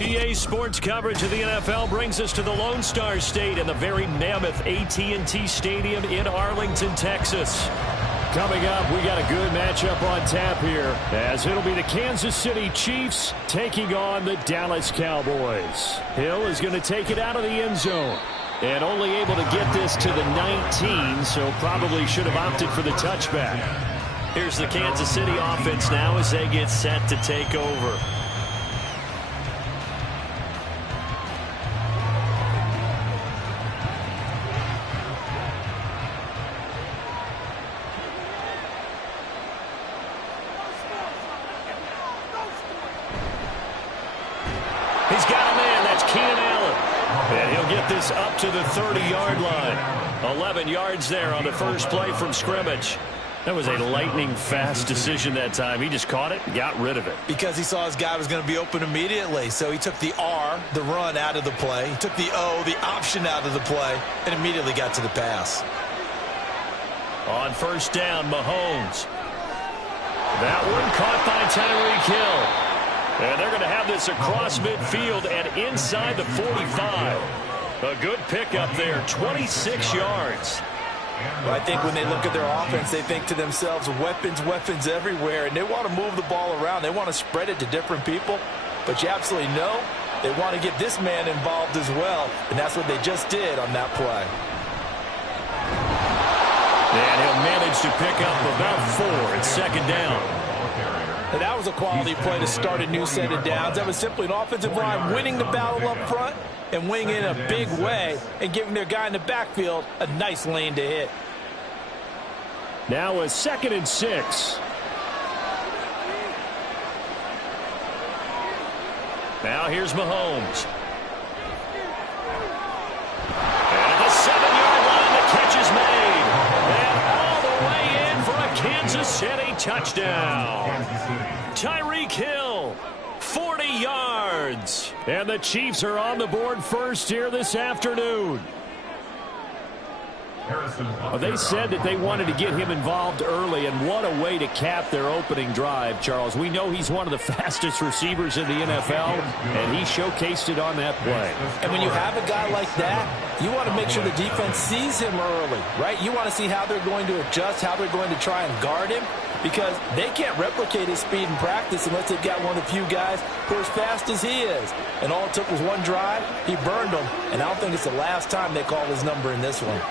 EA Sports coverage of the NFL brings us to the Lone Star State and the very mammoth AT&T Stadium in Arlington, Texas. Coming up, we got a good matchup on tap here, as it'll be the Kansas City Chiefs taking on the Dallas Cowboys. Hill is going to take it out of the end zone, and only able to get this to the 19, so probably should have opted for the touchback. Here's the Kansas City offense now as they get set to take over. He's got a man. That's Keenan Allen. And he'll get this up to the 30-yard line. 11 yards there on the first play from scrimmage. That was a lightning-fast decision that time. He just caught it and got rid of it. Because he saw his guy was going to be open immediately. So he took the R, the run, out of the play. He took the O, the option, out of the play, and immediately got to the pass. On first down, Mahomes. That one caught by Tyreek Hill. And they're going to have this across midfield and inside the 45. A good pickup there, 26 yards. Well, I think when they look at their offense, they think to themselves, weapons, weapons everywhere, and they want to move the ball around. They want to spread it to different people, but you absolutely know they want to get this man involved as well, and that's what they just did on that play. And he'll manage to pick up about 4 at second down. And that was a quality play to start a new set of downs. That was simply an offensive line winning the battle up front and winning in a big way and giving their guy in the backfield a nice lane to hit. Now a 2nd and 6. Now here's Mahomes. And the 7-yard line, the catch is made. And all the way in for a Kansas City touchdown. Tyreek Hill, 40 yards. And the Chiefs are on the board first here this afternoon. They said that they wanted to get him involved early, and what a way to cap their opening drive, Charles. We know he's one of the fastest receivers in the NFL, and he showcased it on that play. And when you have a guy like that, you want to make sure the defense sees him early, right? You want to see how they're going to adjust, how they're going to try and guard him, because they can't replicate his speed in practice unless they've got one of the few guys who are as fast as he is. And all it took was one drive. He burned them, and I don't think it's the last time they call his number in this one.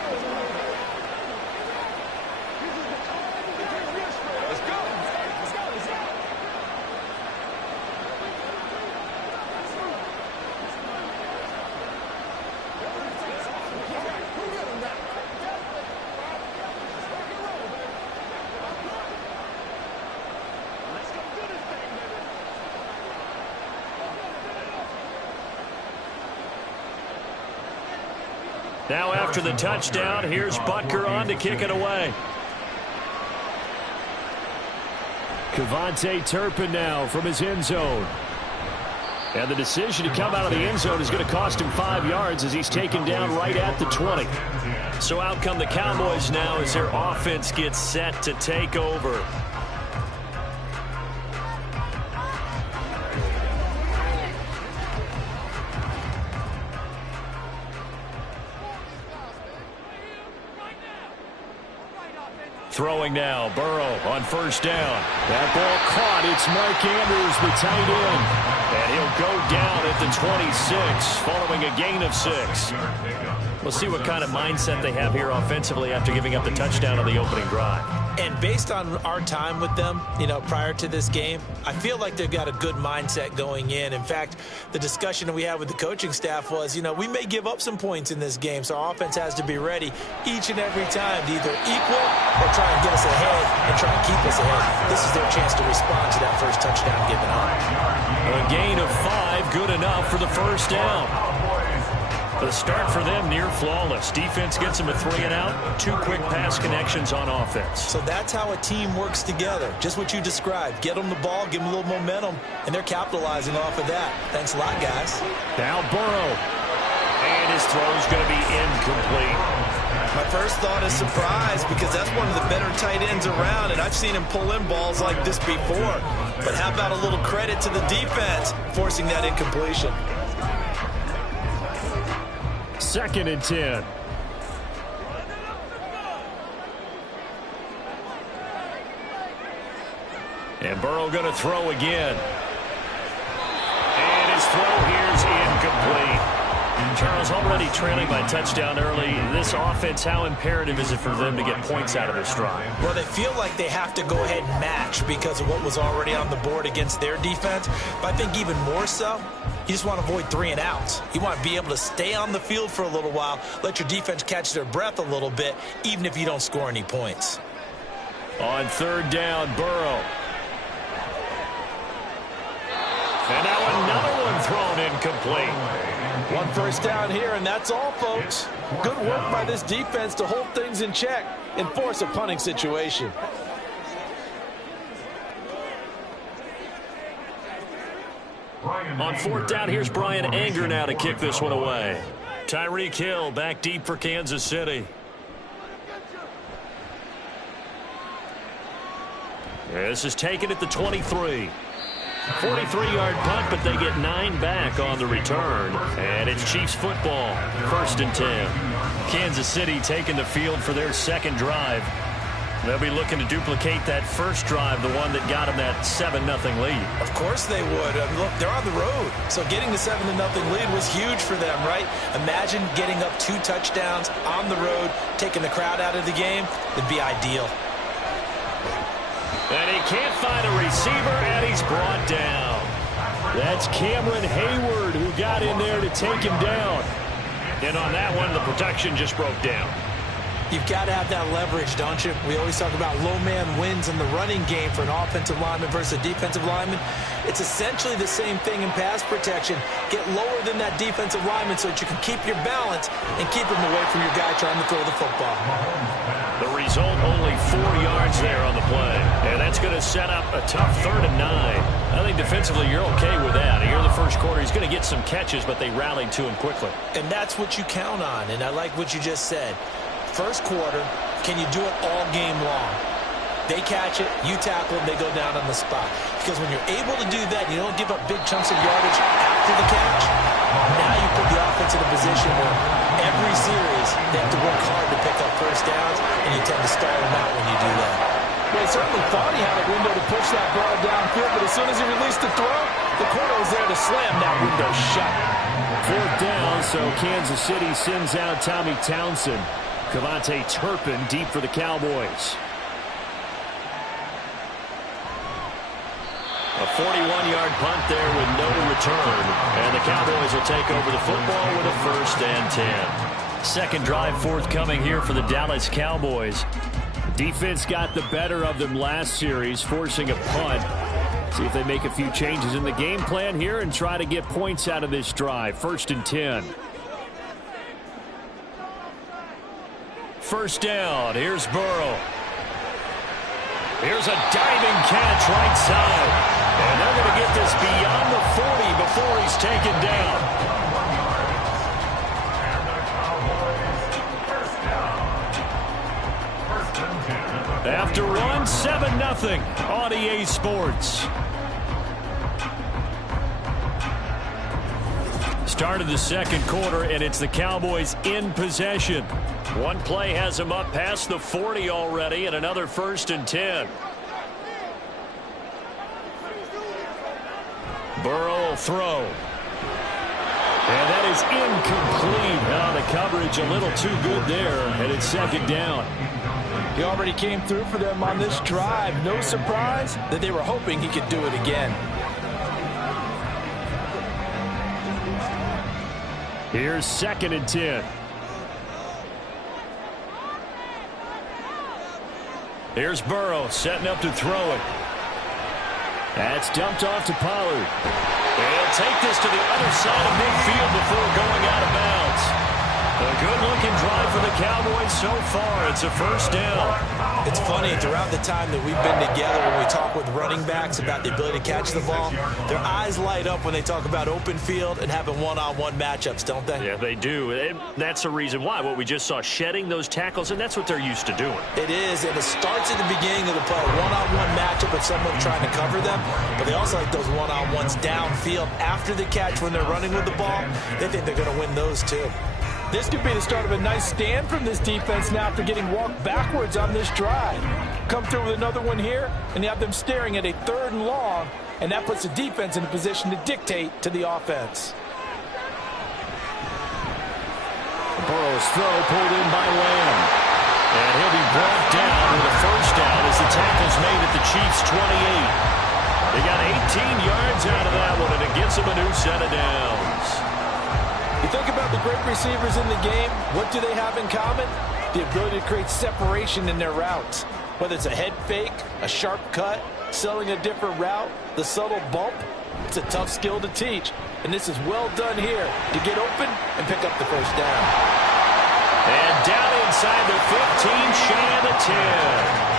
Now after the touchdown, here's Butker on to kick it away. KaVontae Turpin now from his end zone. And the decision to come out of the end zone is going to cost him 5 yards as he's taken down right at the 20. So out come the Cowboys now as their offense gets set to take over. Throwing now, Burrow on first down. That ball caught. It's Mark Andrews, the tight end. And he'll go down at the 26, following a gain of 6. We'll see what kind of mindset they have here offensively after giving up the touchdown on the opening drive. And based on our time with them, prior to this game, I feel like they've got a good mindset going in. In fact, the discussion that we had with the coaching staff was, we may give up some points in this game, so our offense has to be ready each and every time to either equal or try and get us ahead and try and keep us ahead. This is their chance to respond to that first touchdown given up. A gain of 5, good enough for the first down. The start for them near flawless. Defense gets them a 3-and-out. 2 quick pass connections on offense. So that's how a team works together. Just what you described. Get them the ball, give them a little momentum, and they're capitalizing off of that. Thanks a lot, guys. Now Burrow. And his throw's going to be incomplete. My first thought is surprise because that's one of the better tight ends around, and I've seen him pull in balls like this before. But how about a little credit to the defense forcing that incompletion? 2nd and 10. And Burrow going to throw again. And his throw here's incomplete. Charles, already trailing by touchdown early. This offense, how imperative is it for them to get points out of this drive? Well, they feel like they have to go ahead and match because of what was already on the board against their defense. But I think even more so, you just want to avoid 3-and-outs. You want to be able to stay on the field for a little while, let your defense catch their breath a little bit, even if you don't score any points. On 3rd down, Burrow. And now another one thrown incomplete. 1 first down here, and that's all, folks. Good work by this defense to hold things in check and force a punting situation. On 4th down, here's Brian Anger now to kick this one away. Tyreek Hill back deep for Kansas City. This is taken at the 23. 43-yard punt, but they get 9 back on the return. And it's Chiefs football, 1st and 10. Kansas City taking the field for their 2nd drive. They'll be looking to duplicate that first drive, the one that got them that 7-0 lead. Of course they would. Look, they're on the road. So getting the 7-0 lead was huge for them, right? Imagine getting up 2 touchdowns on the road, taking the crowd out of the game. It'd be ideal. And he can't find a receiver, and he's brought down. That's Cameron Hayward who got in there to take him down. And on that one, the protection just broke down. You've got to have that leverage, don't you? We always talk about low man wins in the running game for an offensive lineman versus a defensive lineman. It's essentially the same thing in pass protection. Get lower than that defensive lineman so that you can keep your balance and keep him away from your guy trying to throw the football. The result, only 4 yards there on the play. And that's going to set up a tough 3rd and 9. I think defensively you're okay with that. Here in the first quarter, he's going to get some catches, but they rallied to him quickly. And that's what you count on, and I like what you just said. First quarter, can you do it all game long? They catch it, you tackle them, they go down on the spot. Because when you're able to do that, you don't give up big chunks of yardage after the catch. Now you put the offense in a position where every series they have to work hard to pick up first downs, and you tend to stall them out when you do that. Well, he certainly thought he had a window to push that ball downfield, but as soon as he released the throw, the corner was there to slam that window shut. 4th down, so Kansas City sends out Tommy Townsend. KaVontae Turpin deep for the Cowboys. A 41-yard punt there with no return. And the Cowboys will take over the football with a 1st and 10. Second drive forthcoming here for the Dallas Cowboys. Defense got the better of them last series, forcing a punt. See if they make a few changes in the game plan here and try to get points out of this drive. 1st and 10. first down. Here's Burrow. Here's a diving catch right side. And they're going to get this beyond the 40 before he's taken down. After one, 7-0 on EA Sports. Start of the second quarter, and it's the Cowboys in possession. One play has them up past the 40 already, and another 1st and 10. Burrow will throw. And that is incomplete. The coverage a little too good there, and it's 2nd down. He already came through for them on this drive. No surprise that they were hoping he could do it again. Here's 2nd and 10. Here's Burrow setting up to throw it. That's dumped off to Pollard. He'll take this to the other side of midfield before going out of bounds. A good-looking drive for the Cowboys so far. It's a 1st down. It's funny, throughout the time that we've been together, when we talk with running backs about the ability to catch the ball, their eyes light up when they talk about open field and having one-on-one matchups, don't they? Yeah, they do. And that's the reason why. What we just saw, shedding those tackles, and that's what they're used to doing. It is, and it starts at the beginning of the play. One-on-one matchup with someone trying to cover them, but they also like those one-on-ones downfield after the catch when they're running with the ball. They think they're going to win those, too. This could be the start of a nice stand from this defense now after getting walked backwards on this drive. Come through with another one here, and you have them staring at a 3rd and long, and that puts the defense in a position to dictate to the offense. Burrow's throw pulled in by Lamb. And he'll be brought down with a 1st down as the tackle's made at the Chiefs' 28. They got 18 yards out of that one, and it gives them a new set of downs. You think about the great receivers in the game, what do they have in common? The ability to create separation in their routes. Whether it's a head fake, a sharp cut, selling a different route, the subtle bump, it's a tough skill to teach. And this is well done here to get open and pick up the 1st down. And down inside the 15, shy of the 10.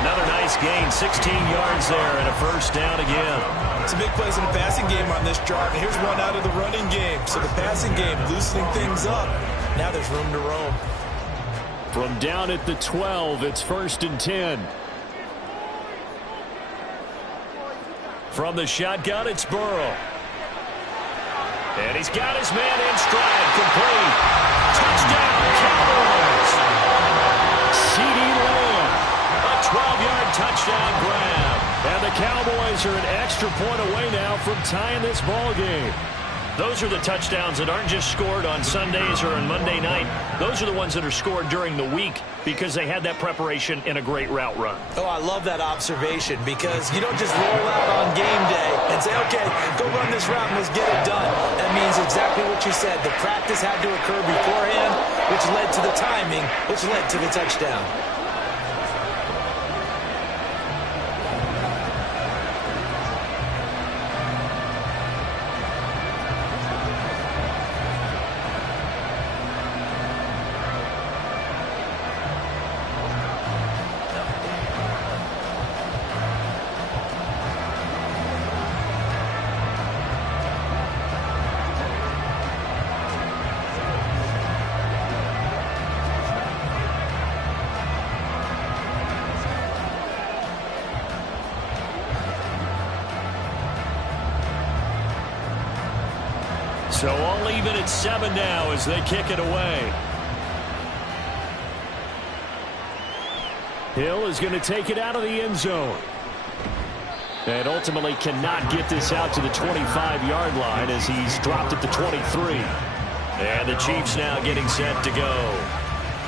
Another nice gain, 16 yards there, and a 1st down again. Some big plays in the passing game on this drive, and here's one out of the running game. So the passing game loosening things up. Now there's room to roam. From down at the 12, it's 1st and 10. From the shotgun, it's Burrow. And he's got his man in stride, complete. Touchdown, Cowboys. CeeDee Lamb, a 12-yard touchdown grab. And the Cowboys are an extra point away now from tying this ball game. Those are the touchdowns that aren't just scored on Sundays or on Monday night. Those are the ones that are scored during the week because they had that preparation in a great route run. Oh, I love that observation because you don't just roll out on game day and say, okay, go run this route and let's get it done. That means exactly what you said. The practice had to occur beforehand, which led to the timing, which led to the touchdown. So all even at 7 now as they kick it away. Hill is going to take it out of the end zone. And ultimately cannot get this out to the 25-yard line as he's dropped at the 23. And the Chiefs now getting set to go.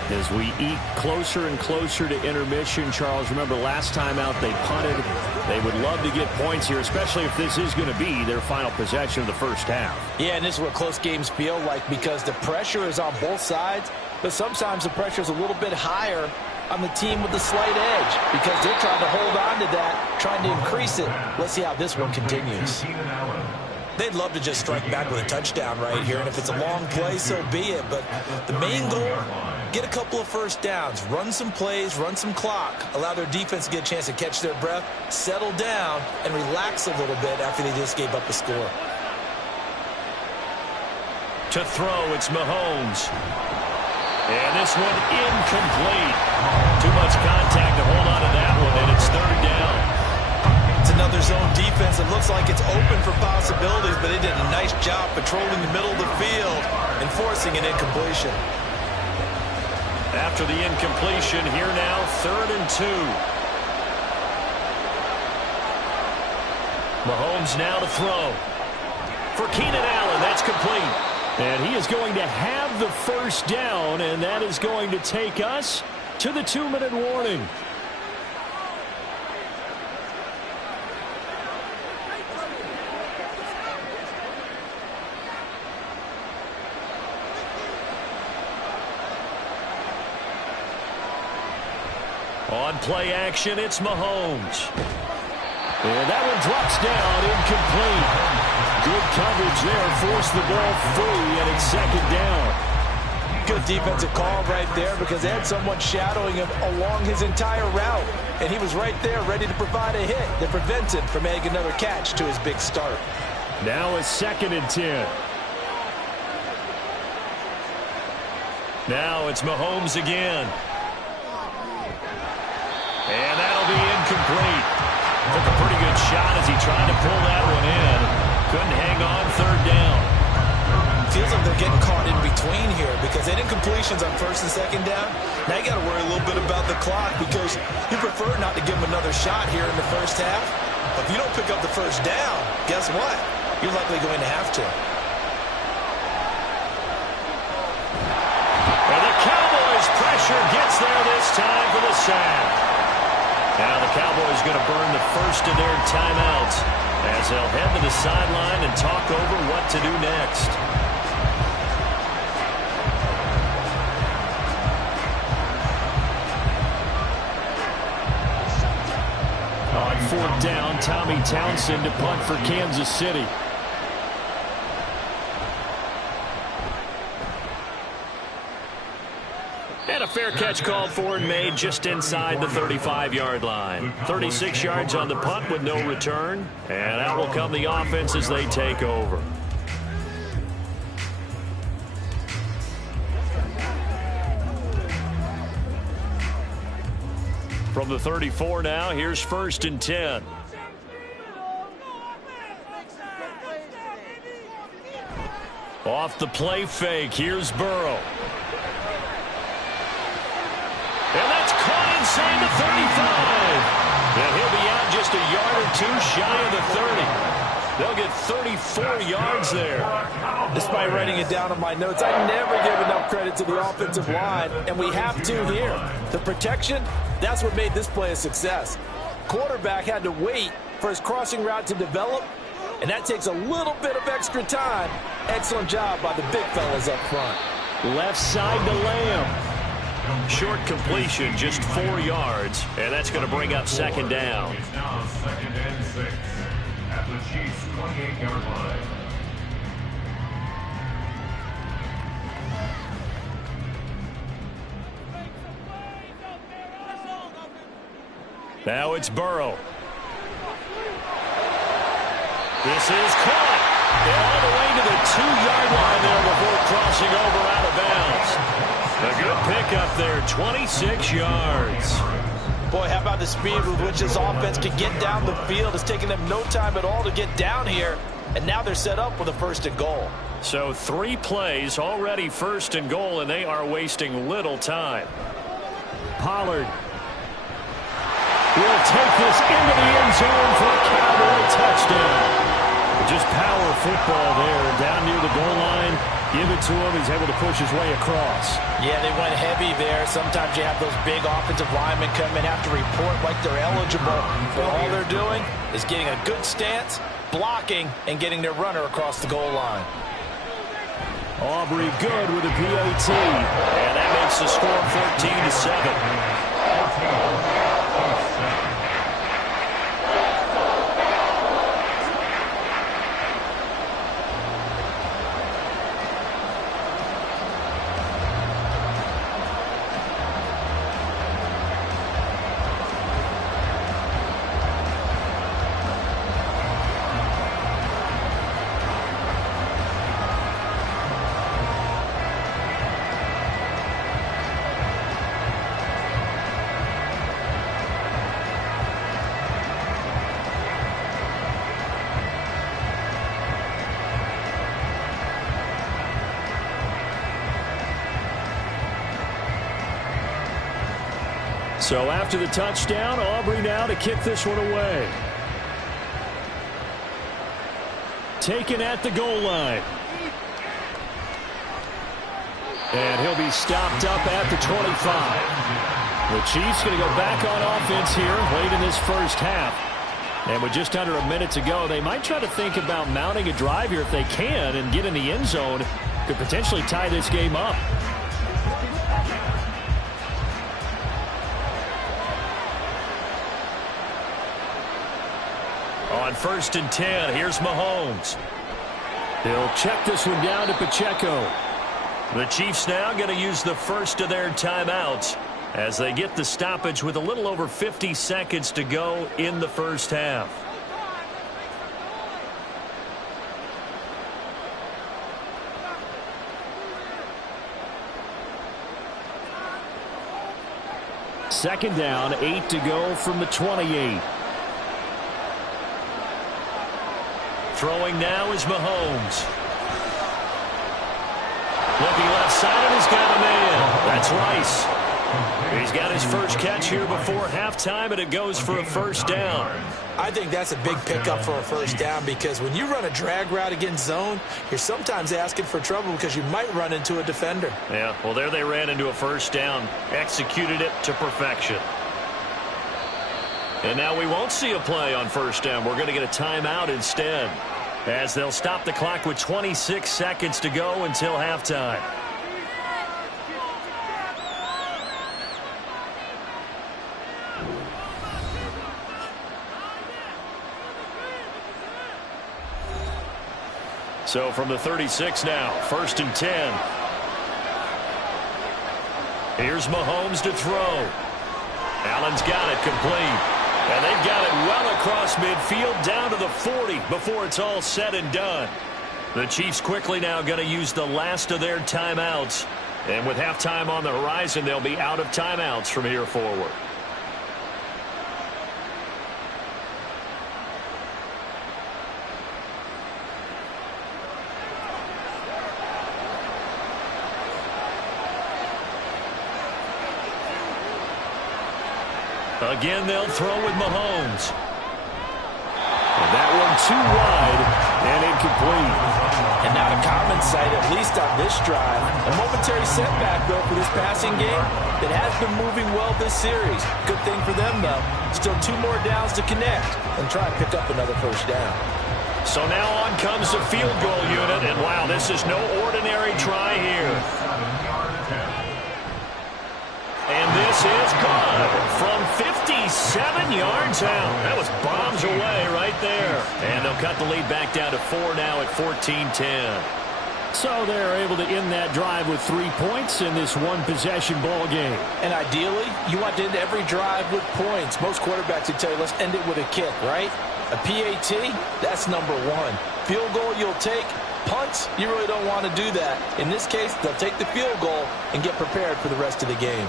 As we eke closer and closer to intermission, Charles, remember last time out they punted. They would love to get points here, especially if this is going to be their final possession of the first half. Yeah, and this is what close games feel like because the pressure is on both sides, but sometimes the pressure is a little bit higher on the team with the slight edge because they're trying to hold on to that, trying to increase it. Let's see how this one continues. They'd love to just strike back with a touchdown right here, and if it's a long play, so be it. But the main goal get a couple of first downs, run some plays, run some clock, allow their defense to get a chance to catch their breath, settle down, and relax a little bit after they just gave up a score. To throw, it's Mahomes. And this one incomplete. Too much contact to hold on to that one, and it's third down. It's another zone defense. It looks like it's open for possibilities, but they did a nice job patrolling the middle of the field and forcing an incompletion. After the incompletion, here now, 3rd and 2. Mahomes now to throw. For Keenan Allen, that's complete. And he is going to have the first down, and that is going to take us to the 2-minute warning. On play action, it's Mahomes. And that one drops down, incomplete. Good coverage there, forced the ball free, and it's 2nd down. Good defensive call right there because they had someone shadowing him along his entire route. And he was right there ready to provide a hit that prevented him from making another catch to his big start. Now a 2nd and 10. Now it's Mahomes again. And that'll be incomplete. Took a pretty good shot as he tried to pull that one in. Couldn't hang on, 3rd down. Feels like they're getting caught in between here because they did incompletions on 1st and 2nd down. Now you got to worry a little bit about the clock because you prefer not to give them another shot here in the first half. But if you don't pick up the first down, guess what? You're likely going to have to. And the Cowboys' pressure gets there this time for the sack. Now the Cowboys going to burn the first of their timeouts as they'll head to the sideline and talk over what to do next. On 4th down, Tommy Townsend to punt for Kansas City. And a fair catch called for and made just inside the 35-yard line. 36 yards on the punt with no return. And out will come the offense as they take over. From the 34 now, here's 1st and 10. Off the play fake, here's Burrow. And that's caught inside the 35. And he'll be out just a yard or two shy of the 30. They'll get 34 yards there. Despite writing it down on my notes, I never give enough credit to the offensive line, and we have to here. The protection, that's what made this play a success. Quarterback had to wait for his crossing route to develop, and that takes a little bit of extra time. Excellent job by the big fellas up front. Left side to Lamb. Short completion, just 4 yards, and that's going to bring up 2nd down. It's now 2nd and 6 at the Chiefs' 28-yard line. Now it's Burrow. This is caught. And all the way to the 2-yard line there before crossing over out of bounds. A good pickup there, 26 yards. Boy, how about the speed with which this offense can get down the field? It's taken them no time at all to get down here, and now they're set up with a 1st and goal. So 3 plays, already 1st and goal, and they are wasting little time. Pollard will take this into the end zone for a Cowboy touchdown. Just power football there, down near the goal line. Give it to him. He's able to push his way across. Yeah, they went heavy there. Sometimes you have those big offensive linemen come in, have to report like they're eligible. But all they're doing is getting a good stance, blocking, and getting their runner across the goal line. Aubrey good with a PAT. And that makes the score 14-7. So after the touchdown, Aubrey now to kick this one away. Taken at the goal line. And he'll be stopped up at the 25. The Chiefs going to go back on offense here late in this first half. And with just under a minute to go, they might try to think about mounting a drive here if they can and get in the end zone. Could potentially tie this game up. On 1st and 10, here's Mahomes. He'll check this one down to Pacheco. The Chiefs now going to use the first of their timeouts as they get the stoppage with a little over 50 seconds to go in the first half. Second down, 8 to go from the 28. Throwing now is Mahomes. Looking left side, and he's got a man. That's Rice. He's got his first catch here before halftime, and it goes for a first down. I think that's a big pickup for a first down because when you run a drag route against zone, you're sometimes asking for trouble because you might run into a defender. Yeah, well, there they ran into a first down. Executed it to perfection. And now we won't see a play on first down. We're going to get a timeout instead, as they'll stop the clock with 26 seconds to go until halftime. So from the 36 now, 1st and 10. Here's Mahomes to throw. Allen's got it complete. And they've got it well across midfield down to the 40 before it's all said and done. The Chiefs quickly now going to use the last of their timeouts. And with halftime on the horizon, they'll be out of timeouts from here forward. Again, they'll throw with Mahomes. And that one too wide and incomplete. And not a common sight, at least on this drive. A momentary setback, though, for this passing game that has been moving well this series. Good thing for them, though. Still 2 more downs to connect and try and pick up another first down. So now on comes the field goal unit. And, wow, this is no ordinary try here. And this is good from 57 yards out. That was bombs away right there. And they'll cut the lead back down to 4 now at 14-10. So they're able to end that drive with 3 points in this one-possession ball game. And ideally, you want to end every drive with points. Most quarterbacks would tell you, let's end it with a kick, right? A PAT, that's number 1. Field goal you'll take. Punts, you really don't want to do that. In this case, they'll take the field goal and get prepared for the rest of the game.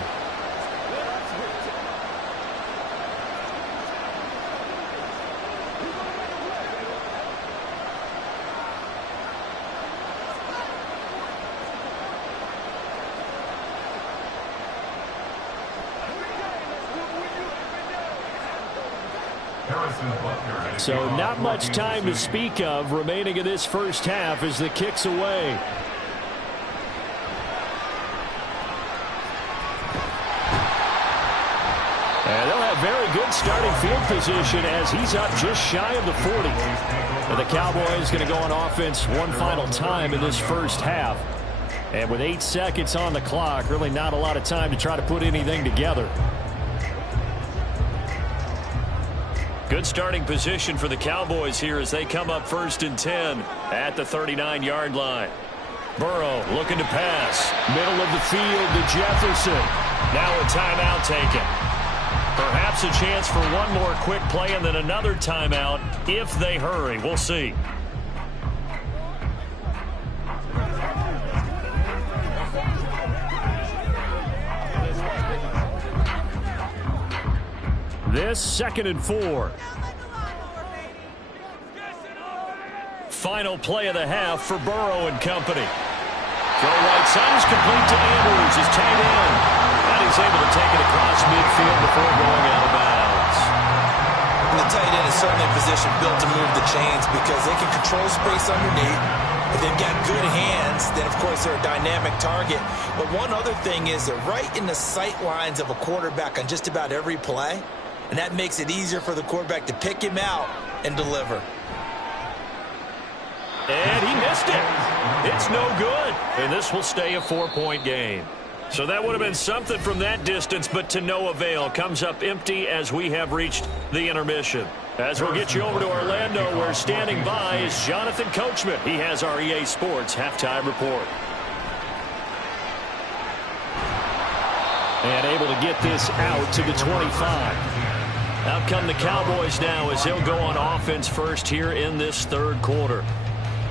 So not much time to speak of remaining in this first half as the kick's away. And they'll have very good starting field position as he's up just shy of the 40. And the Cowboys going to go on offense one final time in this first half. And with 8 seconds on the clock, really not a lot of time to try to put anything together. Good starting position for the Cowboys here as they come up 1st and 10 at the 39-yard line. Burrow looking to pass. Middle of the field to Jefferson. Now a timeout taken. Perhaps a chance for one more quick play and then another timeout if they hurry. We'll see. This 2nd and 4. Final play of the half for Burrow and company. Throw right side is complete to Andrews. He's tight end. And was able to take it across midfield before going out of bounds. And the tight end is certainly a position built to move the chains because they can control space underneath. If they've got good hands, then of course they're a dynamic target. But one other thing is they're right in the sight lines of a quarterback on just about every play. And that makes it easier for the quarterback to pick him out and deliver. And he missed it. It's no good. And this will stay a 4-point game. So that would have been something from that distance, but to no avail. Comes up empty as we have reached the intermission. As we'll get you over to Orlando, where standing by is Jonathan Coachman. He has our EA Sports halftime report. And able to get this out to the 25. Out come the Cowboys now as they'll go on offense first here in this third quarter.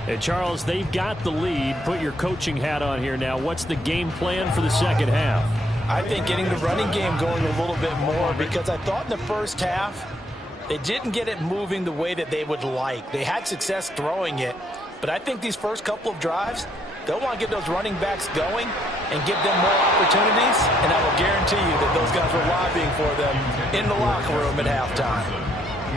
And Charles, they've got the lead. Put your coaching hat on here now. What's the game plan for the second half? I think getting the running game going a little bit more because I thought in the first half they didn't get it moving the way that they would like. They had success throwing it, but I think these first couple of drives, they'll want to get those running backs going and give them more opportunities, and I will guarantee you that those guys were lobbying for them in the locker room at halftime.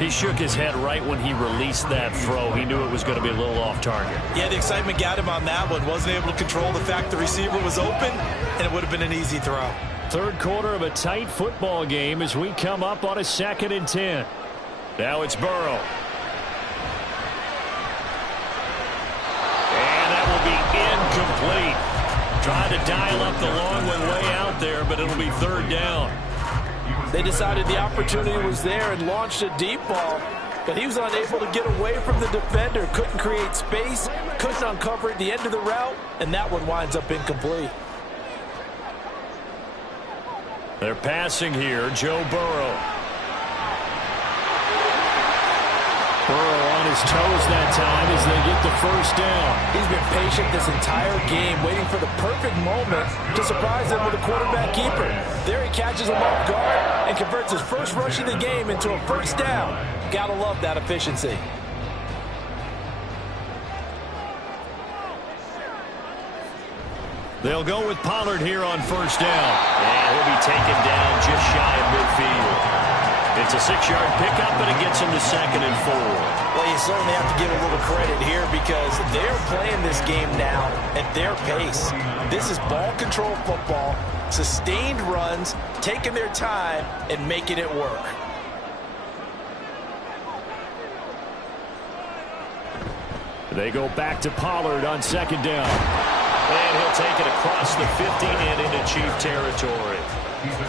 He shook his head right when he released that throw. He knew it was going to be a little off target. Yeah, the excitement got him on that one. Wasn't able to control the fact the receiver was open, and it would have been an easy throw. Third quarter of a tight football game as we come up on a 2nd and 10. Now it's Burrow. And that will be incomplete. Trying to dial up the long one way out there, but it'll be third down. They decided the opportunity was there and launched a deep ball, but he was unable to get away from the defender. Couldn't create space, couldn't uncover at the end of the route, and that one winds up incomplete. They're passing here, Joe Burrow. Burrow on his toes that time as they get the first down. He's been patient this entire game, waiting for the perfect moment to surprise them with a quarterback keeper. There he catches him off guard and converts his first rush of the game into a first down. Gotta love that efficiency. They'll go with Pollard here on first down. And he'll be taken down just shy of midfield. It's a 6-yard pickup, but it gets him to 2nd and 4. Well, you certainly have to give a little credit here because they're playing this game now at their pace. This is ball control football, sustained runs, taking their time and making it work. They go back to Pollard on 2nd down. And he'll take it across the 50 and into Chief territory.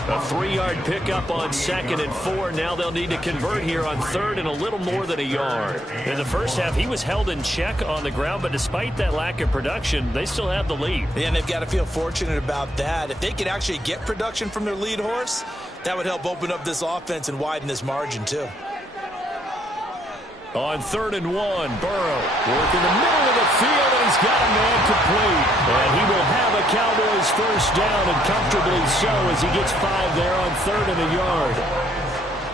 A 3-yard pickup on 2nd and 4. Now they'll need to convert here on 3rd and a little more than a yard. In the first half, he was held in check on the ground, but despite that lack of production, they still have the lead. Yeah, and they've got to feel fortunate about that. If they could actually get production from their lead horse, that would help open up this offense and widen this margin too. On 3rd and 1, Burrow working the middle of the field, and he's got a man complete. And he will have a Cowboys first down, and comfortably so as he gets 5 there on 3rd and a yard.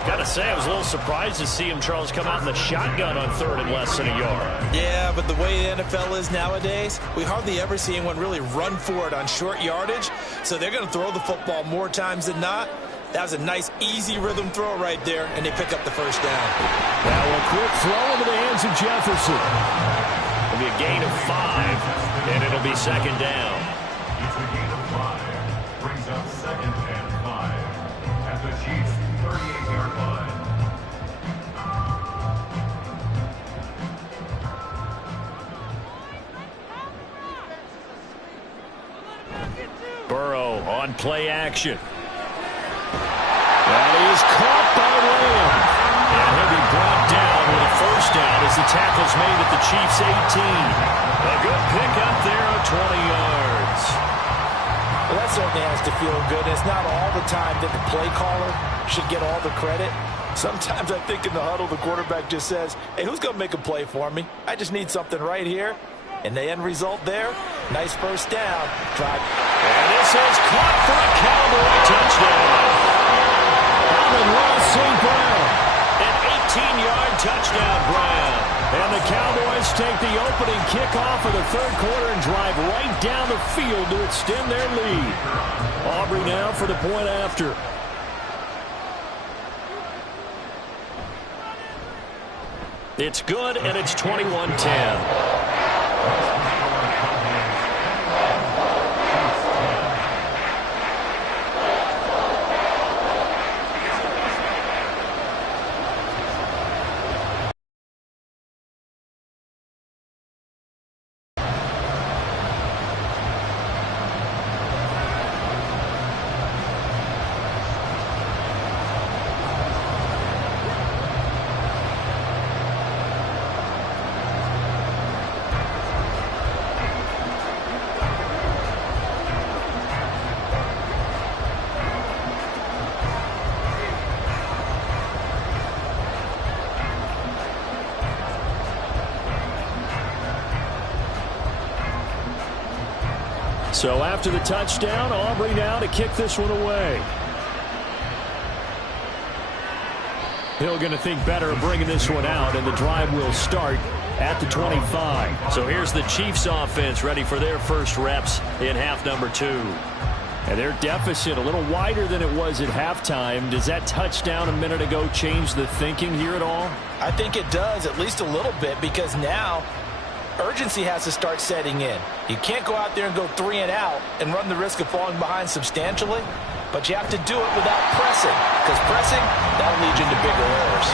Got to say, I was a little surprised to see him, Charles, come out in the shotgun on 3rd and less than a yard. Yeah, but the way the NFL is nowadays, we hardly ever see anyone really run for it on short yardage. So they're going to throw the football more times than not. That was a nice, easy rhythm throw right there, and they pick up the first down. Now a quick throw into the hands of Jefferson. It'll be a gain of 5, and it'll be 2nd down. It's a gain of 5. Brings up 2nd and 5 at the Chiefs' 38-yard line. Burrow on play action. That is caught by Lamb. And he'll be brought down with a first down as the tackle's made at the Chiefs' 18. A good pickup there of 20 yards. Well, that certainly has to feel good. It's not all the time that the play caller should get all the credit. Sometimes I think in the huddle, the quarterback just says, hey, who's going to make a play for me? I just need something right here. And the end result there, nice first down. And this is caught for a Cowboy touchdown. Alvin Ross St. Brown. An 18-yard touchdown, Brown. And the Cowboys take the opening kickoff of the third quarter and drive right down the field to extend their lead. Aubrey now for the point after. It's good, and it's 21-10. So after the touchdown, Aubrey now to kick this one away. Hill going to think better of bringing this one out, and the drive will start at the 25. So here's the Chiefs offense ready for their first reps in half number 2. And their deficit a little wider than it was at halftime. Does that touchdown a minute ago change the thinking here at all? I think it does, at least a little bit, because now urgency has to start setting in. You can't go out there and go 3 and out and run the risk of falling behind substantially, but you have to do it without pressing, because pressing, that'll lead you into bigger errors.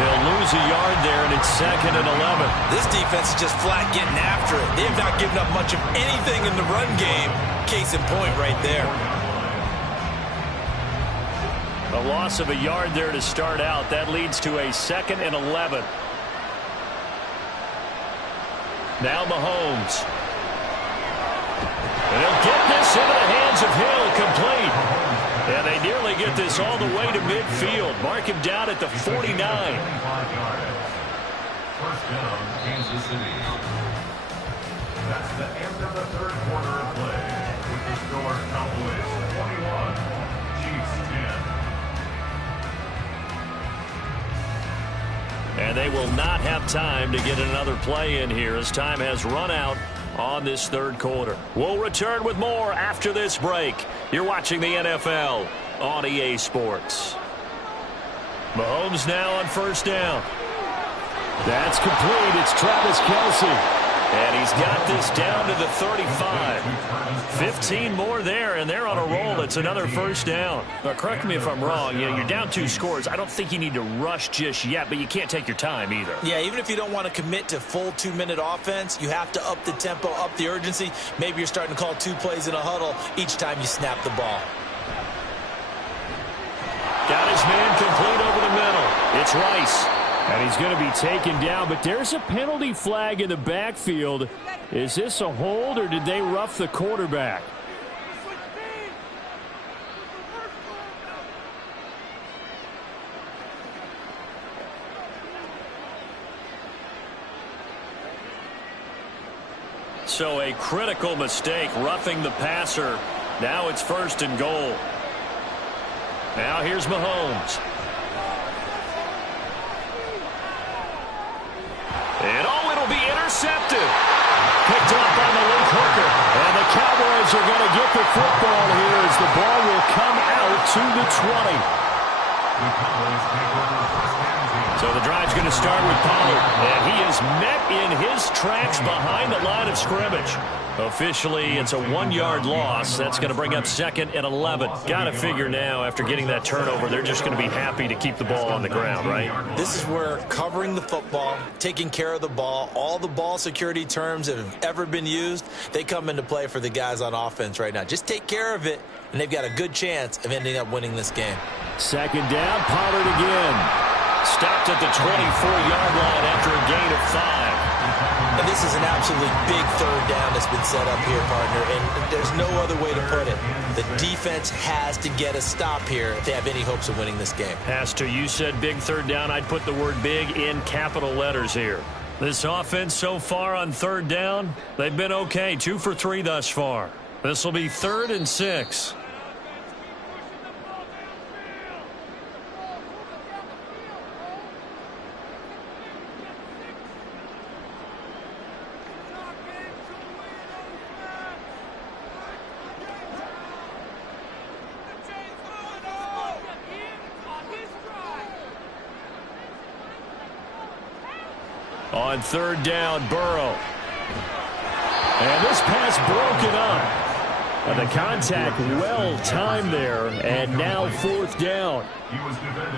He'll lose a yard there, and it's 2nd and 11. This defense is just flat getting after it. They have not given up much of anything in the run game. Case in point right there. A loss of a yard there to start out. That leads to a 2nd and 11. Now Mahomes. And he'll get this into the hands of Hill, complete. And they nearly get this all the way to midfield. Mark him down at the 49. First down, Kansas City. That's the end of the third quarter of play. With the score, Cowboys 21, Chiefs 10. And they will not have time to get another play in here as time has run out on this third quarter. We'll return with more after this break. You're watching the NFL on EA Sports. Mahomes now on first down. That's complete. It's Travis Kelce. And he's got this down to the 35. 15 more there, and they're on a roll. It's another first down. Now, correct me if I'm wrong. You know, you're down 2 scores. I don't think you need to rush just yet, but you can't take your time either. Yeah, even if you don't want to commit to full 2-minute offense, you have to up the tempo, up the urgency. Maybe you're starting to call 2 plays in a huddle each time you snap the ball. Got his man complete over the middle. It's Rice. And he's going to be taken down, but there's a penalty flag in the backfield. Is this a hold, or did they rough the quarterback? So a critical mistake, roughing the passer. Now it's 1st and goal. Now here's Mahomes. And it'll be intercepted. Picked up on the link hooker. And the Cowboys are going to get the football here as the ball will come out to the 20. So the drive's going to start with Pollard. And he is met in his tracks behind the line of scrimmage. Officially, it's a 1-yard loss. That's going to bring up 2nd and 11. Got to figure now, after getting that turnover, they're just going to be happy to keep the ball on the ground, right? This is where covering the football, taking care of the ball, all the ball security terms that have ever been used, they come into play for the guys on offense right now. Just take care of it, and they've got a good chance of ending up winning this game. 2nd down, Pollard again. Stopped at the 24-yard line after a gain of 5. And this is an absolutely big third down that's been set up here, partner, and there's no other way to put it. The defense has to get a stop here if they have any hopes of winning this game. Has to. You said big third down. I'd put the word big in capital letters here. This offense so far on third down, they've been okay. 2 for 3 thus far. This will be 3rd and 6. On third down, Burrow. And this pass broken up. And the contact well-timed there, and now fourth down.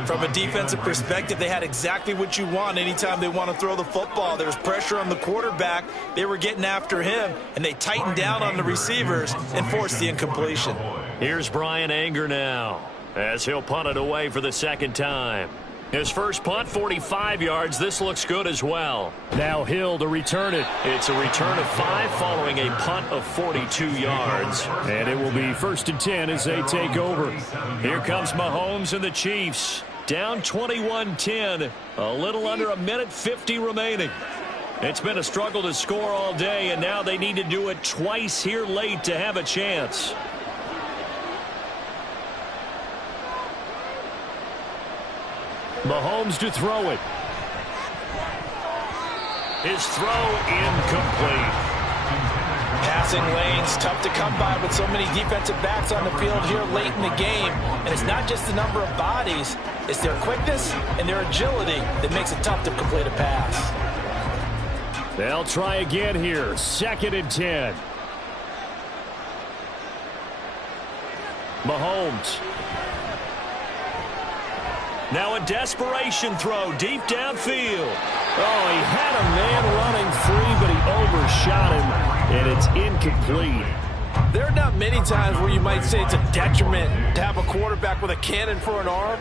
From a defensive perspective, they had exactly what you want anytime they want to throw the football. There was pressure on the quarterback. They were getting after him, and they tightened down on the receivers and forced the incompletion. Here's Brian Anger now, as he'll punt it away for the second time. His first punt, 45 yards. This looks good as well. Now Hill to return it. It's a return of 5 following a punt of 42 yards. And it will be 1st and 10 as they take over. Here comes Mahomes and the Chiefs. Down 21-10. A little under a minute 50 remaining. It's been a struggle to score all day, and now they need to do it twice here late to have a chance. Mahomes to throw it. His throw incomplete. Passing lanes, tough to come by with so many defensive backs on the field here late in the game. And it's not just the number of bodies, it's their quickness and their agility that makes it tough to complete a pass. They'll try again here. 2nd and 10. Mahomes. Now a desperation throw deep downfield. Oh, he had a man running free, but he overshot him, and it's incomplete. There are not many times where you might say it's a detriment to have a quarterback with a cannon for an arm,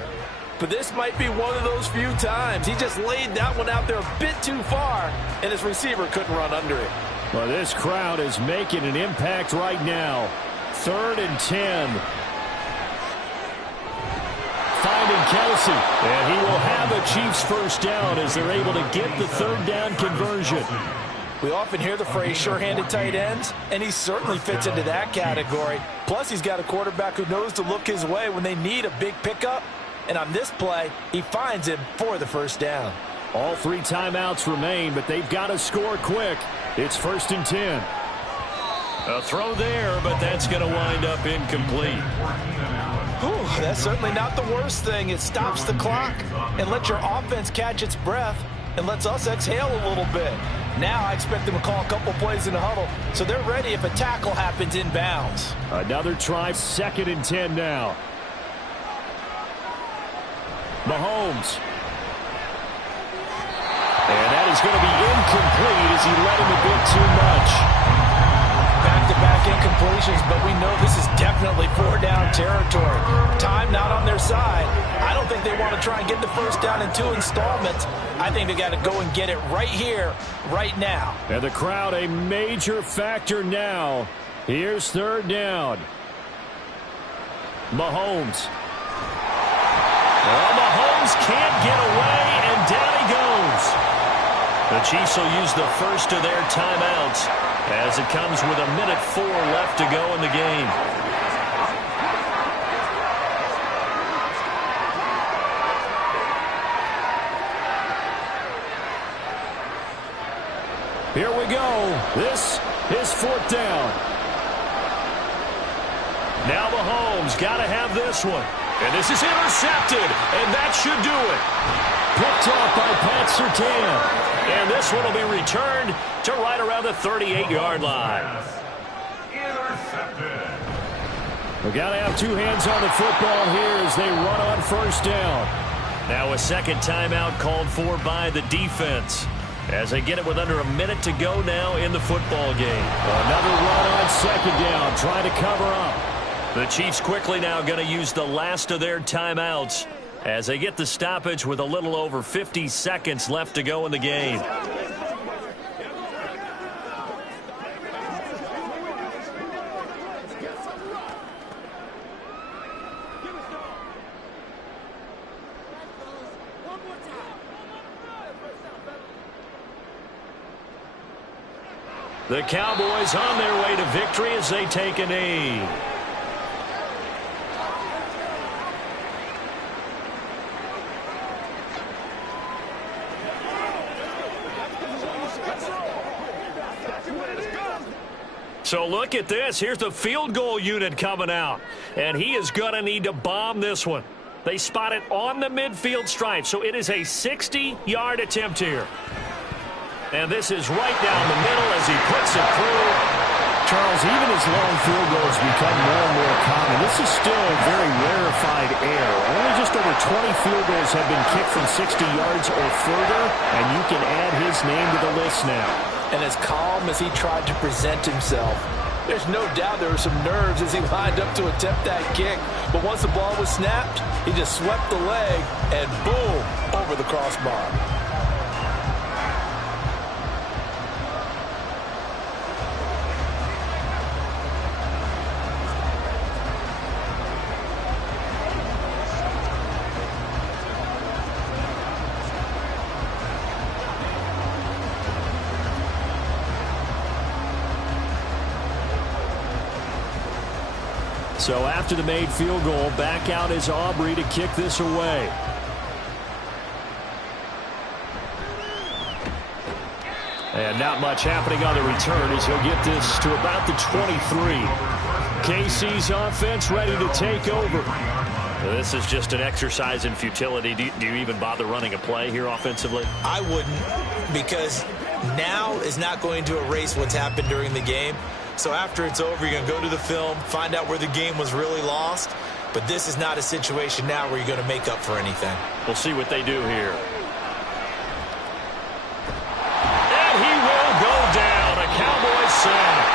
but this might be one of those few times. He just laid that one out there a bit too far, and his receiver couldn't run under it. Well, this crowd is making an impact right now. 3rd and 10. Finding Kelsey, and he will have a Chiefs first down as they're able to get the third down conversion. We often hear the phrase sure-handed tight ends, and he certainly fits into that category. Plus, he's got a quarterback who knows to look his way when they need a big pickup. And on this play, he finds him for the first down. All 3 timeouts remain, but they've got to score quick. It's 1st and 10. A throw there, but that's going to wind up incomplete. Whew, that's certainly not the worst thing. It stops the clock and lets your offense catch its breath and lets us exhale a little bit. Now I expect them to call a couple plays in the huddle so they're ready if a tackle happens inbounds. Another try, 2nd and 10 now. Mahomes. And that is going to be incomplete as he let him a bit too much. Back-to-back incompletions, but we know this is definitely 4-down territory. Time not on their side. I don't think they want to try and get the first down in 2 installments. I think they got to go and get it right here, right now. And the crowd a major factor now. Here's 3rd down. Mahomes. Well, Mahomes can't get away, and down he goes. The Chiefs will use the first of their timeouts as it comes with a minute 4 left to go in the game. Here we go. This is 4th down. Now Mahomes got to have this one. And this is intercepted, and that should do it. Picked off by Pat Surtain. And this one will be returned to right around the 38-yard line. Intercepted. We got to have 2 hands on the football here as they run on 1st down. Now a second timeout called for by the defense as they get it with under a minute to go now in the football game. Another run on 2nd down, trying to cover up. The Chiefs quickly now going to use the last of their timeouts as they get the stoppage with a little over 50 seconds left to go in the game. The Cowboys on their way to victory as they take a knee. So look at this. Here's the field goal unit coming out. And he is going to need to bomb this one. They spot it on the midfield stripe. So it is a 60-yard attempt here. And this is right down the middle as he puts it through. Charles, even as long field goals become more and more common, this is still a very rarefied air. Only just over 20 field goals have been kicked from 60 yards or further, and you can add his name to the list now. And as calm as he tried to present himself, there's no doubt there were some nerves as he lined up to attempt that kick. But once the ball was snapped, he just swept the leg and boom, over the crossbar. So after the made field goal, back out is Aubrey to kick this away. And not much happening on the return as he'll get this to about the 23. KC's offense ready to take over. This is just an exercise in futility. Do you even bother running a play here offensively? I wouldn't, because now is not going to erase what's happened during the game. So after it's over, you're going to go to the film, find out where the game was really lost. But this is not a situation now where you're going to make up for anything. We'll see what they do here. And he will go down. A Cowboys sack.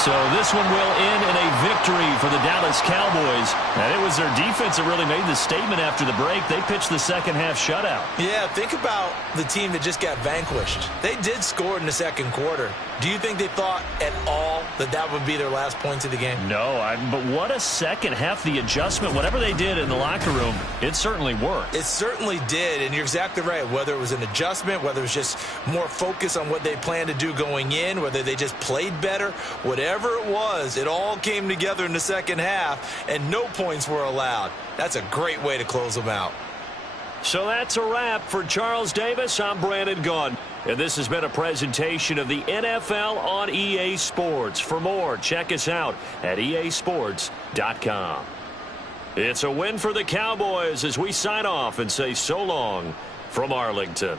So this one will end in a victory for the Dallas Cowboys. And it was their defense that really made the statement after the break. They pitched the second half shutout. Yeah, think about the team that just got vanquished. They did score in the second quarter. Do you think they thought at all that that would be their last points of the game? No, but what a second half. The adjustment, whatever they did in the locker room, it certainly worked. It certainly did, and you're exactly right. Whether it was an adjustment, whether it was just more focus on what they planned to do going in, whether they just played better, whatever it was, it all came together in the second half, and no points were allowed. That's a great way to close them out. So that's a wrap for Charles Davis. I'm Brandon Gaudin. And this has been a presentation of the NFL on EA Sports. For more, check us out at easports.com. It's a win for the Cowboys as we sign off and say so long from Arlington.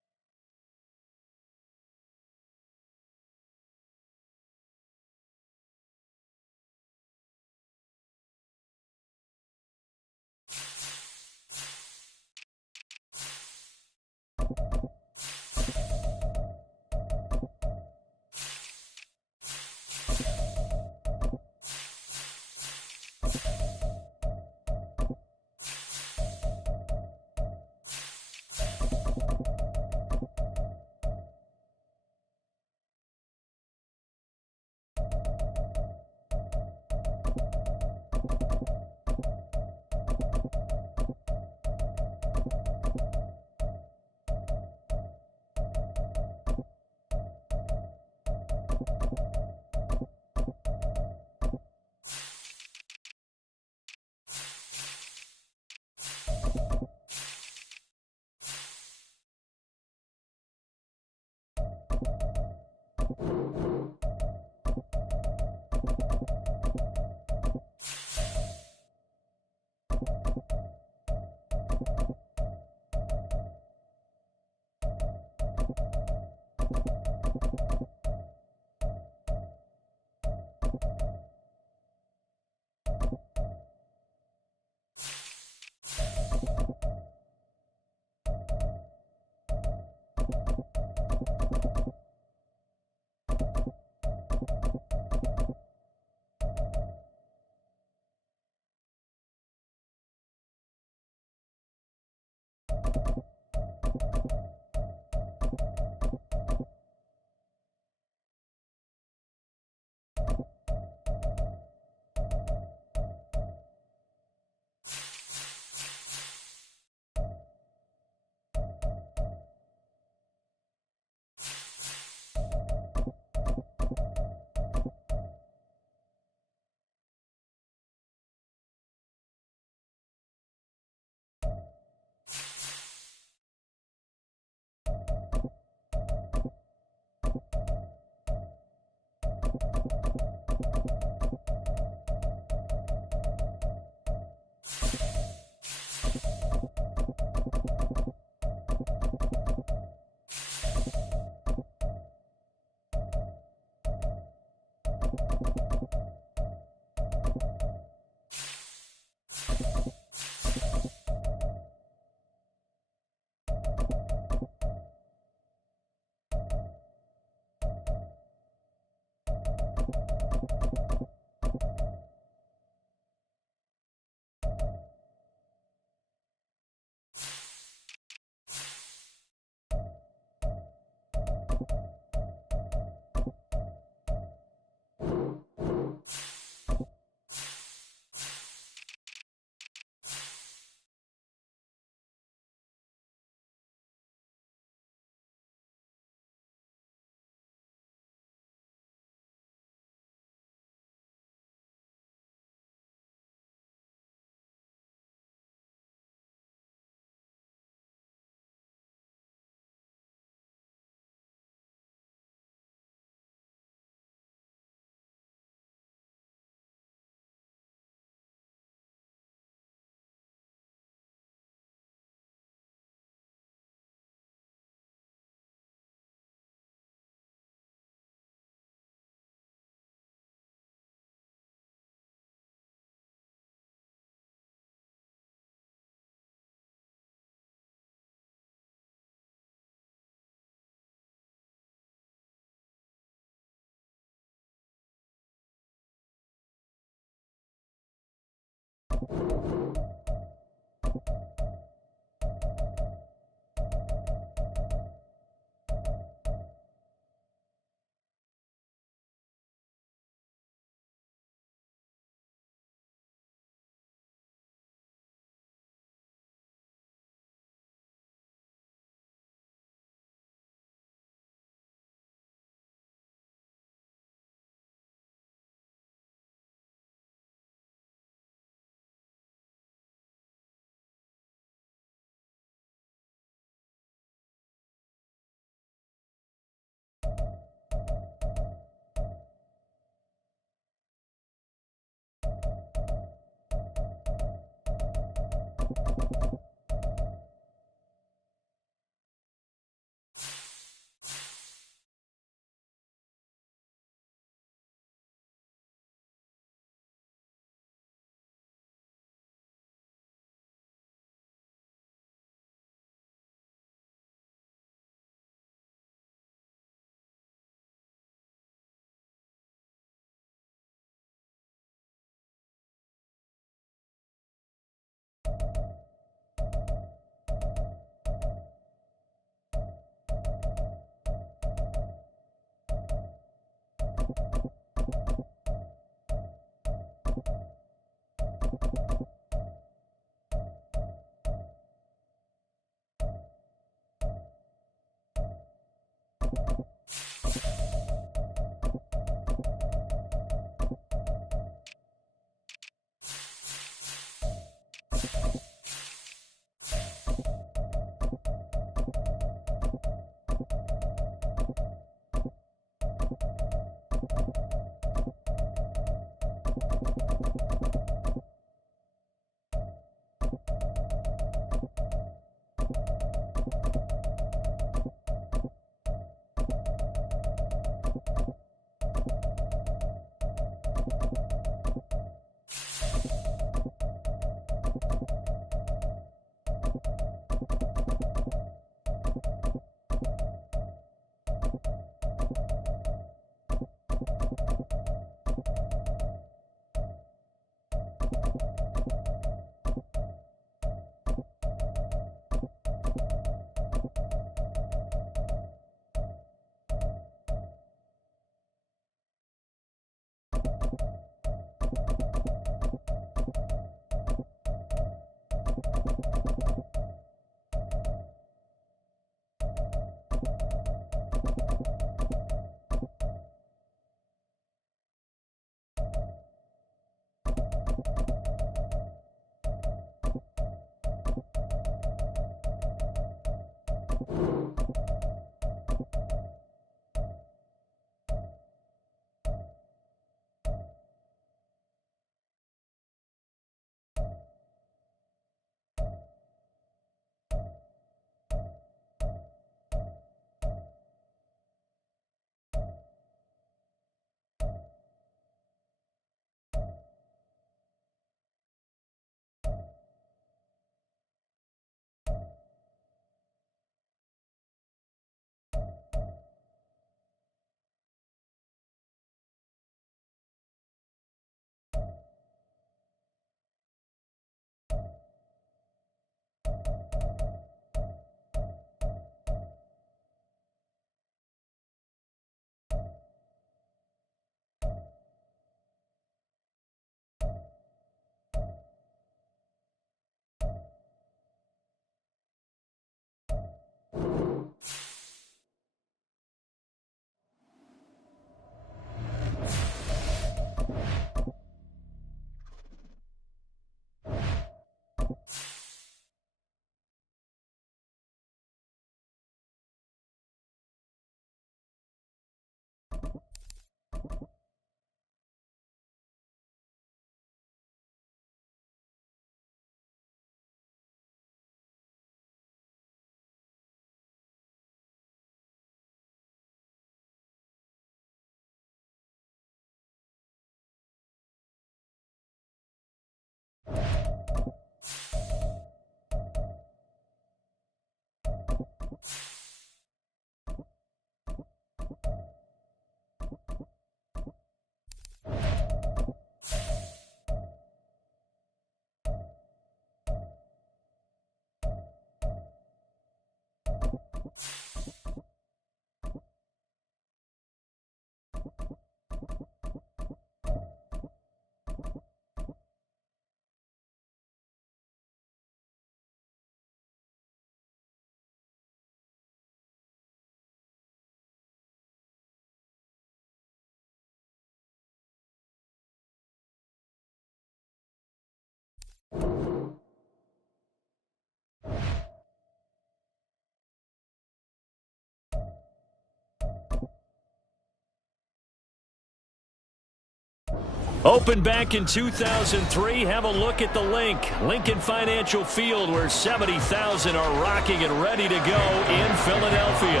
Opened back in 2003, have a look at the Lincoln Financial Field, where 70,000 are rocking and ready to go in Philadelphia.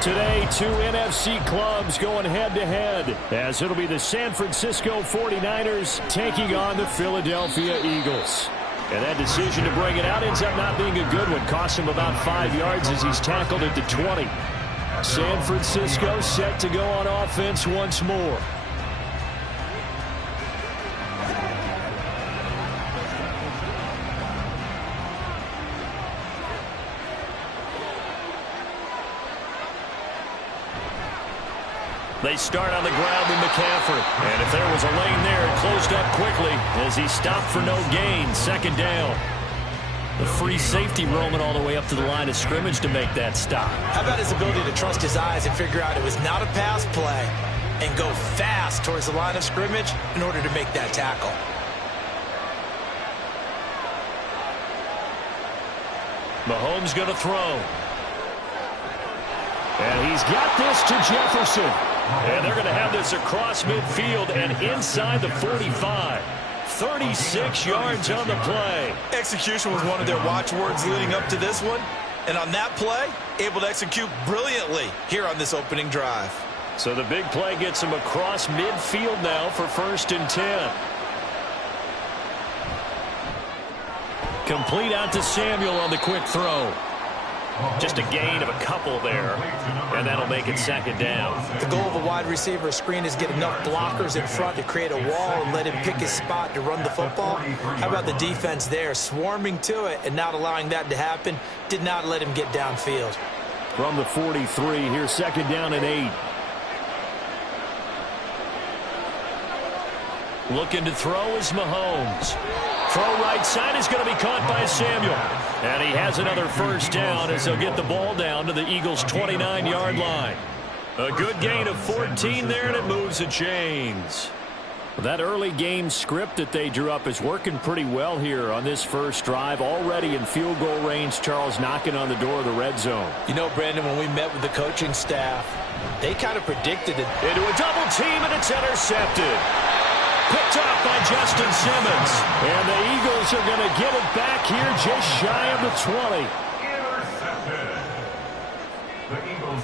Today, two NFC clubs going head-to-head, as it'll be the San Francisco 49ers taking on the Philadelphia Eagles. And that decision to bring it out ends up not being a good one. Costs him about 5 yards as he's tackled at the 20. San Francisco set to go on offense once more. They start on the ground with McCaffrey. And if there was a lane there, it closed up quickly as he stopped for no gain. Second down. The free safety roaming all the way up to the line of scrimmage to make that stop. How about his ability to trust his eyes and figure out it was not a pass play and go fast towards the line of scrimmage in order to make that tackle. Mahomes going to throw. And he's got this to Jefferson. And they're going to have this across midfield and inside the 45. 36 yards on the play. Execution was one of their watchwords leading up to this one. And on that play, able to execute brilliantly here on this opening drive. So the big play gets him across midfield now for 1st and 10. Complete out to Samuel on the quick throw. Just a gain of a couple there, and that'll make it 2nd down. The goal of a wide receiver screen is get enough blockers in front to create a wall and let him pick his spot to run the football. How about the defense there, swarming to it and not allowing that to happen? Did not let him get downfield. From the 43, here's 2nd down and 8. Looking to throw is Mahomes. Throw right side is going to be caught by Samuel. And he has another 1st down as they'll get the ball down to the Eagles' 29-yard line. A good gain of 14 there, and it moves the chains. That early game script that they drew up is working pretty well here on this first drive. Already in field goal range, Charles knocking on the door of the red zone. You know, Brandon, when we met with the coaching staff, they kind of predicted it. Into a double team, and it's intercepted. Picked up by Justin Simmons. And the Eagles are going to get it back here just shy of the 20.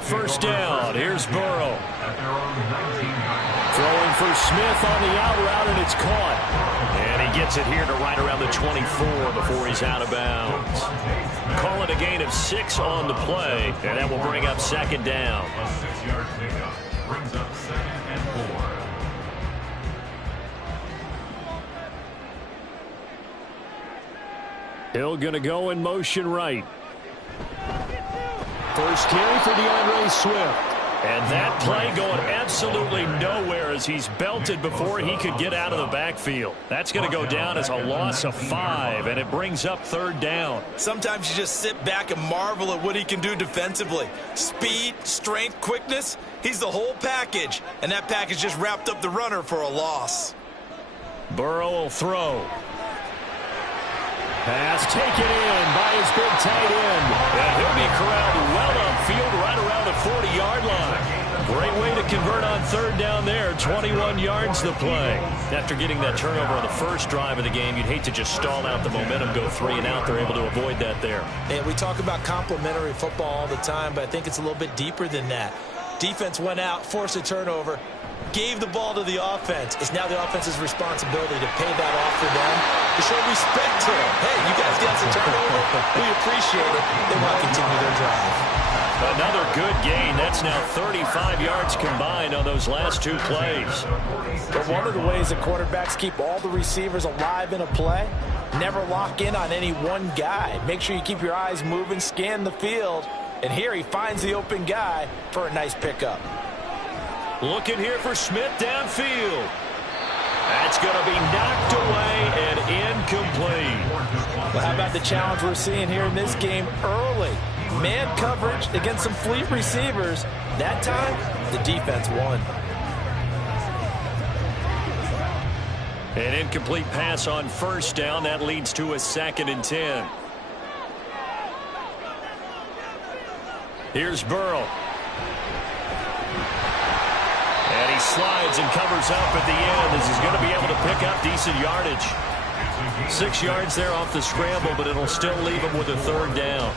First down. Here's Burrow. Throwing for Smith on the out route, and it's caught. And he gets it here to right around the 24 before he's out of bounds. Call it a gain of 6 on the play, and that will bring up 2nd down. A 6-yard pickup brings up 2nd and 4. Hill going to go in motion right. First carry for DeAndre Swift. And that play going absolutely nowhere as he's belted before he could get out of the backfield. That's going to go down as a loss of 5, and it brings up 3rd down. Sometimes you just sit back and marvel at what he can do defensively. Speed, strength, quickness, he's the whole package. And that package just wrapped up the runner for a loss. Burrow will throw. Pass taken in by his big tight end. And he'll be corralled well upfield right around the 40-yard line. Great way to convert on 3rd down there. 21 yards the play. After getting that turnover on the first drive of the game, you'd hate to just stall out the momentum, go 3 and out. They're able to avoid that there. And we talk about complementary football all the time, but I think it's a little bit deeper than that. Defense went out, forced a turnover. gave the ball to the offense. It's now the offense's responsibility to pay that off for them, to show respect to them. Hey, you guys got the turnover. We appreciate it. They want to continue their drive. Another good gain. That's now 35 yards combined on those last two plays. But one of the ways that quarterbacks keep all the receivers alive in a play, never lock in on any one guy. Make sure you keep your eyes moving, scan the field. And here he finds the open guy for a nice pickup. Looking here for Smith downfield. That's going to be knocked away and incomplete. Well, how about the challenge we're seeing here in this game early? Man coverage against some fleet receivers. That time, the defense won. An incomplete pass on first down. That leads to a 2nd and 10. Here's Burrow. And he slides and covers up at the end as he's going to be able to pick up decent yardage. 6 yards there off the scramble, but it'll still leave him with a 3rd down.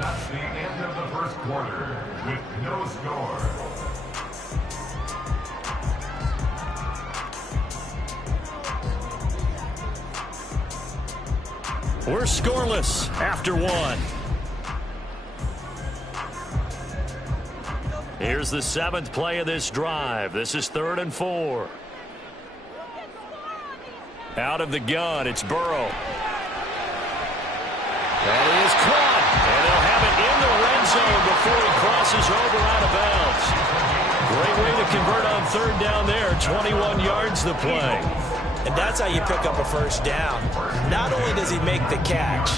That's the end of the first quarter with no score. We're scoreless after 1. Here's the 7th play of this drive. This is 3rd and 4. Out of the gun, it's Burrow. That is caught. And they'll have it in the red zone before he crosses over out of bounds. Great way to convert on 3rd down there. 21 yards the play. And that's how you pick up a first down. Not only does he make the catch,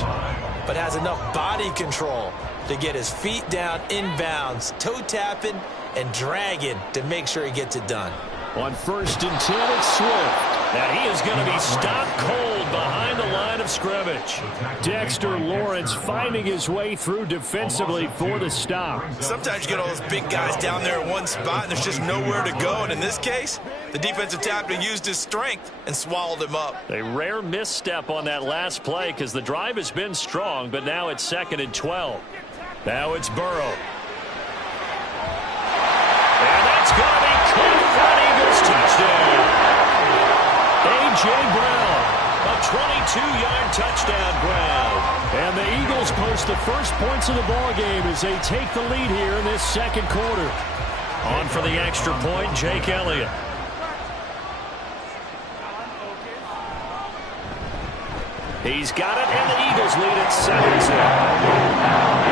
but has enough body control to get his feet down inbounds, toe tapping and dragging to make sure he gets it done. On 1st and 10, it's Swift. Now he is going to be stopped cold behind the line of scrimmage. Dexter Lawrence finding his way through defensively for the stop. Sometimes you get all those big guys down there in one spot, and there's just nowhere to go. And in this case, the defensive tackle used his strength and swallowed him up. A rare misstep on that last play because the drive has been strong, but now it's 2nd and 12. Now it's Burrow. And that's going to be caught for an Eagles touchdown. A.J. Brown, a 22-yard touchdown grab. And the Eagles post the first points of the ball game as they take the lead here in this 2nd quarter. On for the extra point, Jake Elliott. He's got it, and the Eagles lead at 7-0.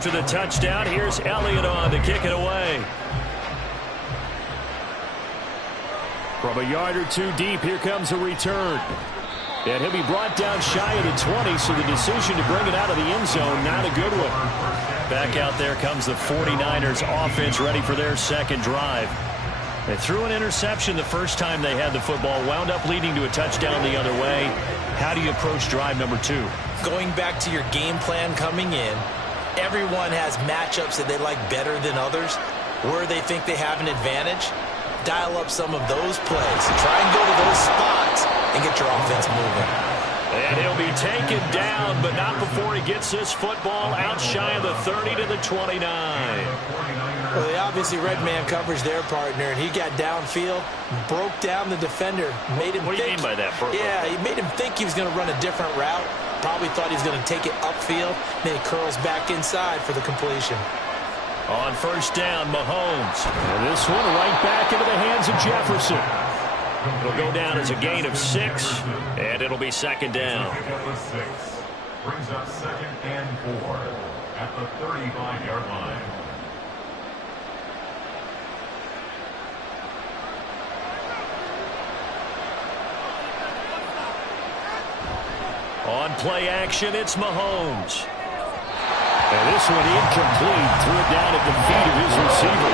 After the touchdown, here's Elliott on to kick it away. From a yard or two deep, here comes a return. And he'll be brought down shy of the 20, so the decision to bring it out of the end zone, not a good one. Back out there comes the 49ers offense ready for their 2nd drive. They threw an interception the first time they had the football, wound up leading to a touchdown the other way. How do you approach drive number 2? Going back to your game plan coming in, everyone has matchups that they like better than others, where they think they have an advantage. Dial up some of those plays. Try and go to those spots and get your offense moving. And he'll be taken down, but not before he gets this football out shy of the 30 to the 29. Well, they obviously read man coverage their partner, and he got downfield, broke down the defender, made him What do you mean by that, Burrow? Yeah, he made him think he was going to run a different route. Probably thought he was going to take it upfield. Then he curls back inside for the completion. On 1st down, Mahomes. And this one right back into the hands of Jefferson. It'll go down as a gain of 6, and it'll be 2nd down. brings up 2nd and 4 at the 35-yard line. On play action, it's Mahomes. And this one incomplete. Threw it down at the feet of his receiver.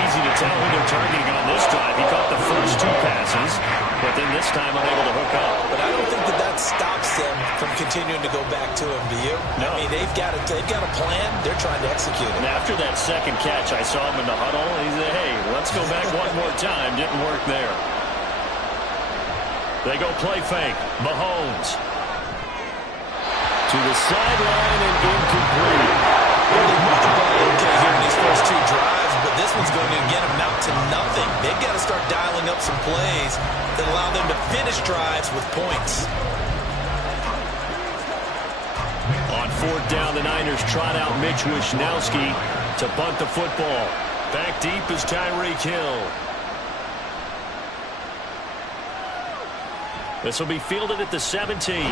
Easy to tell who they're targeting on this drive. He caught the first 2 passes, but then this time unable to hook up. But I don't think that stops them from continuing to go back to him, do you? No. I mean, they've got a plan. They're trying to execute it. And after that second catch, I saw him in the huddle. He said, hey, let's go back one more time. Didn't work there. They go play fake. Mahomes. To the sideline and incomplete. Well, they moved the ball okay here in these first 2 drives, but this one's going to again amount to nothing. They've got to start dialing up some plays that allow them to finish drives with points. On 4th down, the Niners trot out Mitch Wishnowsky to bunt the football. Back deep is Tyreek Hill. This will be fielded at the 17.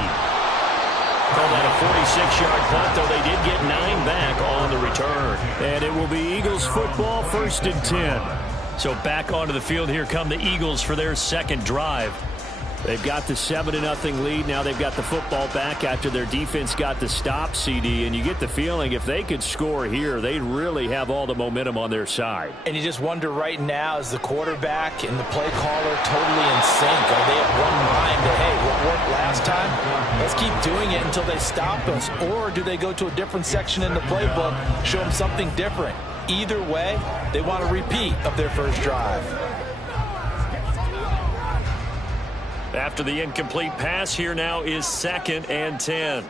Call that a 46-yard punt, though they did get 9 back on the return. And it will be Eagles football, 1st and 10. So back onto the field, here come the Eagles for their second drive. They've got the 7-0 lead. Now they've got the football back after their defense got the stop, CD. And you get the feeling if they could score here, they'd really have all the momentum on their side. And you just wonder right now, is the quarterback and the play caller totally in sync? Are they of one mind that, hey, what worked last time? Let's keep doing it until they stop us. Or do they go to a different section in the playbook, show them something different? Either way, they want a repeat of their first drive. After the incomplete pass, here now is 2nd and 10.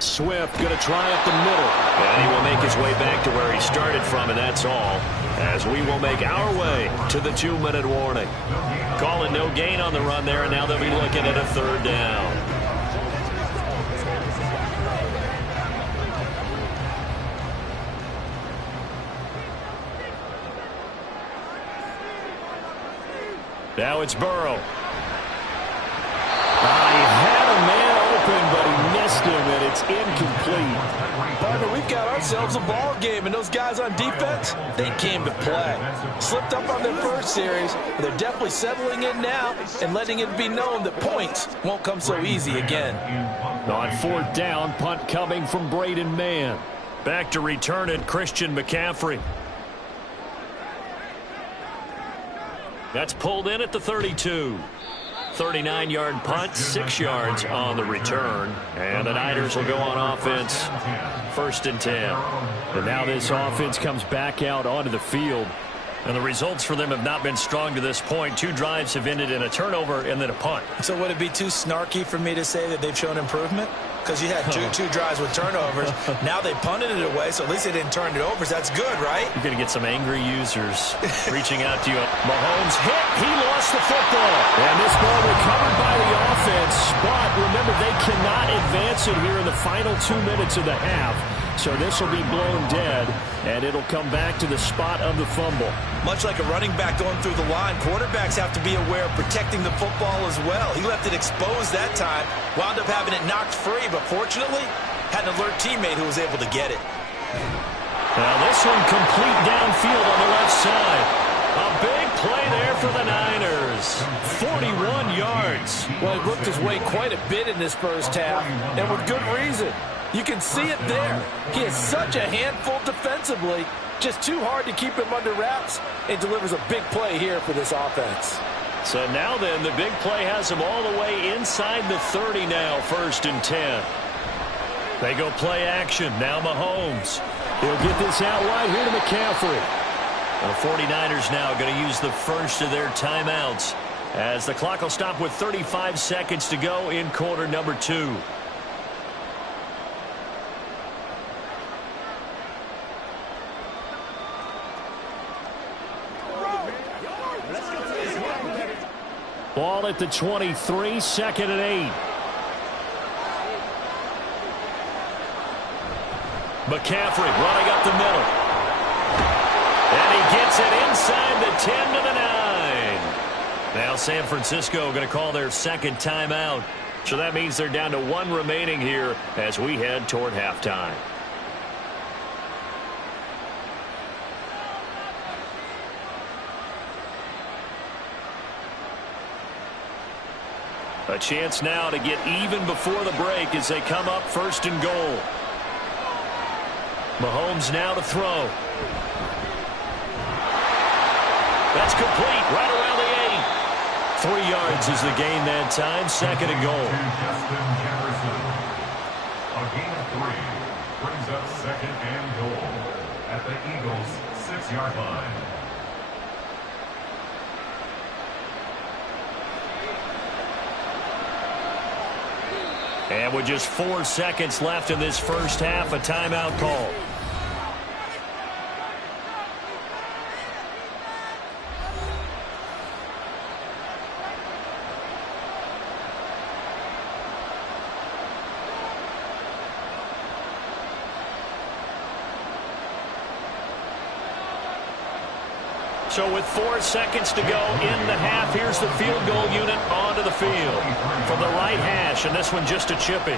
Swift going to try up the middle. And he will make his way back to where he started from, and that's all. As we will make our way to the 2-minute warning. Call it no gain on the run there, and now they'll be looking at a 3rd down. Now it's Burrow. He had a man open, but he missed him, and it's incomplete. Partner, we've got ourselves a ball game, and those guys on defense, they came to play. Slipped up on their first series, but they're definitely settling in now and letting it be known that points won't come so easy again. On 4th down, punt coming from Braden Mann. Back to return it, Christian McCaffrey. That's pulled in at the 32. 39-yard punt, 6 yards on the return. And the Niners will go on offense, 1st and 10. And now this offense comes back out onto the field. And the results for them have not been strong to this point. 2 drives have ended in a turnover and then a punt. So would it be too snarky for me to say that they've shown improvement? Because you had two drives with turnovers. Now they punted it away, so at least they didn't turn it over. So that's good, right? You're going to get some angry users reaching out to you. Mahomes hit. He lost the football. And this ball recovered by the offense. But remember, they cannot advance it here in the final 2 minutes of the half. So this will be blown dead, and it'll come back to the spot of the fumble. Much like a running back going through the line, quarterbacks have to be aware of protecting the football as well. He left it exposed that time, wound up having it knocked free, but fortunately, had an alert teammate who was able to get it. Now this one complete downfield on the left side. A big play there for the Niners. 41 yards. Well, he worked his way quite a bit in this first half, and with good reason. You can see it there. He is such a handful defensively. Just too hard to keep him under wraps, and delivers a big play here for this offense. So now then, the big play has him all the way inside the 30 now, 1st and 10. They go play action. Now Mahomes. He'll get this out wide here to McCaffrey. The 49ers now going to use the first of their timeouts as the clock will stop with 35 seconds to go in quarter number 2. Ball at the 23, 2nd and 8. McCaffrey running up the middle. And he gets it inside the 10 to the 9. Now San Francisco going to call their second timeout. So that means they're down to 1 remaining here as we head toward halftime. A chance now to get even before the break as they come up 1st and goal. Mahomes now to throw. That's complete right around the 8. 3 yards is the gain that time. 2nd and goal. Justin Jefferson. A gain of 3 brings up 2nd and goal at the Eagles' 6-yard line. And with just 4 seconds left in this first half, a timeout call. So with 4 seconds to go in the half, here's the field goal unit onto the field from the right hash, and this one just a chippy.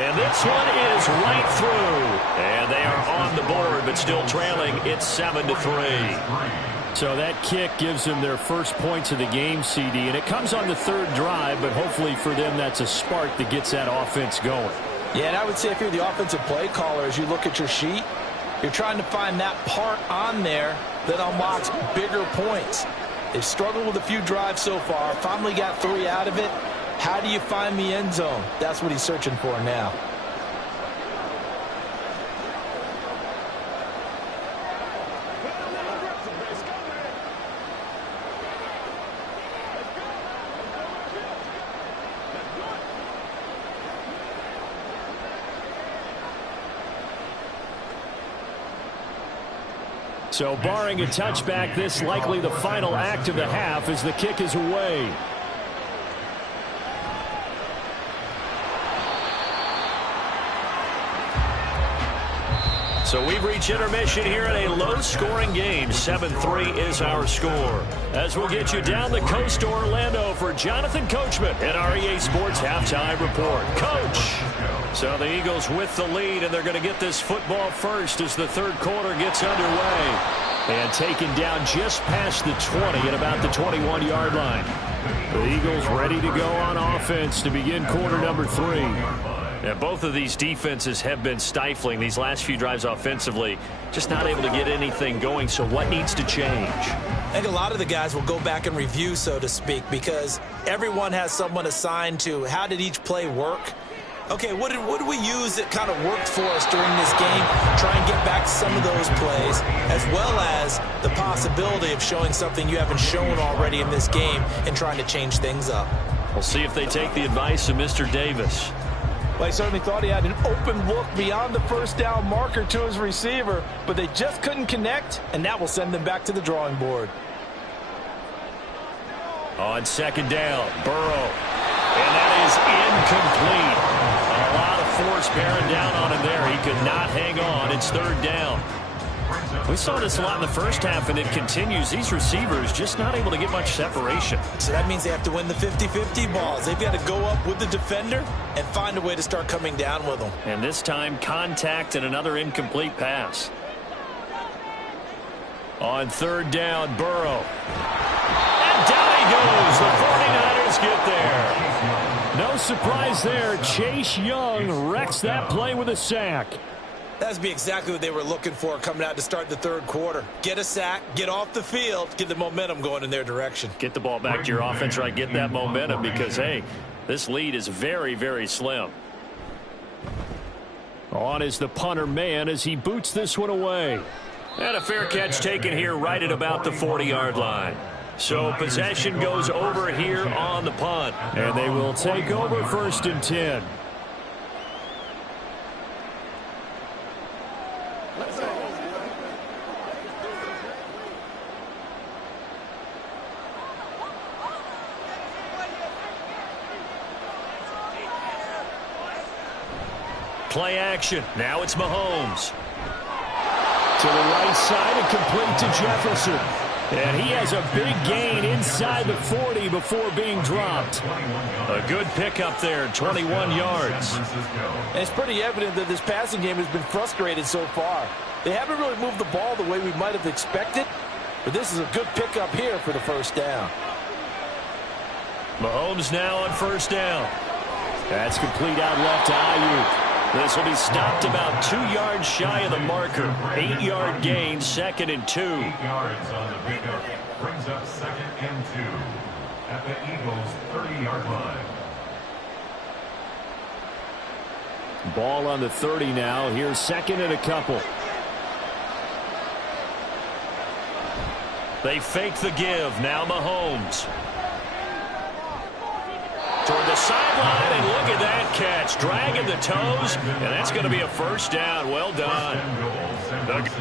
And this one is right through. And they are on the board, but still trailing. It's 7-3. So that kick gives them their first points of the game, CD, and it comes on the 3rd drive, but hopefully for them that's a spark that gets that offense going. Yeah, and I would say if you're the offensive play caller, as you look at your sheet, you're trying to find that part on there that unlocks bigger points. They've struggled with a few drives so far, finally got 3 out of it. How do you find the end zone? That's what he's searching for now. So barring a touchback, this likely the final act of the half as the kick is away. So we've reached intermission here in a low-scoring game. 7-3 is our score. As we'll get you down the coast to Orlando for Jonathan Coachman at our EA Sports Halftime Report. Coach! So the Eagles with the lead, and they're going to get this football first as the 3rd quarter gets underway. And taken down just past the 20 at about the 21-yard line. The Eagles ready to go on offense to begin quarter number 3. And both of these defenses have been stifling these last few drives offensively. Just not able to get anything going, so what needs to change? I think a lot of the guys will go back and review, so to speak, because everyone has someone assigned to how did each play work. Okay, what did we use that kind of worked for us during this game? Try and get back to some of those plays, as well as the possibility of showing something you haven't shown already in this game and trying to change things up. We'll see if they take the advice of Mr. Davis. Well, he certainly thought he had an open look beyond the first down marker to his receiver, but they just couldn't connect, and that will send them back to the drawing board. On 2nd down, Burrow. And that is incomplete. A lot of force bearing down on him there. He could not hang on. It's 3rd down. We saw this a lot in the first half, and it continues. These receivers just not able to get much separation. So that means they have to win the 50-50 balls. They've got to go up with the defender and find a way to start coming down with them. And this time, contact and another incomplete pass. On 3rd down, Burrow. And down he goes. The 49ers get there. No surprise there. Chase Young wrecks that play with a sack. That'd be exactly what they were looking for coming out to start the 3rd quarter. Get a sack, get off the field, get the momentum going in their direction. Get the ball back to your offense, right? Get that momentum because, hey, this lead is very, very slim. On is the punter man as he boots this one away. And a fair catch taken here right at about the 40-yard line. So possession goes over here on the punt. And they will take over 1st and 10. Play action. Now it's Mahomes. To the right side and complete to Jefferson. And he has a big gain inside the 40 before being dropped. A good pickup there, 21 yards. And it's pretty evident that this passing game has been frustrated so far. They haven't really moved the ball the way we might have expected, but this is a good pickup here for the first down. Mahomes now on first down. That's complete out left to Ayuk. This will be stopped about 2 yards shy of the marker. 8-yard gain, 2nd and 2. 8 yards on the pickup. Brings up 2nd and 2 at the Eagles' 30-yard line. Ball on the 30 now. Here's 2nd and a couple. They fake the give. Now Mahomes. Toward the sideline, and look at that catch. Dragging the toes, and that's going to be a first down. Well done.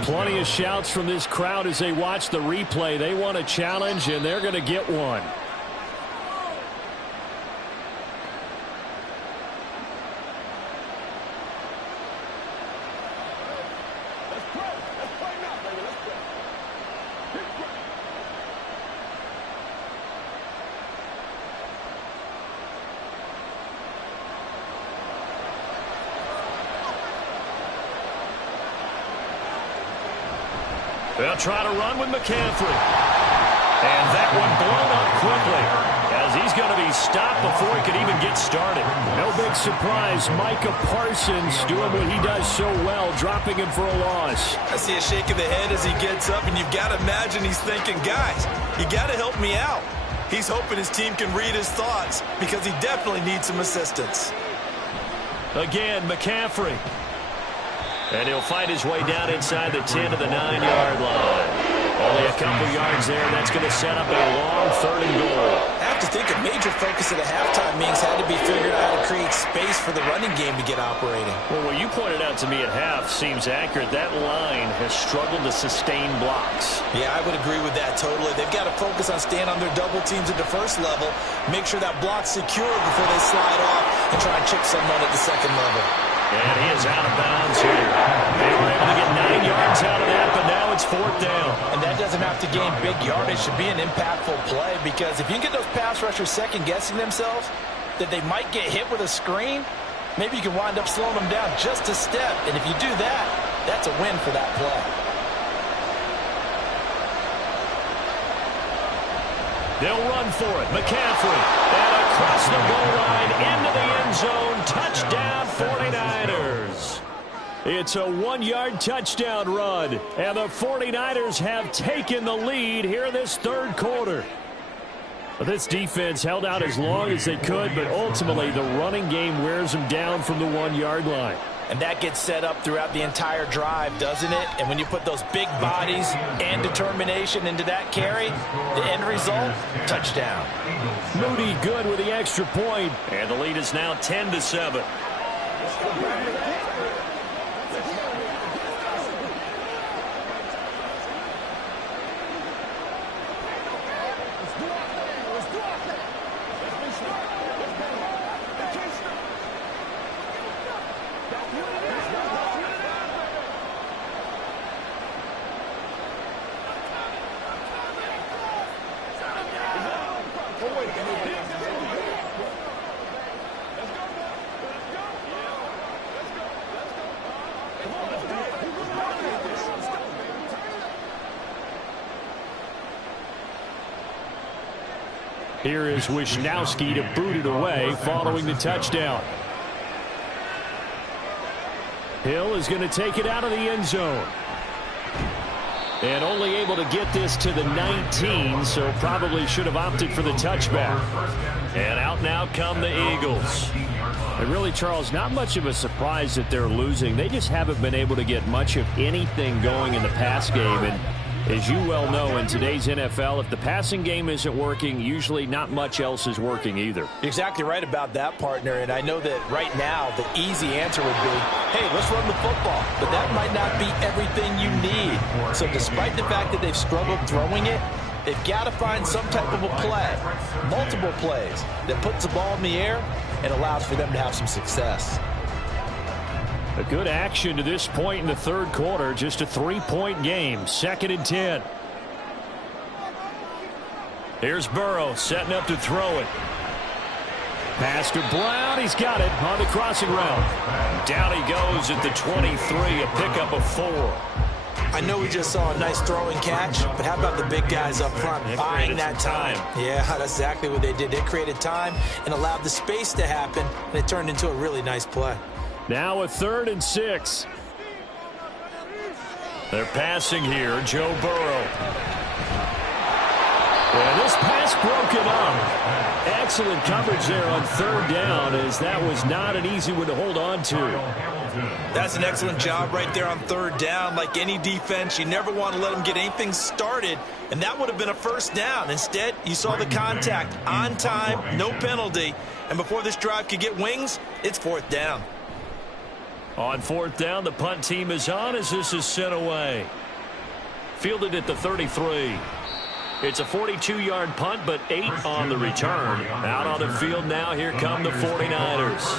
Plenty of shouts from this crowd as they watch the replay. They want a challenge, and they're going to get one. They'll try to run with McCaffrey. And that one blown up quickly as he's going to be stopped before he could even get started. No big surprise. Micah Parsons doing what he does so well, dropping him for a loss. I see a shake of the head as he gets up, and you've got to imagine he's thinking, guys, you got to help me out. He's hoping his team can read his thoughts because he definitely needs some assistance. Again, McCaffrey. And he'll fight his way down inside the 10 to the 9-yard line. Only a couple yards there. That's going to set up a long 3rd and goal. I have to think a major focus at a halftime means had to be figured out how to create space for the running game to get operating. Well, what you pointed out to me at half seems accurate. That line has struggled to sustain blocks. Yeah, I would agree with that totally. They've got to focus on staying on their double teams at the first level, make sure that block's secure before they slide off and try and chip someone at the second level. And he is out of bounds here. They were able to get 9 yards out of that, but now it's 4th down. And that doesn't have to gain big yardage to be an impactful play, because if you can get those pass rushers second-guessing themselves that they might get hit with a screen, maybe you can wind up slowing them down just a step. And if you do that, that's a win for that play. They'll run for it. McCaffrey. And across the goal line into the end zone. Touchdown 49ers. It's a 1-yard touchdown run. And the 49ers have taken the lead here in this 3rd quarter. This defense held out as long as they could, but ultimately the running game wears them down from the 1-yard line. And that gets set up throughout the entire drive, doesn't it? And when you put those big bodies and determination into that carry, the end result, touchdown. Moody good with the extra point. And the lead is now 10-7. Here is Wisnowski to boot it away following the touchdown. Hill is going to take it out of the end zone. And only able to get this to the 19, so probably should have opted for the touchback. And out now come the Eagles. And really, Charles, not much of a surprise that they're losing. They just haven't been able to get much of anything going in the pass game. And as you well know, in today's NFL, if the passing game isn't working, usually not much else is working either. You're exactly right about that, partner. And I know that right now the easy answer would be, hey, let's run the football. But that might not be everything you need. So despite the fact that they've struggled throwing it, they've got to find some type of a play, multiple plays, that puts the ball in the air and allows for them to have some success. A good action to this point in the 3rd quarter. Just a 3-point game. 2nd and 10. Here's Burrow setting up to throw it. Pass to Brown. He's got it on the crossing route. Down he goes at the 23, a pickup of 4. I know we just saw a nice throwing catch, but how about the big guys up front buying that time? Yeah, that's exactly what they did. They created time and allowed the space to happen, and it turned into a really nice play. Now a 3rd and 6. They're passing here, Joe Burrow. And this pass broken up. Excellent coverage there on 3rd down, as that was not an easy one to hold on to. That's an excellent job right there on 3rd down. Like any defense, you never want to let them get anything started, and that would have been a 1st down. Instead, you saw the contact on time, no penalty, and before this drive could get wings, it's 4th down. On 4th down, the punt team is on as this is sent away. Fielded at the 33. It's a 42-yard punt, but 8 on the return. Out on the field now, here come the 49ers.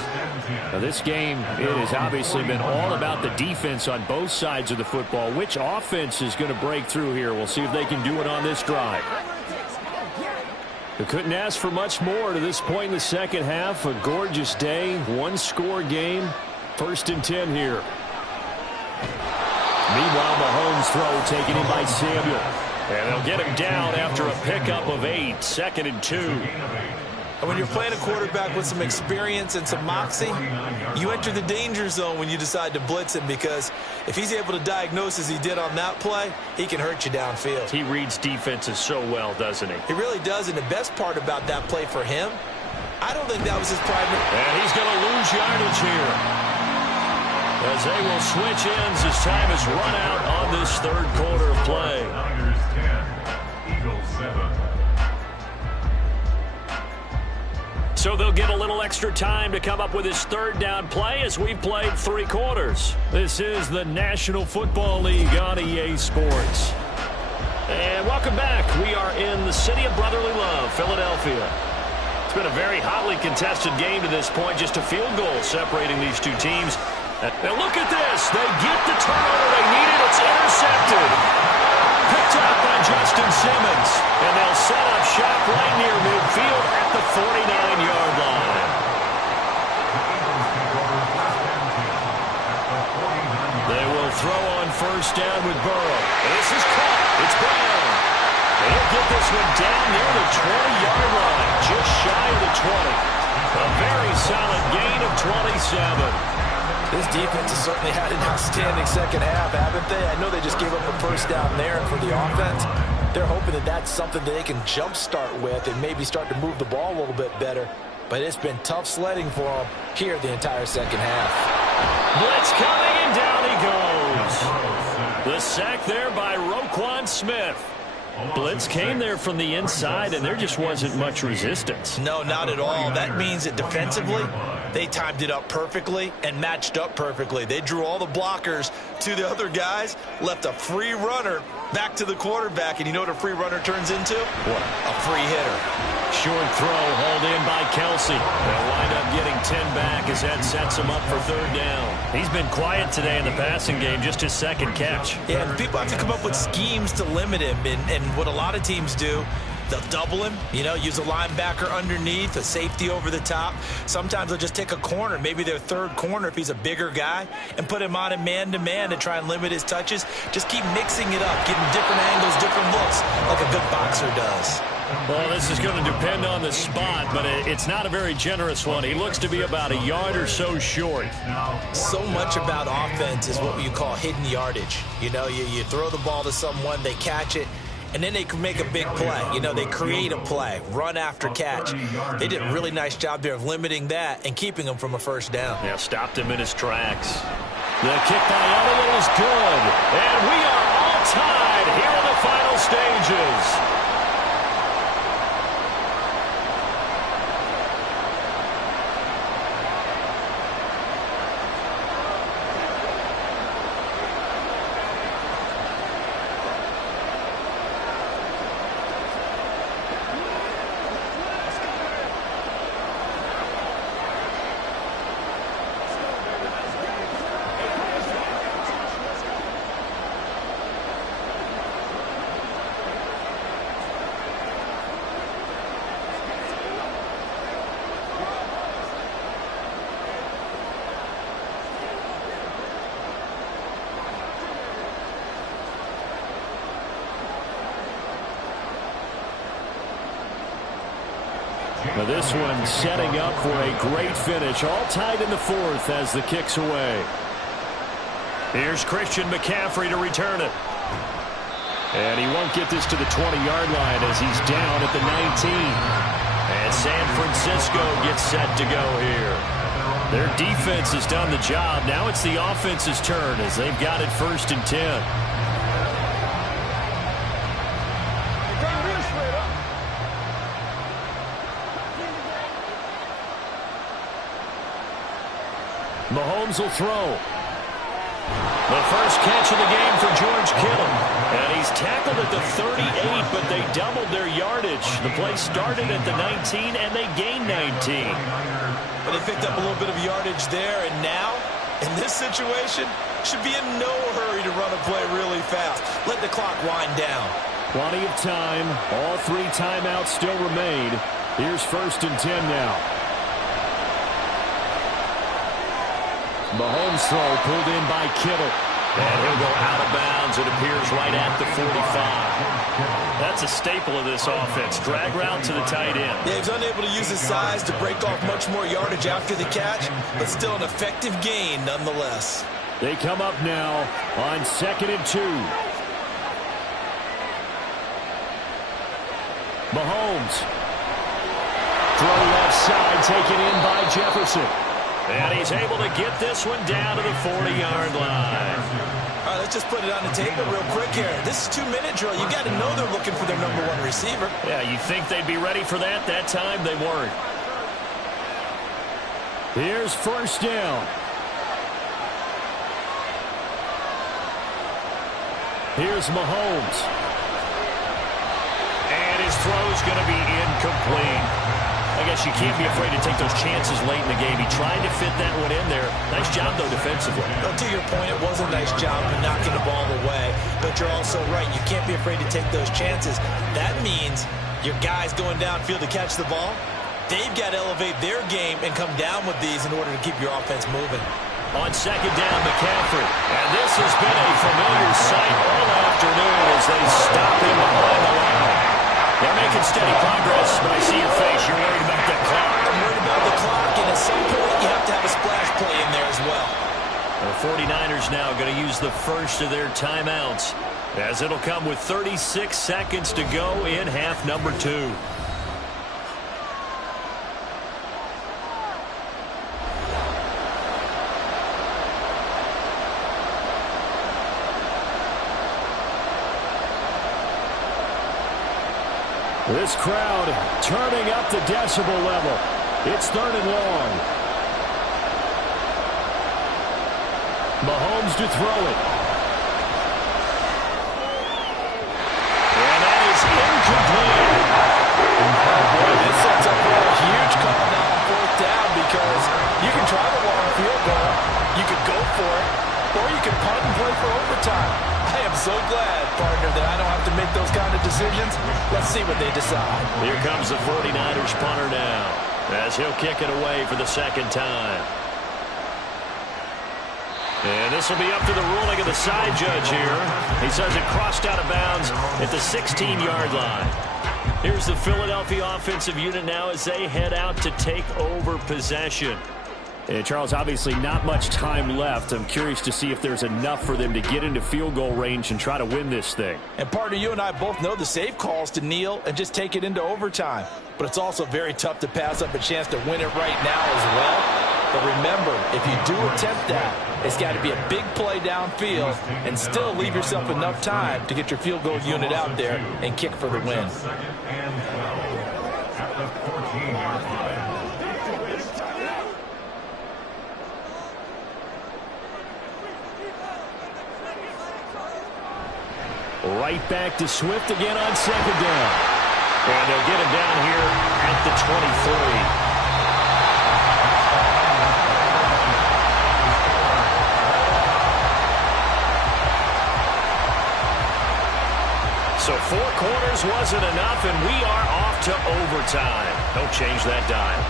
Now this game, it has obviously been all about the defense on both sides of the football. Which offense is going to break through here? We'll see if they can do it on this drive. They couldn't ask for much more to this point in the second half. A gorgeous day, one-score game. 1st and 10 here. Meanwhile, Mahomes' throw taken in by Samuel. And they'll get him down after a pickup of 8. 2nd and 2. And when you're playing a quarterback with some experience and some moxie, you enter the danger zone when you decide to blitz him, because if he's able to diagnose as he did on that play, he can hurt you downfield. He reads defenses so well, doesn't he? He really does, and the best part about that play for him, I don't think that was his primary. And he's going to lose yardage here, as they will switch ends as time is run out on this 3rd quarter of play. Niners 10, Eagles 7. So they'll get a little extra time to come up with his 3rd down play as we've played 3 quarters. This is the National Football League on EA Sports. And welcome back. We are in the city of brotherly love, Philadelphia. It's been a very hotly contested game to this point. Just a field goal separating these two teams. Now look at this. They get the turnover they needed. It's intercepted. Picked up by Justin Simmons. And they'll set up shop right near midfield at the 49-yard line. They will throw on 1st down with Burrow. This is caught. It's Brown. And he'll get this one down near the 20-yard line, just shy of the 20. A very solid gain of 27. This defense has certainly had an outstanding second half, haven't they? I know they just gave up a 1st down there, and for the offense, they're hoping that that's something that they can jumpstart with and maybe start to move the ball a little bit better. But it's been tough sledding for them here the entire second half. Blitz coming, and down he goes. The sack there by Roquan Smith. Blitz came there from the inside, and there just wasn't much resistance. No, not at all. That means that defensively, they timed it up perfectly and matched up perfectly. They drew all the blockers to the other guys, left a free runner back to the quarterback, and you know what a free runner turns into? What? A free hitter. Short throw hauled in by Kelsey. They'll wind up getting 10 back as that sets him up for 3rd down. He's been quiet today in the passing game, just his 2nd catch. Yeah, and people have to come up with schemes to limit him, and what a lot of teams do, they'll double him, you know, use a linebacker underneath, a safety over the top. Sometimes they'll just take a corner, maybe their 3rd corner if he's a bigger guy, and put him on a man-to-man to try and limit his touches. Just keep mixing it up, getting different angles, different looks, like a good boxer does. Well, this is going to depend on the spot, but it's not a very generous one. He looks to be about a yard or so short. So much about offense is what you call hidden yardage. You know, you throw the ball to someone, they catch it, and then they can make a big play. You know, they create a play, run after catch. They did a really nice job there of limiting that and keeping him from a 1st down. Yeah, stopped him in his tracks. The kick by Elliott is good. And we are all tied here in the final stages. Now this one setting up for a great finish. All tied in the fourth as the kick's away. Here's Christian McCaffrey to return it. And he won't get this to the 20-yard line as he's down at the 19. And San Francisco gets set to go here. Their defense has done the job. Now it's the offense's turn as they've got it 1st and 10. Mahomes will throw. The first catch of the game for George Kittle. And he's tackled at the 38, but they doubled their yardage. The play started at the 19, and they gained 19. But they picked up a little bit of yardage there, and now, in this situation, should be in no hurry to run a play really fast. Let the clock wind down. Plenty of time. All 3 timeouts still remain. Here's 1st and 10 now. Mahomes throw pulled in by Kittle. And he'll go out of bounds. It appears right at the 45. That's a staple of this offense. Drag route to the tight end. Yeah, he's unable to use his size to break off much more yardage after the catch, but still an effective gain nonetheless. They come up now on 2nd and 2. Mahomes. Throw left side taken in by Jefferson. And he's able to get this one down to the 40-yard line. All right, let's just put it on the table real quick here. This is 2-minute drill. You got to know they're looking for their #1 receiver. Yeah, you think they'd be ready for that? That time they weren't. Here's 1st down. Here's Mahomes. And his throw's going to be incomplete. I guess you can't be afraid to take those chances late in the game. He tried to fit that one in there. Nice job, though, defensively. Well, to your point, it was a nice job of knocking the ball away. But you're also right. You can't be afraid to take those chances. That means your guys going downfield to catch the ball, they've got to elevate their game and come down with these in order to keep your offense moving. On 2nd down, McCaffrey. And this has been a familiar sight all afternoon as they stop him behind the line. They're making steady progress, but I see your face. You're worried about that clock. I'm worried about the clock, and at some point you have to have a splash play in there as well. The 49ers now going to use the first of their timeouts, as it'll come with 36 seconds to go in half number 2. This crowd turning up the decibel level. It's 3rd and long. Mahomes to throw it. And that is incomplete. Oh boy, this sets up for a huge call now on 4th down because you can try the long field goal, you could go for it, or you can punt and play for overtime. I am so glad, partner, that I don't have to make those kind of decisions. Let's see what they decide. Here comes the 49ers punter now, as he'll kick it away for the 2nd time. And this will be up to the ruling of the side judge here. He says it crossed out of bounds at the 16-yard line. Here's the Philadelphia offensive unit now as they head out to take over possession. And Charles, obviously not much time left. I'm curious to see if there's enough for them to get into field goal range and try to win this thing. And partner, you and I both know the safe calls to kneel and just take it into overtime. But it's also very tough to pass up a chance to win it right now as well. But remember, if you do attempt that, it's got to be a big play downfield and still leave yourself enough time to get your field goal unit out there and kick for the win. Right back to Swift again on 2nd down. And they'll get him down here at the 23. So 4 quarters wasn't enough, and we are off to overtime. Don't change that dial.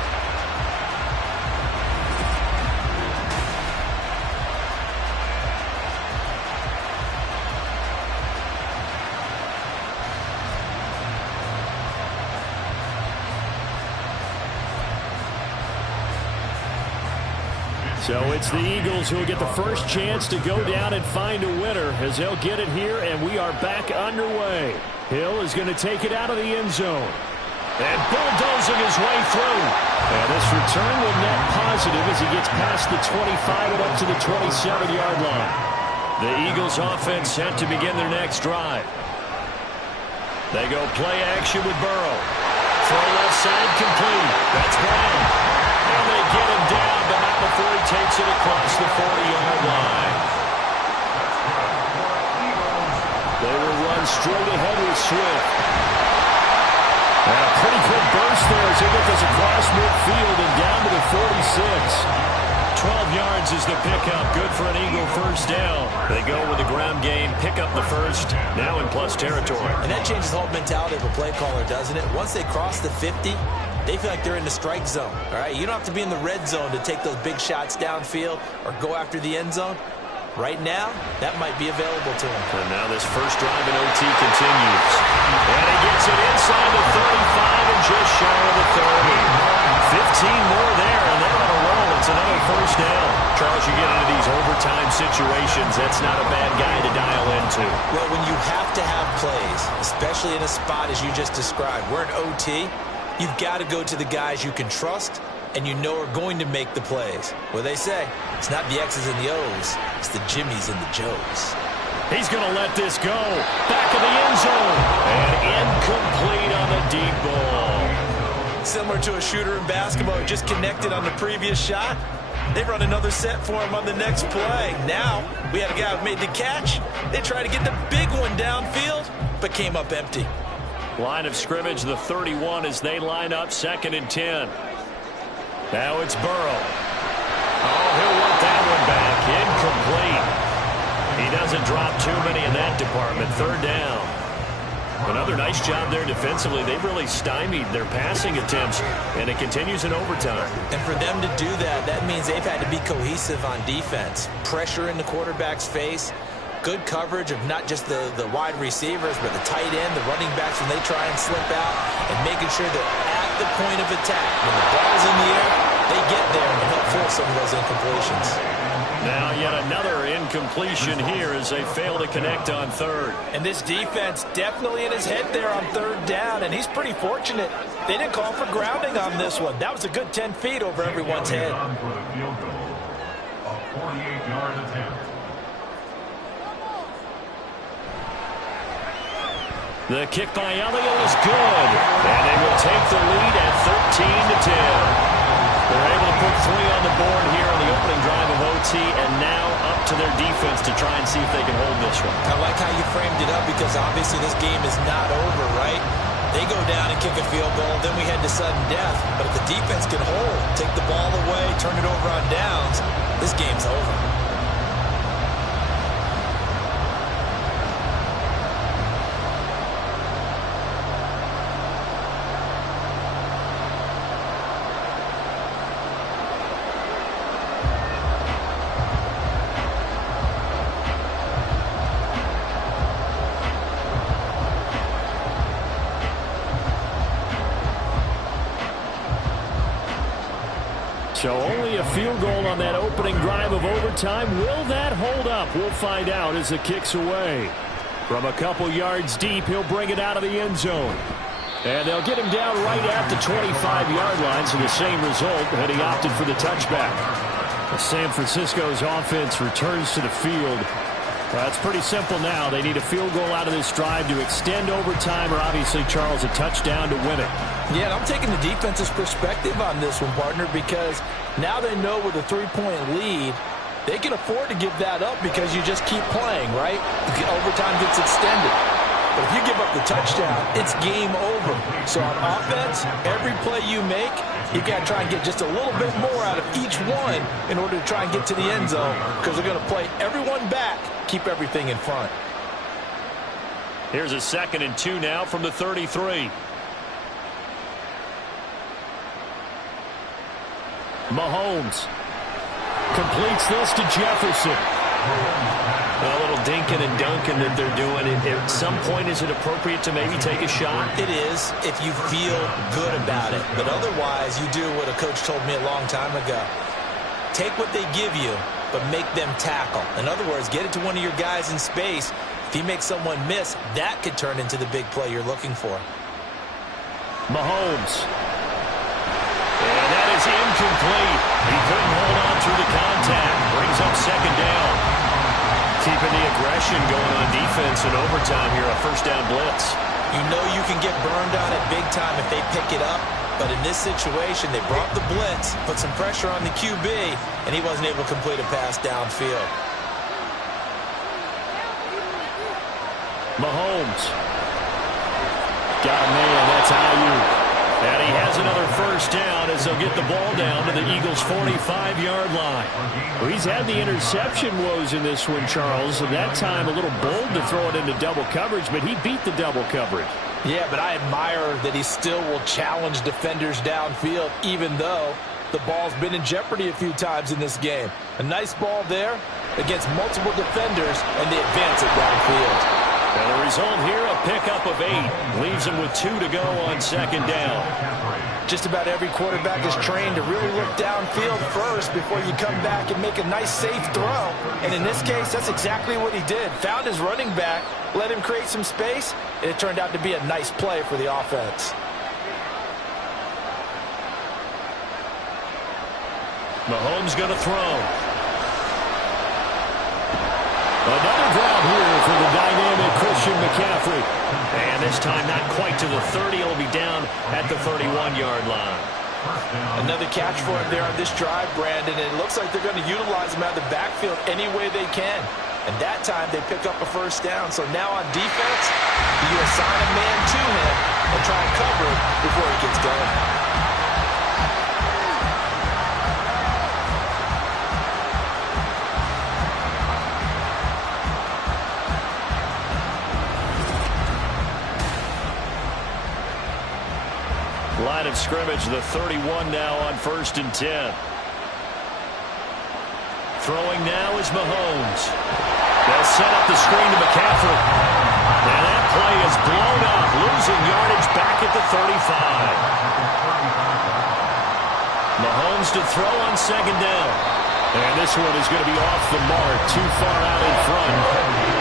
So it's the Eagles who will get the first chance to go down and find a winner as they'll get it here, and we are back underway. Hill is going to take it out of the end zone. And bulldozing his way through. And this return will net positive as he gets past the 25 and up to the 27-yard line. The Eagles offense set to begin their next drive. They go play action with Burrow. Throw left side complete. That's Brown. And they get him down, but not before he takes it across the 40-yard line. They will run straight ahead with Swift. And a pretty quick burst there as he gets us across midfield and down to the 46. 12 yards is the pickup. Good for an Eagle first down. They go with the ground game, pick up the first, now in plus territory. And that changes the whole mentality of a play caller, doesn't it? Once they cross the 50, they feel like they're in the strike zone. All right, you don't have to be in the red zone to take those big shots downfield or go after the end zone. Right now, that might be available to him. And now this first drive in OT continues. And he gets it inside the 35 and just shy of the 30. 15 more there, and they're on a roll. It's another first down. Charles, you get into these overtime situations, that's not a bad guy to dial into. Well, when you have to have plays, especially in a spot as you just described, we're in OT, you've got to go to the guys you can trust and you know are going to make the plays. Well, they say, it's not the X's and the O's, it's the Jimmies and the Joes. He's going to let this go. Back of the end zone. And incomplete on the deep ball. Similar to a shooter in basketball who just connected on the previous shot. They run another set for him on the next play. Now, we had a guy who made the catch. They tried to get the big one downfield, but came up empty. Line of scrimmage, the 31 as they line up, 2nd and 10. Now it's Burrow. Oh, he'll want that one back. Incomplete. He doesn't drop too many in that department. 3rd down. Another nice job there defensively. They've really stymied their passing attempts, and it continues in overtime. And for them to do that, that means they've had to be cohesive on defense. Pressure in the quarterback's face. Good coverage of not just the wide receivers, but the tight end, the running backs when they try and slip out, and making sure that at the point of attack, when the ball's in the air, they get there and help force some of those incompletions. Now yet another incompletion here as they fail to connect on 3rd. And this defense definitely in his head there on 3rd down, and he's pretty fortunate. They didn't call for grounding on this one. That was a good 10 feet over everyone's head. For the field goal, a 48-yard attempt. The kick by Elliott is good, and they will take the lead at 13-10. They're able to put 3 on the board here on the opening drive of OT, and now up to their defense to try and see if they can hold this one. I like how you framed it up because obviously this game is not over, right? They go down and kick a field goal, then we head to sudden death. But if the defense can hold, take the ball away, turn it over on downs, this game's over. So only a field goal on that opening drive of overtime. Will that hold up? We'll find out as the kick's away. From a couple yards deep, he'll bring it out of the end zone. And they'll get him down right at the 25-yard line, so the same result, and he opted for the touchback. San Francisco's offense returns to the field. It's pretty simple now. They need a field goal out of this drive to extend overtime, or obviously, Charles, a touchdown to win it. Yeah, and I'm taking the defense's perspective on this one, partner, because now they know with a 3-point lead, they can afford to give that up because you just keep playing, right? Overtime gets extended. But if you give up the touchdown, it's game over. So on offense, every play you make, you got to try and get just a little bit more out of each one in order to try and get to the end zone because they're going to play everyone back, keep everything in front. Here's a 2nd and 2 now from the 33. Mahomes completes this to Jefferson. A little dinking and dunking that they're doing. At some point, is it appropriate to maybe take a shot? It is if you feel good about it. But otherwise, you do what a coach told me a long time ago. take what they give you, but make them tackle. In other words, get it to one of your guys in space. If he makes someone miss, that could turn into the big play you're looking for. Mahomes. And that is incomplete. He couldn't hold on through the contact. Brings up second down. Keeping the aggression going on defense in overtime here, a first down blitz. You know you can get burned on it big time if they pick it up. But in this situation, they brought the blitz, put some pressure on the QB, and he wasn't able to complete a pass downfield. Mahomes. Got a man, that's Ayuk. And he has another first down as they'll get the ball down to the Eagles' 45-yard line. Well, he's had the interception woes in this one, Charles, and that time a little bold to throw it into double coverage, but he beat the double coverage. Yeah, but I admire that he still will challenge defenders downfield, even though the ball's been in jeopardy a few times in this game. A nice ball there against multiple defenders, and they advance it downfield. And the result here, a pickup of 8. Leaves him with 2 to go on second down. Just about every quarterback is trained to really look downfield first before you come back and make a nice, safe throw. And in this case, that's exactly what he did. Found his running back, let him create some space, and it turned out to be a nice play for the offense. Mahomes going to throw. Another grab here for the dynamic Christian McCaffrey. And this time not quite to the 30. It'll be down at the 31-yard line. Another catch for him there on this drive, Brandon. And it looks like they're going to utilize him out of the backfield any way they can. And that time they pick up a first down. So now on defense, you assign a man to him and try and cover it before he gets going. Line of scrimmage, the 31 now on 1st and 10. Throwing now is Mahomes. They'll set up the screen to McCaffrey. And that play is blown up, losing yardage back at the 35. Mahomes to throw on second down. And this one is going to be off the mark, too far out in front.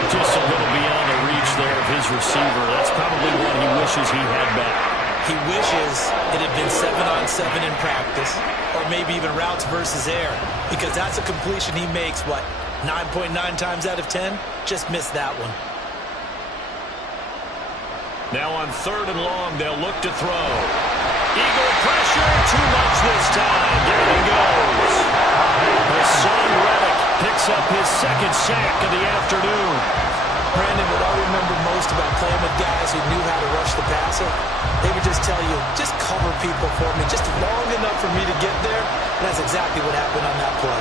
Just a little beyond the reach there of his receiver. That's probably what he wishes he had back. He wishes it had been 7-on-7 in practice, or maybe even routes versus air, because that's a completion he makes, 9.9 times out of 10? Just missed that one. Now on 3rd and long, they'll look to throw. Eagle pressure, too much this time. There he goes. Hassan Reddick picks up his second sack of the afternoon. Brandon, what I remember most about playing with guys who knew how to rush the passer, they would just tell you, just cover people for me, just long enough for me to get there. And that's exactly what happened on that play.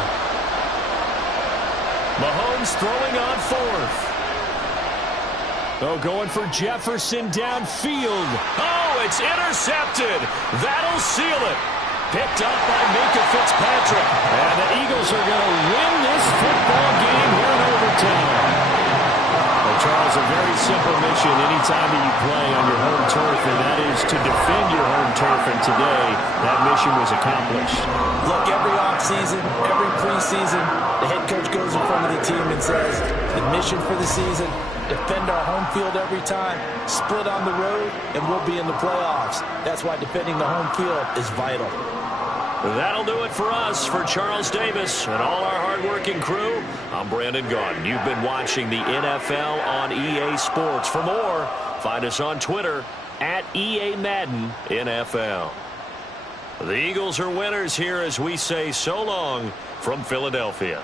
Mahomes throwing on 4th. Oh, going for Jefferson downfield. Oh, it's intercepted. That'll seal it. Picked up by Minkah Fitzpatrick. And the Eagles are going to win this football game here in overtime. Charles, a very simple mission anytime that you play on your home turf, and that is to defend your home turf, and today that mission was accomplished. Look, every offseason, every preseason, the head coach goes in front of the team and says, the mission for the season, defend our home field every time, split on the road, and we'll be in the playoffs. That's why defending the home field is vital. That'll do it for us. For Charles Davis and all our hardworking crew, I'm Brandon Gaudin. You've been watching the NFL on EA Sports. For more, find us on Twitter at EA Madden NFL. The Eagles are winners here as we say so long from Philadelphia.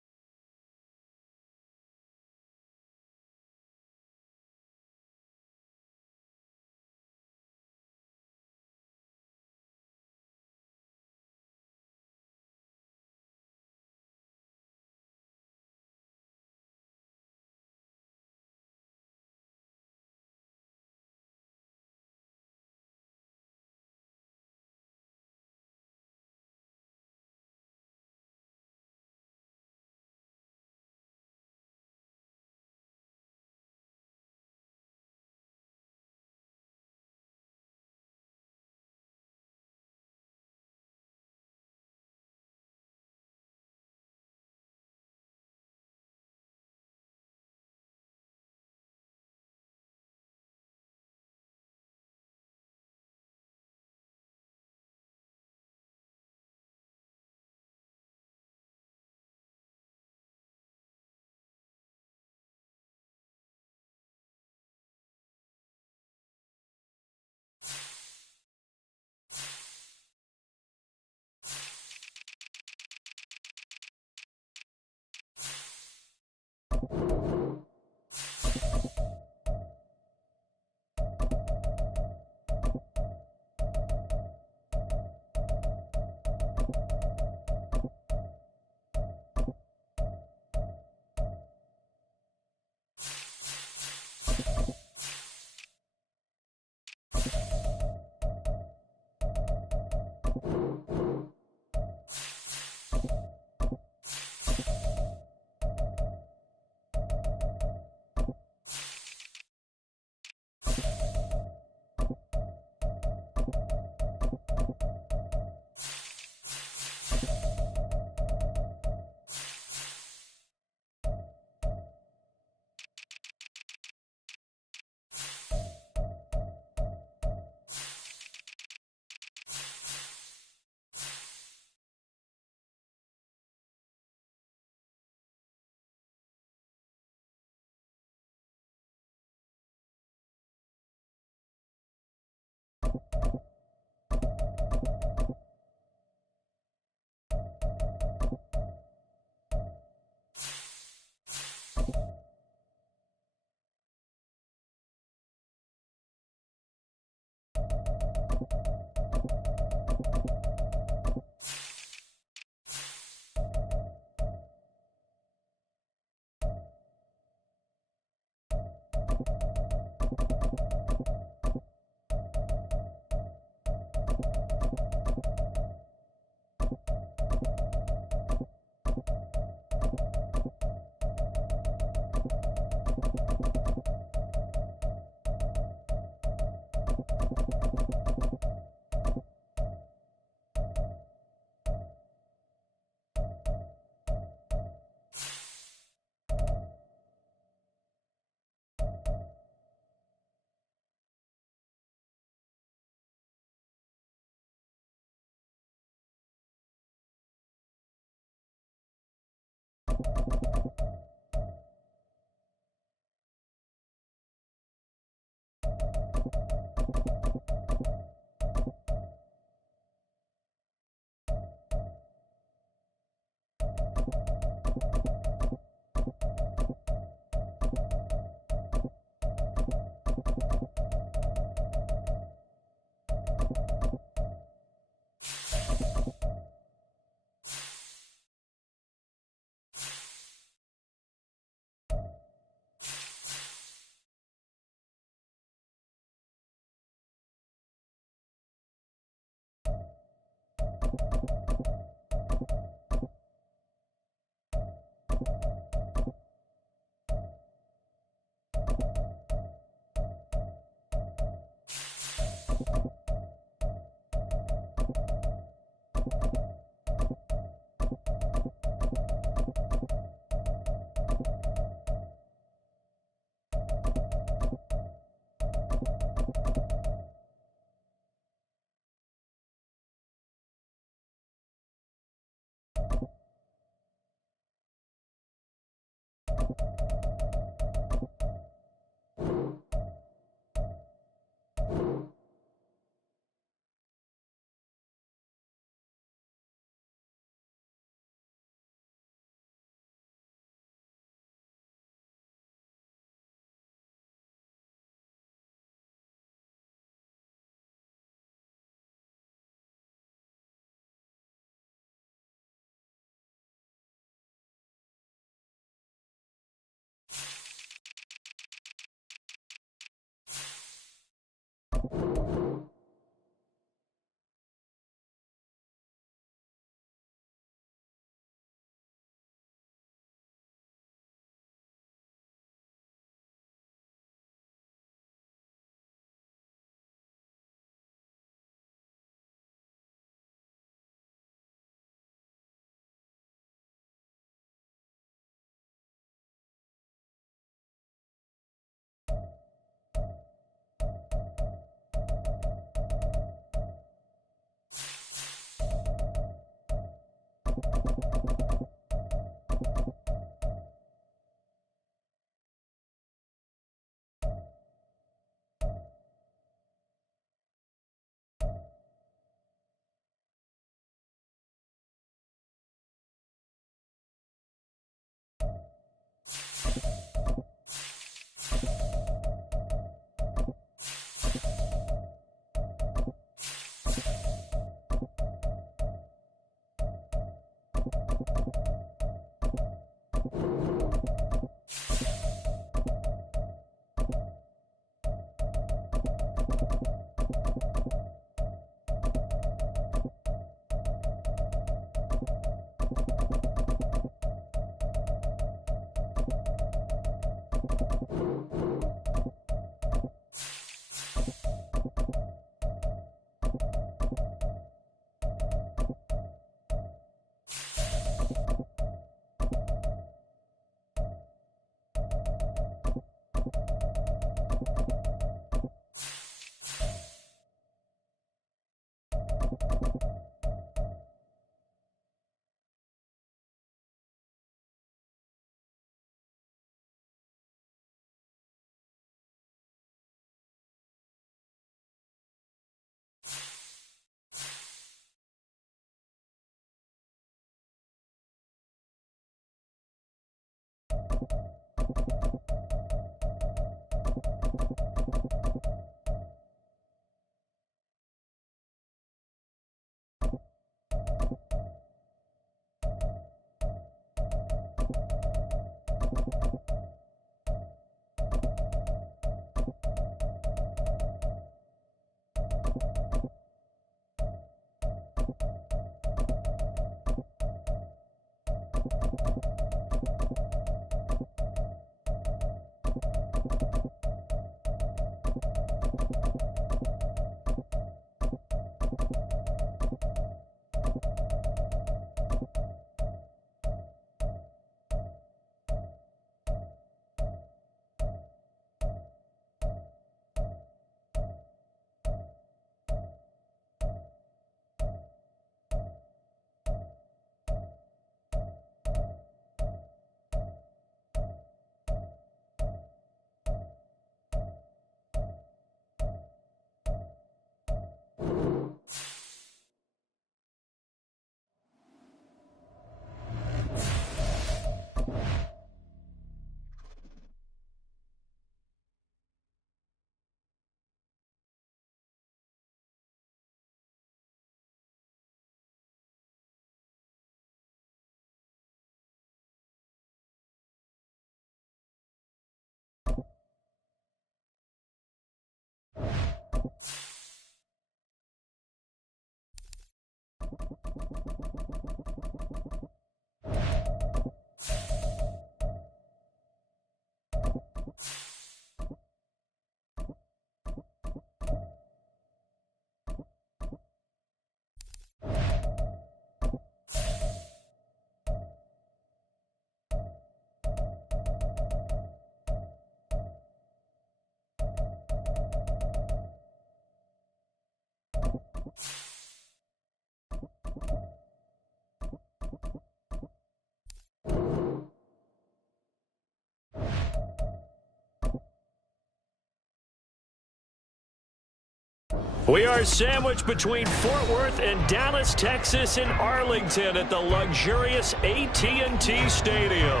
We are sandwiched between Fort Worth and Dallas, Texas, and Arlington at the luxurious AT&T Stadium.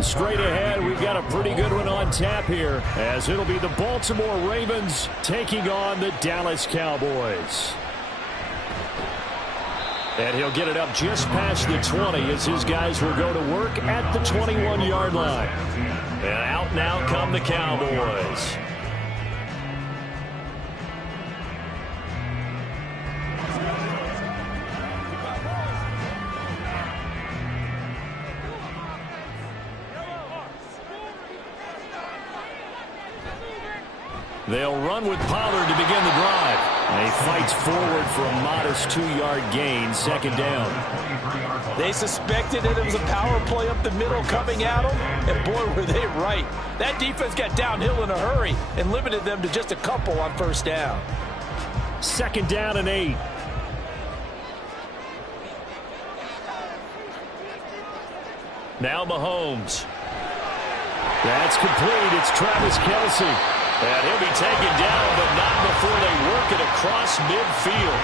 Straight ahead, we've got a pretty good one on tap here, as it'll be the Baltimore Ravens taking on the Dallas Cowboys. And he'll get it up just past the 20 as his guys will go to work at the 21-yard line. And out now come the Cowboys. They'll run with Pollard to begin the drive. And he fights forward for a modest 2-yard gain, second down. They suspected that it was a power play up the middle coming at them, and boy, were they right. That defense got downhill in a hurry and limited them to just a couple on first down. Second down and 8. Now Mahomes. That's complete. It's Travis Kelce. And he'll be taken down, but not before they work it across midfield.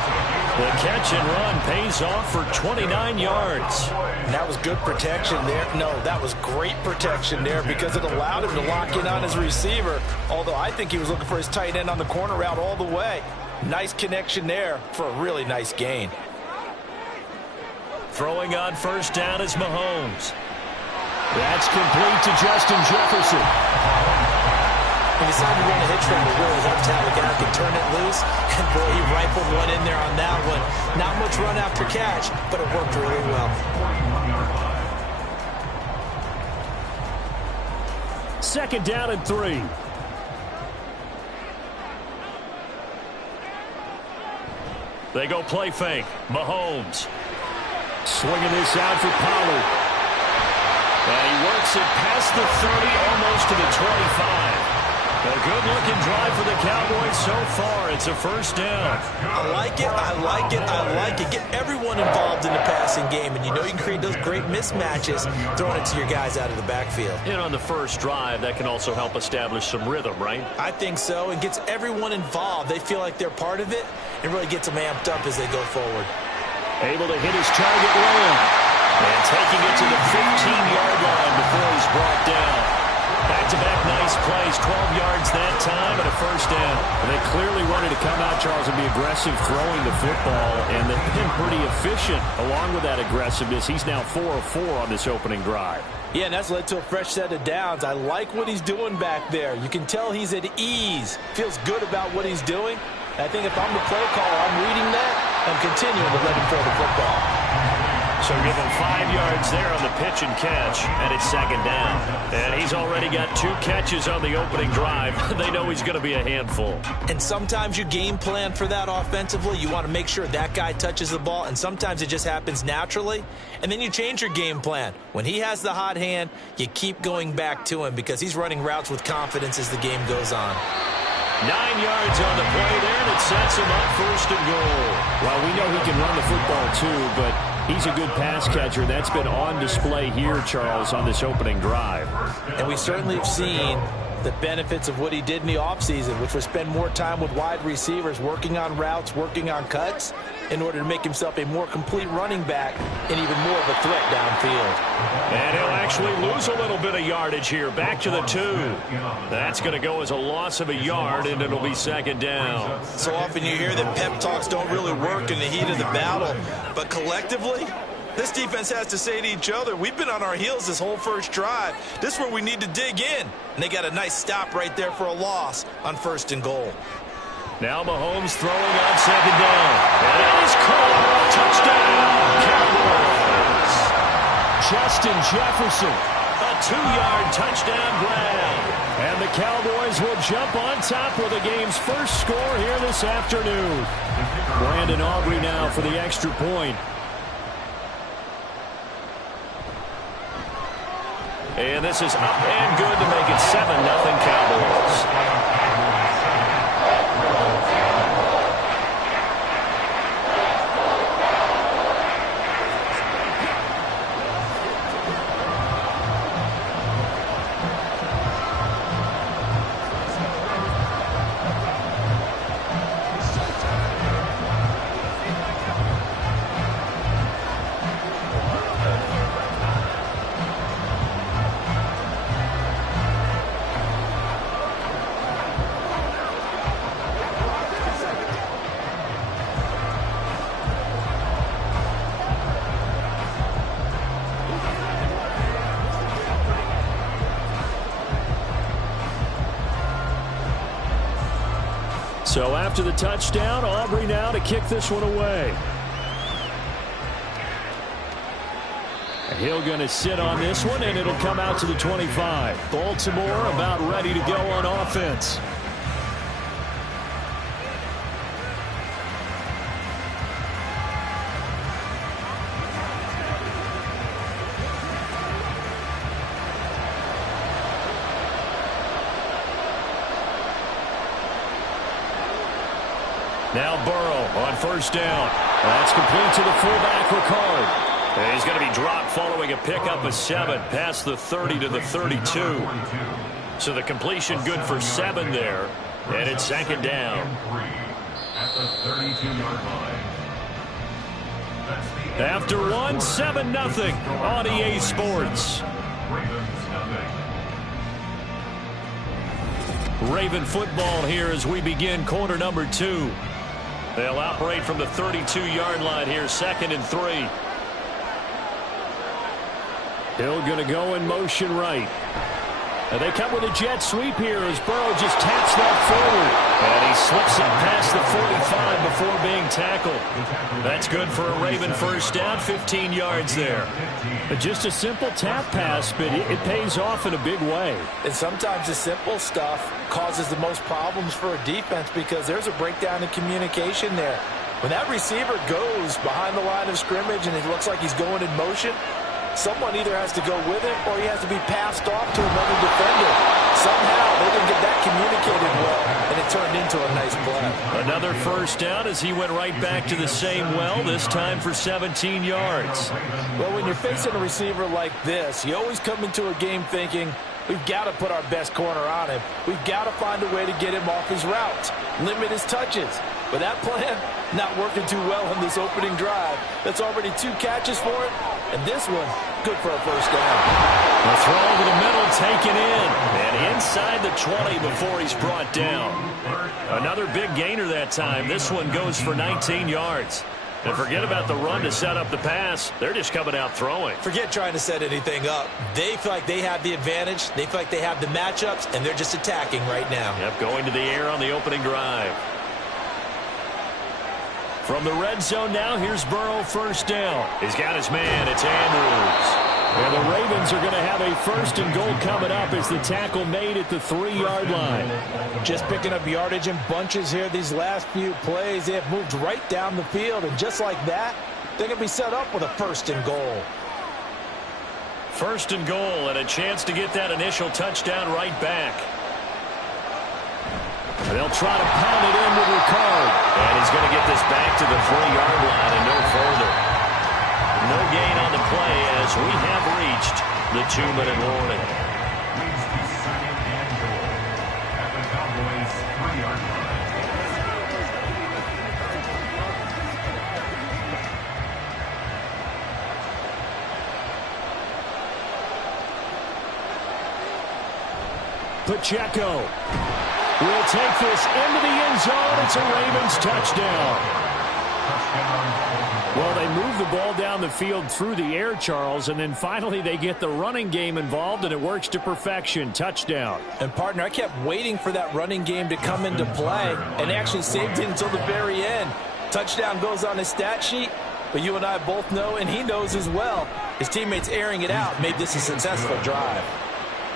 The catch and run pays off for 29 yards. And that was good protection there. No, that was great protection there because it allowed him to lock in on his receiver, although I think he was looking for his tight end on the corner route all the way. Nice connection there for a really nice gain. Throwing on first down is Mahomes. That's complete to Justin Jefferson. He decided to run a hitch route. It really helped how the guy could turn it loose. And boy, he rifled one in there on that one. Not much run after catch, but it worked really well. Second down and 3. They go play fake. Mahomes. Swinging this out for Pollard. And he works it past the 30, almost to the 25. A good-looking drive for the Cowboys so far. It's a first down. I like it, I like it, I like it. Get everyone involved in the passing game, and you know you can create those great mismatches throwing it to your guys out of the backfield. And on the first drive, that can also help establish some rhythm, right? I think so. It gets everyone involved. They feel like they're part of it, and really gets them amped up as they go forward. Able to hit his target long. And taking it to the 15-yard line before he's brought down. Back-to-back nice plays, 12 yards that time and a first down. They clearly wanted to come out, Charles, and be aggressive throwing the football, and they've been pretty efficient along with that aggressiveness. He's now 4 of 4 on this opening drive. Yeah, and that's led to a fresh set of downs. I like what he's doing back there. You can tell he's at ease, feels good about what he's doing. I think if I'm the play caller, I'm reading that and continuing to let him throw the football. So give him 5 yards there on the pitch and catch, and it's second down. And he's already got 2 catches on the opening drive. They know he's going to be a handful. And sometimes you game plan for that offensively. You want to make sure that guy touches the ball, and sometimes it just happens naturally. And then you change your game plan. When he has the hot hand, you keep going back to him because he's running routes with confidence as the game goes on. 9 yards on the play there, and it sets him up first and goal. Well, we know he can run the football too, but he's a good pass catcher. That's been on display here, Charles, on this opening drive. And we certainly have seen the benefits of what he did in the offseason, which was spend more time with wide receivers, working on routes, working on cuts, in order to make himself a more complete running back and even more of a threat downfield. And he'll actually lose a little bit of yardage here. Back to the 2. That's going to go as a loss of a yard, and it'll be second down. So often you hear that pep talks don't really work in the heat of the battle, but collectively, this defense has to say to each other, we've been on our heels this whole first drive. This is where we need to dig in. And they got a nice stop right there for a loss on first and goal. Now Mahomes throwing on second down. And it is caught. Touchdown, Cowboys. Justin Jefferson, a 2-yard touchdown grab. And the Cowboys will jump on top with the game's first score here this afternoon. Brandon Aubrey now for the extra point. And this is up and good to make it 7-0 Cowboys. So after the touchdown, Aubrey now to kick this one away. Hill going to sit on this one, and it'll come out to the 25. Baltimore about ready to go on offense. Now Burrow on first down. That's complete to the fullback, Ricard. And he's going to be dropped following a pickup of 7 past the 30 to the 32. So the completion good for 7 there. And it's second down. At the 32-yard line. After 1, 7-0 on EA Sports. Raven football here as we begin quarter number 2. They'll operate from the 32-yard line here, 2nd and 3. Hill going to go in motion right. And they come with a jet sweep here as Burrow just taps that forward. And he slips it past the 45 before being tackled. That's good for a Raven first down, 15 yards there. But just a simple tap pass, but it pays off in a big way. And sometimes the simple stuff causes the most problems for a defense because there's a breakdown in communication there. When that receiver goes behind the line of scrimmage and it looks like he's going in motion, someone either has to go with him or he has to be passed off to another defender. Somehow they didn't get that communicated well, and it turned into a nice play. Another first down as he went right back to the same well, this time for 17 yards. Well, when you're facing a receiver like this, you always come into a game thinking, we've got to put our best corner on him. We've got to find a way to get him off his routes, limit his touches. But that plan, not working too well on this opening drive. That's already 2 catches for him, and this one, good for a first down. The throw to the middle, taken in, and inside the 20 before he's brought down. Another big gainer that time. This one goes for 19 yards. And forget about the run to set up the pass. They're just coming out throwing. Forget trying to set anything up. They feel like they have the advantage. They feel like they have the matchups, and they're just attacking right now. Yep, going to the air on the opening drive. From the red zone now, here's Burrow first down. He's got his man. It's Andrews. And the Ravens are going to have a first and goal coming up as the tackle made at the 3-yard line. Just picking up yardage in bunches here these last few plays. They have moved right down the field, and just like that, they're going to be set up with a first and goal. First and goal, and a chance to get that initial touchdown right back. They'll try to pound it in with Ricard. And he's going to get this back to the 3-yard line and no further. No gain on the play as we have reached the 2-minute warning. Leads to 2nd and goal at the Cowboys' 3-yard line. Pacheco will take this into the end zone. It's a Ravens touchdown. Touchdown, Baltimore. Well, they move the ball down the field through the air, Charles, and then finally they get the running game involved, and it works to perfection. Touchdown. And, partner, I kept waiting for that running game to come into play, and they actually saved it until the very end. Touchdown goes on his stat sheet, but you and I both know, and he knows as well, his teammates airing it out made this a successful drive.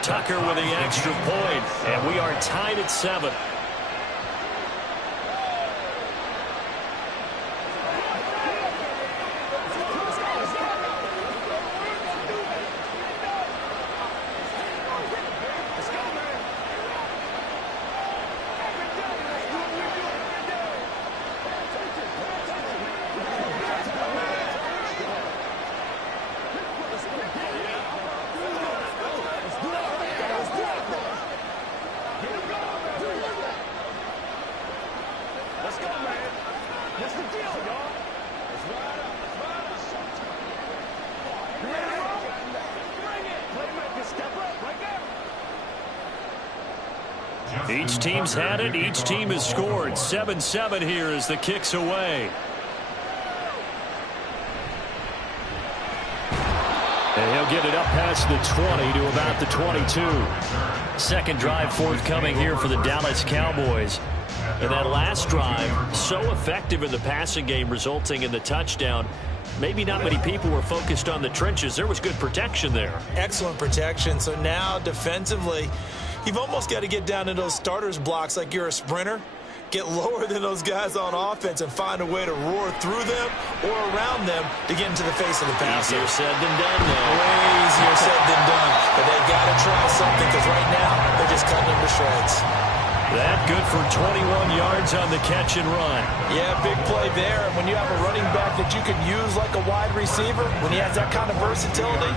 Tucker with the extra point, and we are tied at 7. Each team's had it. Each team has scored. 7-7 here as the kick's away. And he'll get it up past the 20 to about the 22. Second drive forthcoming here for the Dallas Cowboys. And that last drive, so effective in the passing game, resulting in the touchdown. Maybe not many people were focused on the trenches. There was good protection there. Excellent protection. So now defensively, you've almost got to get down in those starters blocks like you're a sprinter. Get lower than those guys on offense and find a way to roar through them or around them to get into the face of the passer. Easier said than done, though. Way easier said than done. But they got to try something because right now they're just cutting them to shreds. That good for 21 yards on the catch and run. Yeah, big play there. And when you have a running back that you could use like a wide receiver, when he has that kind of versatility,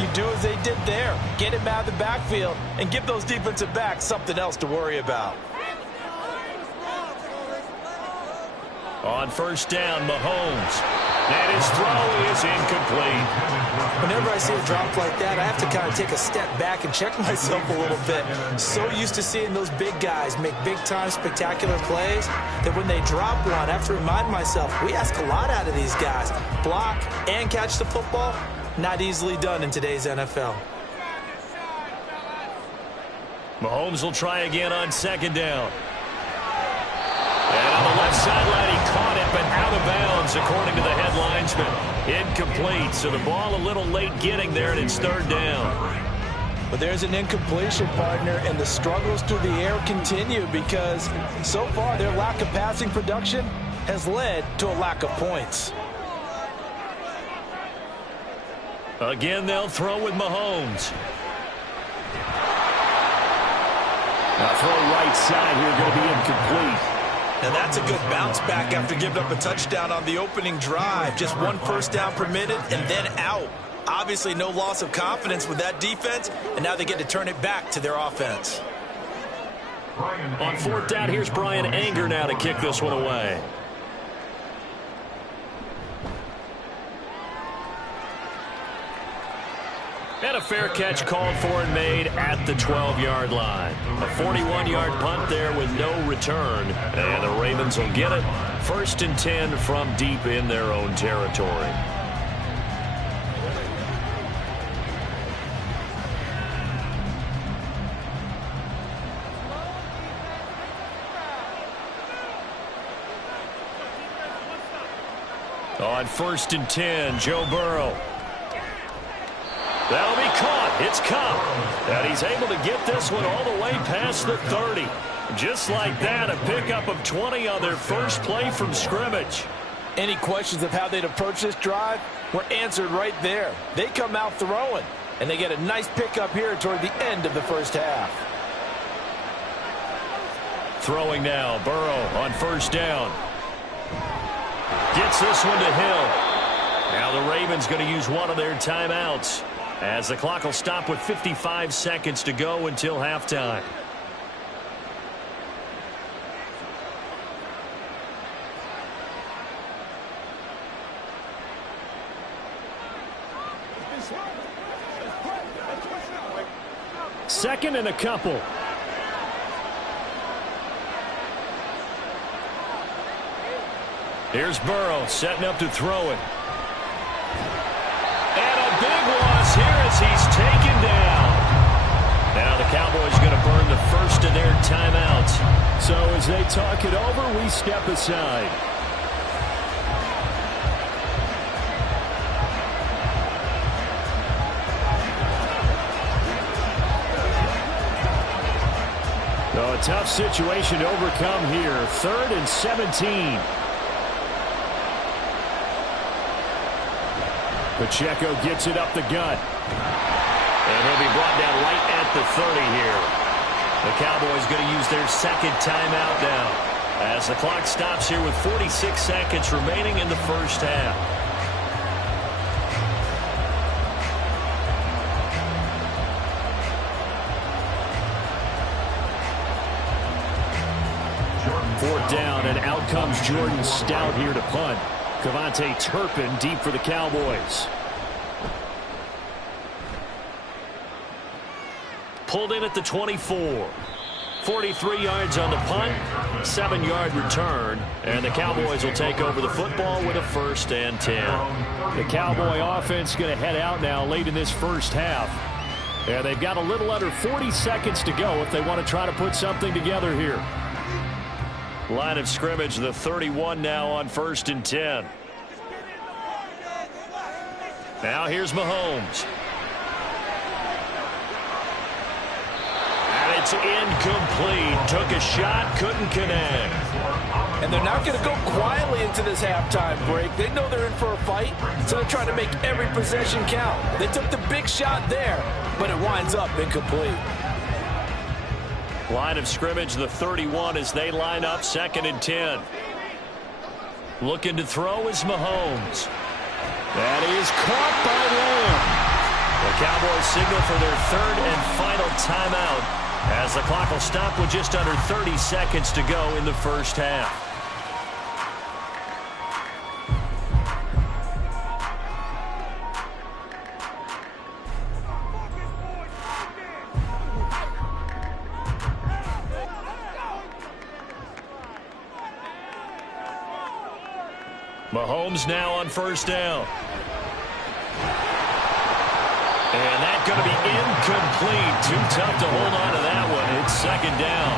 you do as they did there. Get him out of the backfield and give those defensive backs something else to worry about. On first down, Mahomes. And his throw is incomplete. Whenever I see a drop like that, I have to kind of take a step back and check myself a little bit. So used to seeing those big guys make big-time spectacular plays that when they drop one, I have to remind myself, we ask a lot out of these guys. Block and catch the football, not easily done in today's NFL. Mahomes will try again on second down. And on the left sideline, he caught it, but out of bounds, according to the head linesman. Incomplete, so the ball a little late getting there, and it's third down. But there's an incompletion, partner, and the struggles through the air continue because so far their lack of passing production has led to a lack of points. Again, they'll throw with Mahomes. Now throw right side here, going to be incomplete. Now that's a good bounce back after giving up a touchdown on the opening drive. Just one first down permitted and then out. Obviously no loss of confidence with that defense, and now they get to turn it back to their offense. On fourth down, here's Brian Anger now to kick this one away. And a fair catch called for and made at the 12-yard line. A 41-yard punt there with no return. And the Ravens will get it. First and 10 from deep in their own territory. On first and 10, Joe Burrow. That'll be caught. It's Kupp. And he's able to get this one all the way past the 30. Just like that, a pickup of 20 on their first play from scrimmage. Any questions of how they'd approach this drive were answered right there. They come out throwing, and they get a nice pickup here toward the end of the first half. Throwing now, Burrow on first down. Gets this one to Hill. Now the Ravens going to use one of their timeouts, as the clock will stop with 55 seconds to go until halftime. Second and a couple. Here's Burrow setting up to throw it. And a big loss here as he's taken down. Now the Cowboys going to burn the first of their timeouts. So as they talk it over, we step aside. So a tough situation to overcome here. 3rd and 17. Pacheco gets it up the gut. And he'll be brought down right at the 30 here. The Cowboys going to use their second timeout now as the clock stops here with 46 seconds remaining in the first half. Fourth down, and out comes Jordan Stout here to punt. Kevontae Turpin deep for the Cowboys. Pulled in at the 24. 43 yards on the punt, 7-yard return, and the Cowboys will take over the football with a 1st and 10. The Cowboy offense going to head out now late in this first half. Yeah, they've got a little under 40 seconds to go if they want to try to put something together here. Line of scrimmage, the 31 now on 1st and 10. Now here's Mahomes. And it's incomplete. Took a shot, couldn't connect. And they're not going to go quietly into this halftime break. They know they're in for a fight, so they're trying to make every possession count. They took the big shot there, but it winds up incomplete. Line of scrimmage, the 31 as they line up 2nd and 10. Looking to throw is Mahomes. That is caught by Lamb. The Cowboys signal for their 3rd and final timeout as the clock will stop with just under 30 seconds to go in the first half. Mahomes now on 1st down. And that's going to be incomplete. Too tough to hold on to that one. It's 2nd down.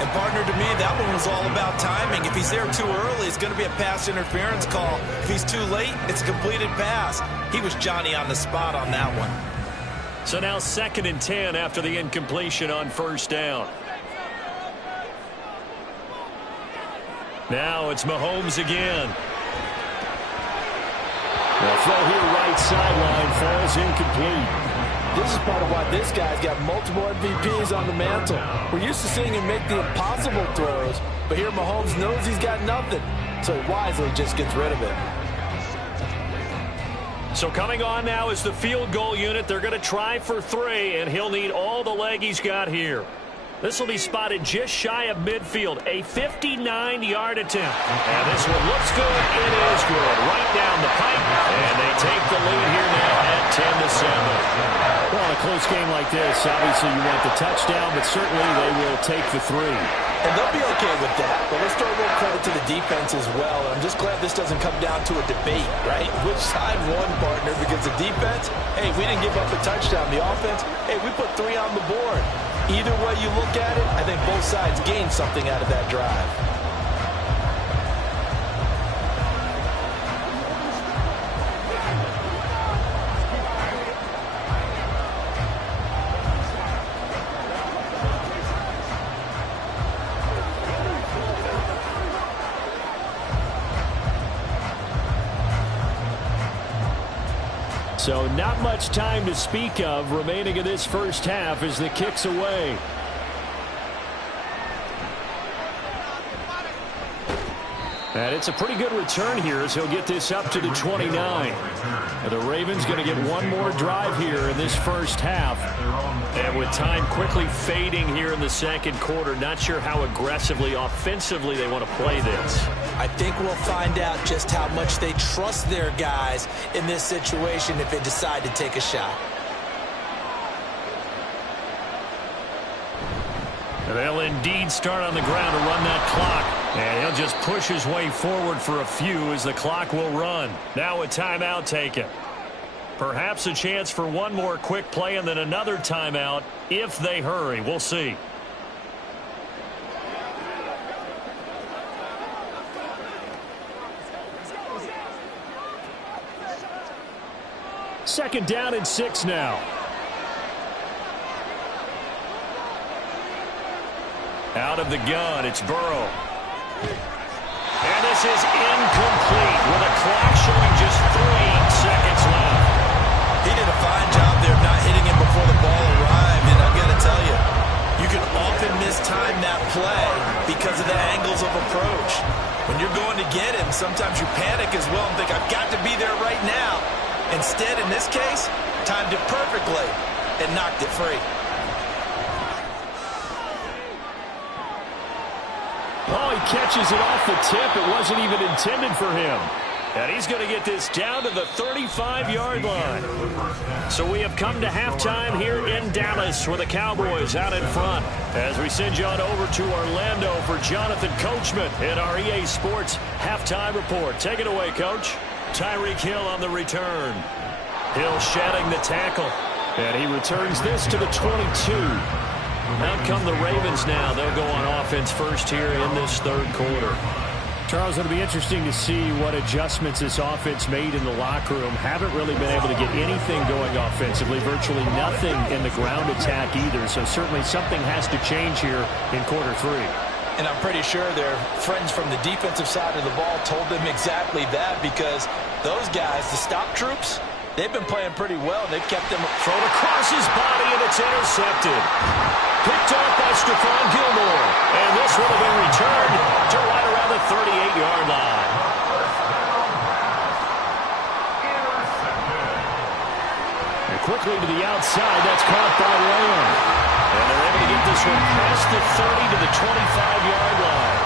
And partner, to me, that one was all about timing. If he's there too early, it's going to be a pass interference call. If he's too late, it's a completed pass. He was Johnny on the spot on that one. So now 2nd and 10 after the incompletion on 1st down. Now it's Mahomes again. The throw here right sideline falls incomplete. This is part of why this guy's got multiple MVPs on the mantle. We're used to seeing him make the impossible throws, but here Mahomes knows he's got nothing, so he wisely just gets rid of it. So coming on now is the field goal unit. They're going to try for 3, and he'll need all the leg he's got here. This will be spotted just shy of midfield, a 59-yard attempt. And this one looks good. It is good. Right down the pipe. And they take the lead here now at 10-7. Well, in a close game like this, obviously you want the touchdown, but certainly they will take the 3. And they'll be okay with that, but let's throw a little credit to the defense as well. I'm just glad this doesn't come down to a debate, right? Which side won, partner? Because the defense, hey, we didn't give up a touchdown. The offense, hey, we put 3 on the board. Either way you look at it, I think both sides gained something out of that drive. So not much time to speak of remaining in this first half as the kick's away. And it's a pretty good return here as he'll get this up to the 29. And the Ravens going to get one more drive here in this first half. And with time quickly fading here in the second quarter, not sure how aggressively, offensively they want to play this. I think we'll find out just how much they trust their guys in this situation if they decide to take a shot. And they'll indeed start on the ground to run that clock. And he'll just push his way forward for a few as the clock will run. Now a timeout taken. Perhaps a chance for one more quick play and then another timeout if they hurry. We'll see. Second down and 6 now. Out of the gun, it's Burrow. And this is incomplete with a clock showing just 3 seconds left. He did a fine job there of not hitting him before the ball arrived, and I've got to tell you, you can often mistime that play because of the angles of approach. When you're going to get him, sometimes you panic as well and think, I've got to be there right now. Instead, in this case, timed it perfectly and knocked it free. Oh, he catches it off the tip. It wasn't even intended for him. And he's going to get this down to the 35-yard line. So we have come to halftime here in Dallas with the Cowboys out in front. As we send you on over to Orlando for Jonathan Coachman in our EA Sports Halftime Report. Take it away, Coach. Tyreek Hill on the return. Hill shedding the tackle. And he returns this to the 22. Out come the Ravens now. They'll go on offense first here in this third quarter. Charles, it'll be interesting to see what adjustments this offense made in the locker room. Haven't really been able to get anything going offensively. Virtually nothing in the ground attack either. So certainly something has to change here in quarter 3. And I'm pretty sure their friends from the defensive side of the ball told them exactly that, because those guys, the stop troops, they've been playing pretty well. They've kept them thrown across his body, and it's intercepted. Picked off by Stephon Gilmore. And this will have been returned to right around the 38-yard line. And quickly to the outside. That's caught by Lamb. And they're able to get this one past the 30 to the 25-yard line.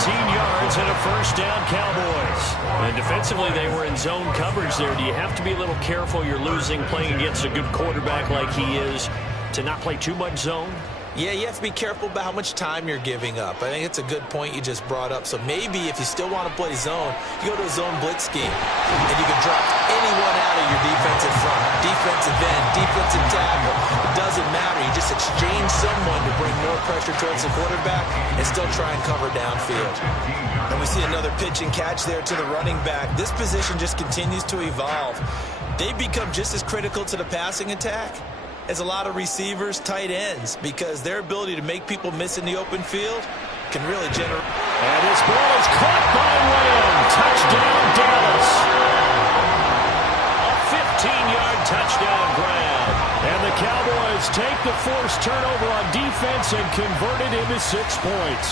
13 yards and a first down, Cowboys. And defensively, they were in zone coverage there. Do you have to be a little careful? You're losing playing against a good quarterback like he is to not play too much zone? Yeah, you have to be careful about how much time you're giving up. I think it's a good point you just brought up. So maybe if you still want to play zone, you go to a zone blitz scheme. And you can drop anyone out of your defensive front, defensive end, defensive tackle. It doesn't matter. You just exchange someone to bring more pressure towards the quarterback and still try and cover downfield. And we see another pitch and catch there to the running back. This position just continues to evolve. They become just as critical to the passing attack as a lot of receivers, tight ends, because their ability to make people miss in the open field can really generate. And this ball is caught by Lamb. Touchdown, Dallas. A 15-yard touchdown grab. And the Cowboys take the forced turnover on defense and convert it into 6 points.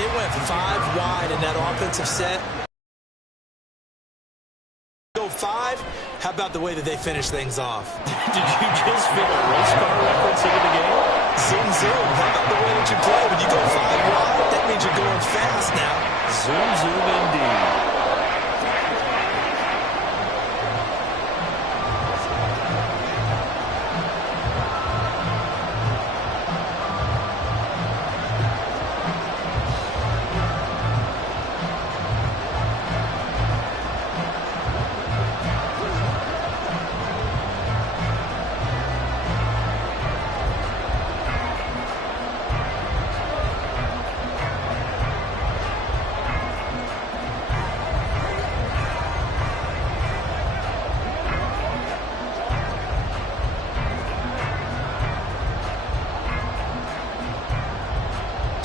They went 5 wide in that offensive set. Go 5. How about the way that they finish things off? Did you just fit a race car reference into the game? Zoom, zoom. How about the way that you play? When you go 5 wide, that means you're going fast now. Zoom, zoom indeed.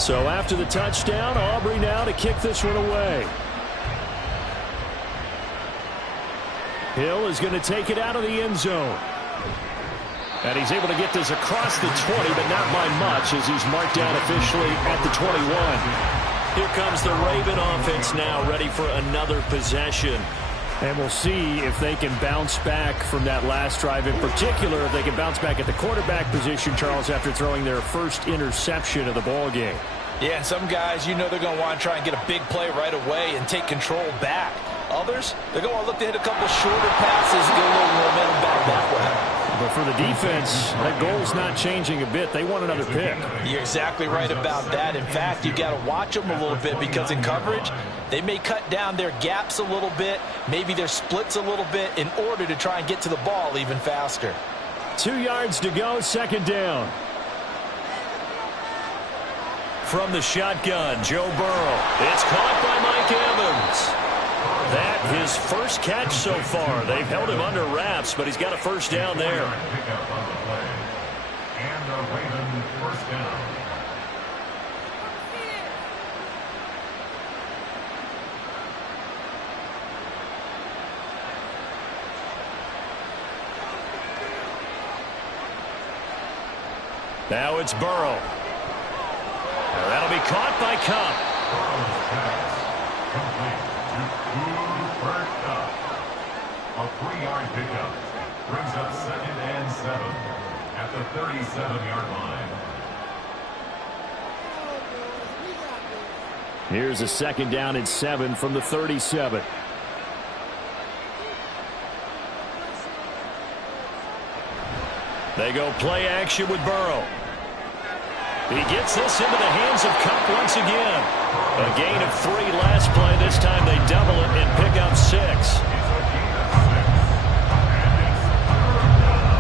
So after the touchdown, Aubrey now to kick this one away. Hill is going to take it out of the end zone. And he's able to get this across the 20, but not by much as he's marked down officially at the 21. Here comes the Raven offense now, ready for another possession. And we'll see if they can bounce back from that last drive. In particular, if they can bounce back at the quarterback position, Charles, after throwing their first interception of the ball game. Yeah, and some guys, you know they're going to want to try and get a big play right away and take control back. Others, they're going to look to hit a couple shorter passes and get a little momentum back that way. but for the defense, that goal's not changing a bit. They want another pick. You're exactly right about that. In fact, you got to watch them a little bit because in coverage, they may cut down their gaps a little bit, maybe their splits a little bit in order to try and get to the ball even faster. 2 yards to go, second down. From the shotgun, Joe Burrow. It's caught by Mike Evans. That his first catch so far. They've held him under wraps, but he's got a first down there. Pickup on the play. And the Ravens first down. Now it's Burrow. Now that'll be caught by Kupp. Burrow's pass. Complete to Cooper Kupp. A 3-yard pickup. Brings up 2nd and 7 at the 37-yard line. Here's a second down and 7 from the 37. They go play action with Burrow. He gets this into the hands of Kupp once again. A gain of 3 last play. This time they double it and pick up 6. It's a gain of 6. And it's 3rd down.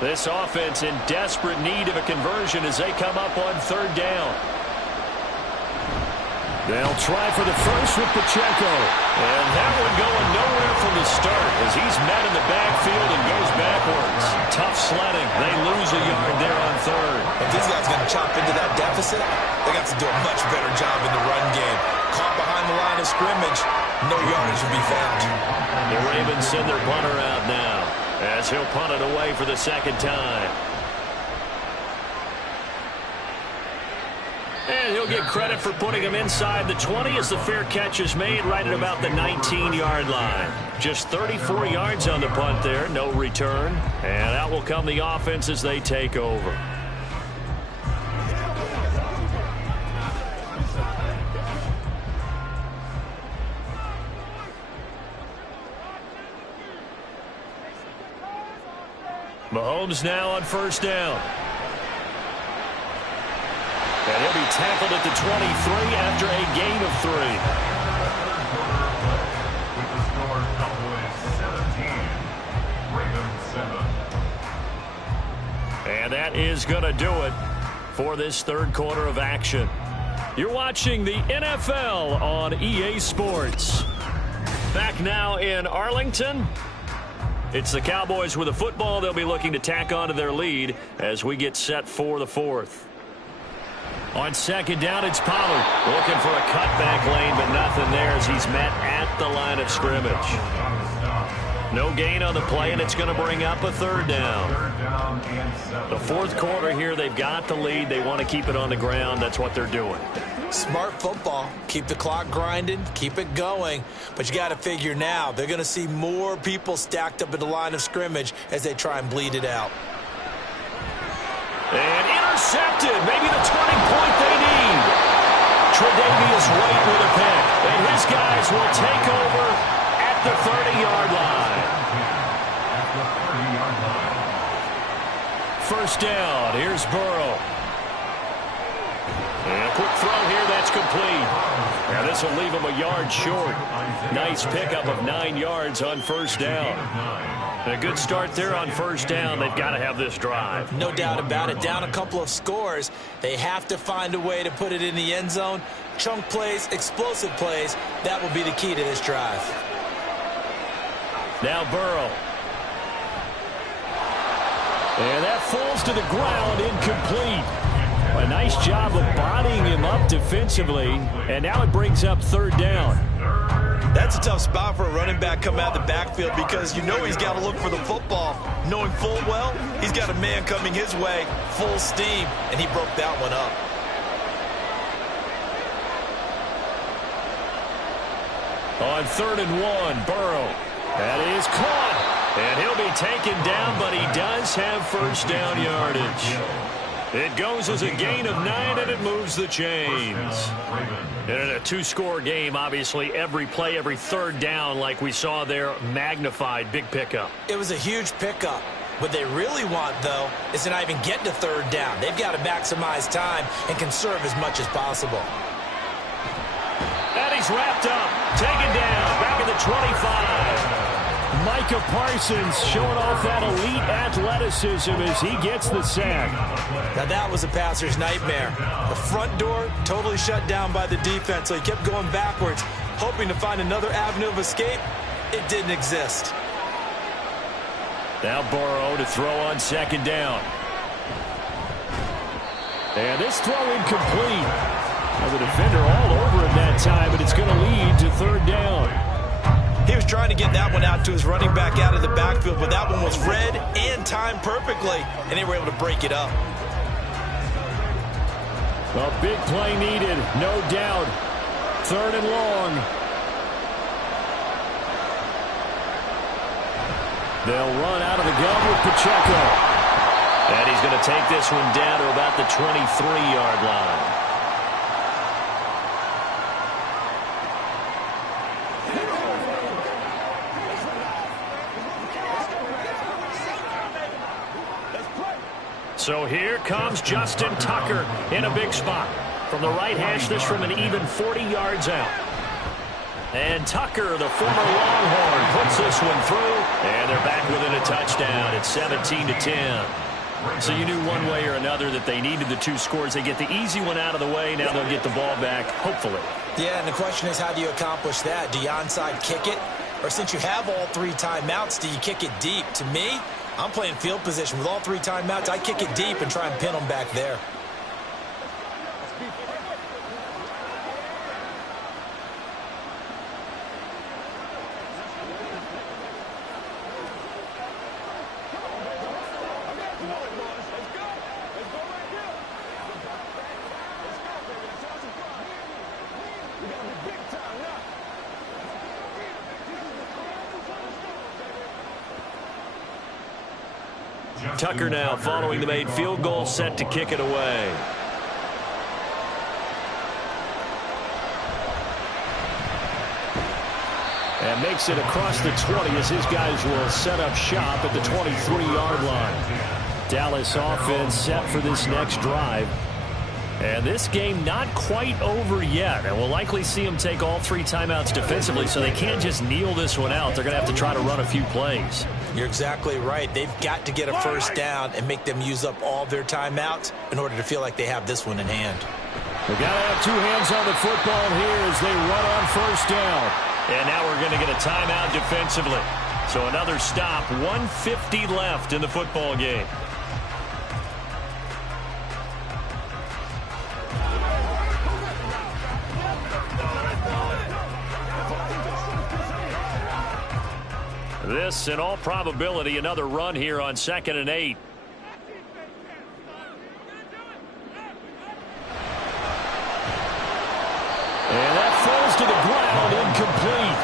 This offense in desperate need of a conversion as they come up on 3rd down. They'll try for the first with Pacheco. And that one going nowhere from the start as he's met in the backfield and goes backwards. Tough sledding. They lose a yard there on 3rd. If these guys are going to chop into that deficit, they got to do a much better job in the run game. Caught behind the line of scrimmage, no yardage will be found. The Ravens send their punter out now as he'll punt it away for the second time. And he'll get credit for putting him inside the 20 as the fair catch is made right at about the 19-yard line. Just 34 yards on the punt there, no return. And out will come the offense as they take over. Mahomes now on first down. And he'll be tackled at the 23 after a gain of 3. With the score, Cowboys 17, Ravens 7. And that is going to do it for this 3rd quarter of action. You're watching the NFL on EA Sports. Back now in Arlington. It's the Cowboys with a football. They'll be looking to tack on to their lead as we get set for the 4th. On second down, it's Pollard looking for a cutback lane, but nothing there as he's met at the line of scrimmage. No gain on the play, and it's going to bring up a 3rd down. The 4th quarter here, they've got the lead. They want to keep it on the ground. That's what they're doing. Smart football. Keep the clock grinding. Keep it going. But you got to figure now, they're going to see more people stacked up at the line of scrimmage as they try and bleed it out. And intercepted. Maybe the turning point they need. Tre'Davious White with a pick. And his guys will take over at the 30-yard line. First down. Here's Burrow. And a quick throw here. That's complete. Now this will leave him a yard short. Nice pickup of 9 yards on first down. And a good start there on first down. They've got to have this drive. No doubt about it. Down a couple of scores. They have to find a way to put it in the end zone. Chunk plays, explosive plays. That will be the key to this drive. Now Burrow. And that falls to the ground, incomplete. A nice job of bodying him up defensively. And now it brings up 3rd down. That's a tough spot for a running back coming out of the backfield because you know he's got to look for the football. Knowing full well, he's got a man coming his way, full steam, and he broke that one up. On 3rd and 1, Burrow. That is caught. And he'll be taken down, but he does have first down yardage. It goes as a gain of 9, and it moves the chains. And in a two-score game, obviously, every play, every third down, like we saw there, magnified. Big pickup. It was a huge pickup. What they really want, though, is to not even get to third down. They've got to maximize time and conserve as much as possible. And he's wrapped up, taken down, back at the 25. Micah Parsons showing off that elite athleticism as he gets the sack. Now that was a passer's nightmare. The front door totally shut down by the defense, so he kept going backwards, hoping to find another avenue of escape. It didn't exist. Now Burrow to throw on second down. And this throw incomplete. Now the defender all over him that time, but it's going to lead to third down. He was trying to get that one out to his running back out of the backfield, but that one was read and timed perfectly, and they were able to break it up. A big play needed, no doubt. Third and long. They'll run out of the gun with Pacheco. And he's going to take this one down to about the 23-yard line. So here comes Justin Tucker in a big spot. From the right hash, this from an even 40 yards out. And Tucker, the former Longhorn, puts this one through. And they're back within a touchdown. It's 17-10. So you knew one way or another that they needed the two scores. They get the easy one out of the way. Now they'll get the ball back, hopefully. Yeah, and the question is, how do you accomplish that? Do you onside kick it? Or since you have all three timeouts, do you kick it deep? To me, I'm playing field position with all three timeouts. I kick it deep and try and pin them back there. Tucker now following the made field goal, set to kick it away. And makes it across the 20 as his guys will set up shop at the 23-yard line. Dallas offense set for this next drive. And this game not quite over yet. And we'll likely see them take all three timeouts defensively, so they can't just kneel this one out. They're going to have to try to run a few plays. You're exactly right. They've got to get a first down and make them use up all their timeouts in order to feel like they have this one in hand. They've got to have two hands on the football here as they run on first down. And now we're going to get a timeout defensively. So another stop, 1:50 left in the football game. This, in all probability, another run here on 2nd and 8. And that falls to the ground, incomplete.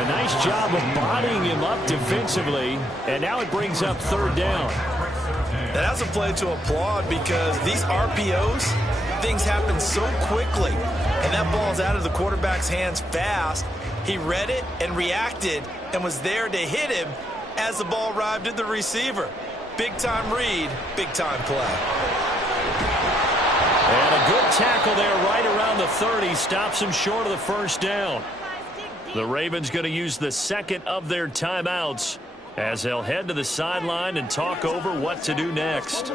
A nice job of bodying him up defensively, and now it brings up third down. That's a play to applaud because these RPOs, things happen so quickly, and that ball's out of the quarterback's hands fast. He read it and reacted and was there to hit him as the ball arrived at the receiver. Big-time read, big-time play. And a good tackle there right around the 30. Stops him short of the first down. The Ravens going to use the second of their timeouts as they'll head to the sideline and talk over what to do next.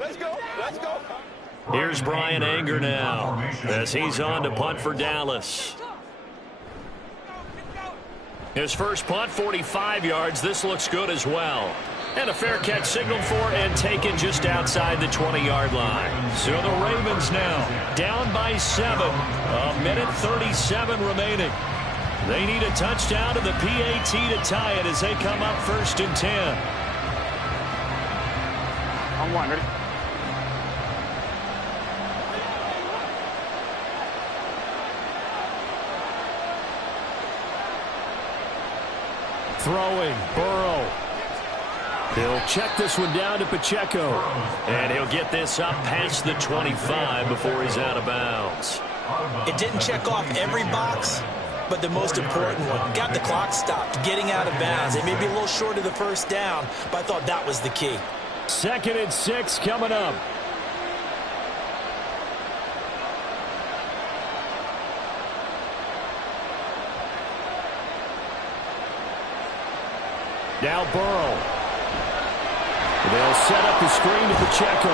Let's go. Let's go. Here's Brian Anger now as he's on to punt for Dallas. His first punt, 45 yards. This looks good as well. And a fair catch signaled for and taken just outside the 20-yard line. So the Ravens now down by 7. A minute 37 remaining. They need a touchdown to the PAT to tie it as they come up 1st and 10. On one, ready? Throwing, Burrow. He'll check this one down to Pacheco. And he'll get this up past the 25 before he's out of bounds. It didn't check off every box, but the most important one. Got the clock stopped, getting out of bounds. They may be a little short of the first down, but I thought that was the key. 2nd and 6 coming up. Now Burrow. They'll set up the screen to Pacheco.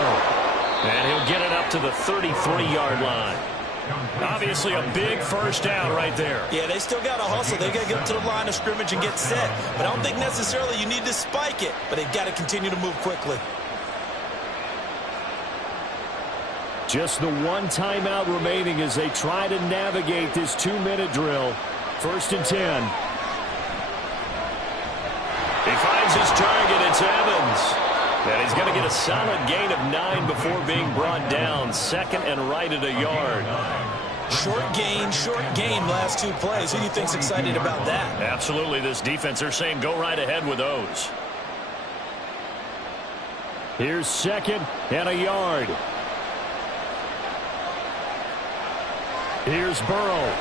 And he'll get it up to the 33-yard line. Obviously a big first down right there. Yeah, they still got to hustle. They got to get up to the line of scrimmage and get set. But I don't think necessarily you need to spike it. But they've got to continue to move quickly. Just the one timeout remaining as they try to navigate this 2-minute drill. 1st and 10. He finds his target. It's Evans. And he's going to get a solid gain of 9 before being brought down. 2nd and right at a yard. Short gain last 2 plays. Who do you think's excited about that? Absolutely. This defense, they're saying go right ahead with those. Here's 2nd and a yard. Here's Burrow.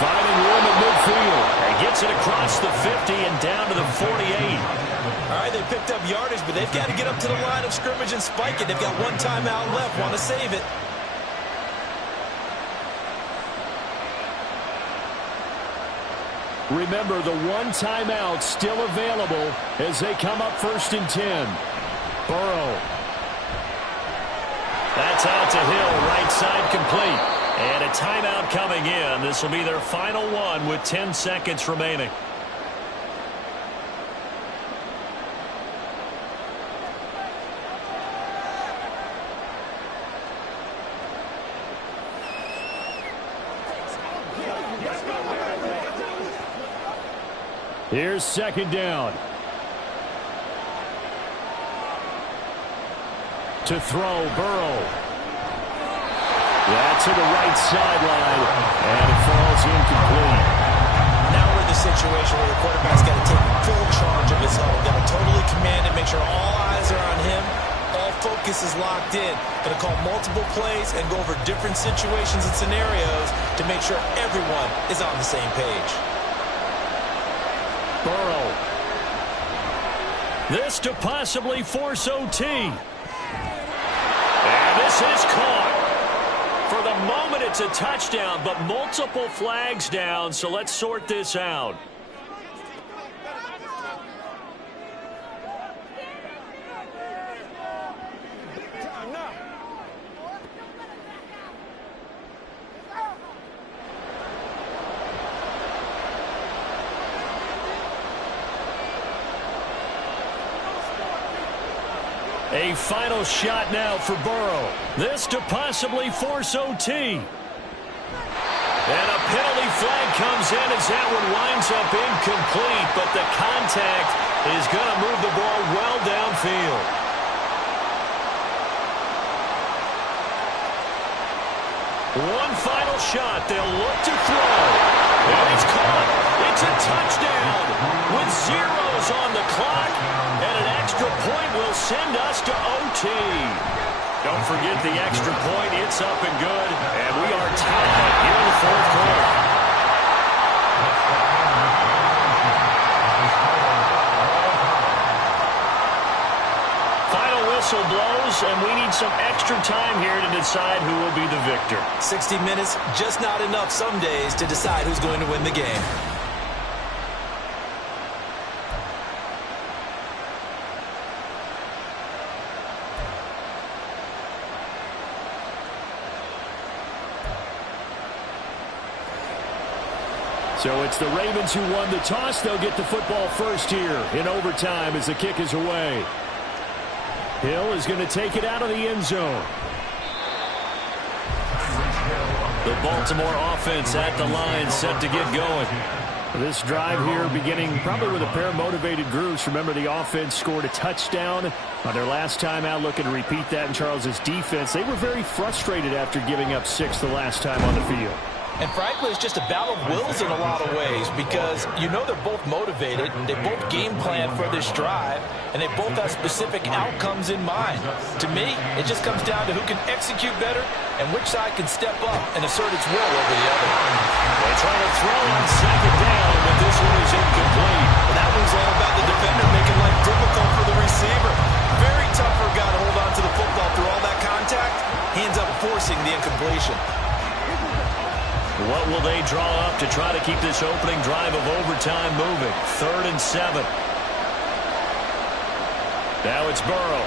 Finding room at midfield. And gets it across the 50 and down to the 48. All right, they picked up yardage, but they've got to get up to the line of scrimmage and spike it. They've got 1 timeout left. Want to save it. Remember, the 1 timeout still available as they come up 1st and 10. Burrow. That's out to Hill, right side complete. And a timeout coming in. This will be their final one with 10 seconds remaining. Here's 2nd down. To throw, Burrow. That's to the right sideline, and it falls incomplete. Now we're in the situation where the quarterback's got to take full charge of his huddle. Got to totally command it, make sure all eyes are on him. All focus is locked in. Going to call multiple plays and go over different situations and scenarios to make sure everyone is on the same page. Burrow. This to possibly force OT. And this is caught. For the moment, it's a touchdown, but multiple flags down, so let's sort this out. A final shot now for Burrow. This to possibly force OT. And a penalty flag comes in as that one winds up incomplete, but the contact is going to move the ball well downfield. One final shot. They'll look to throw. And it's caught. It's a touchdown with zeros on the clock. And an extra point will send us to OT. Don't forget the extra point. It's up and good. And we are tied here in the 4th quarter. Final whistle blows, and we need some extra time here to decide who will be the victor. 60 minutes, just not enough some days to decide who's going to win the game. So it's the Ravens who won the toss. They'll get the football first here in overtime as the kick is away. Hill is going to take it out of the end zone. The Baltimore offense at the line, set to get going. This drive here beginning probably with a pair of motivated groups. Remember, the offense scored a touchdown on their last time out. Looking to repeat that in Charles's defense. They were very frustrated after giving up 6 the last time on the field. And frankly, it's just a battle of wills in a lot of ways because you know they're both motivated, they both game plan for this drive, and they both have specific outcomes in mind. To me, it just comes down to who can execute better and which side can step up and assert its will over the other. They try to throw on second down, but this one is incomplete. Well, that one's all about the defender making life difficult for the receiver. Very tough for a guy to hold on to the football through all that contact. He ends up forcing the incompletion. What will they draw up to try to keep this opening drive of overtime moving? 3rd and 7. Now it's Burrow.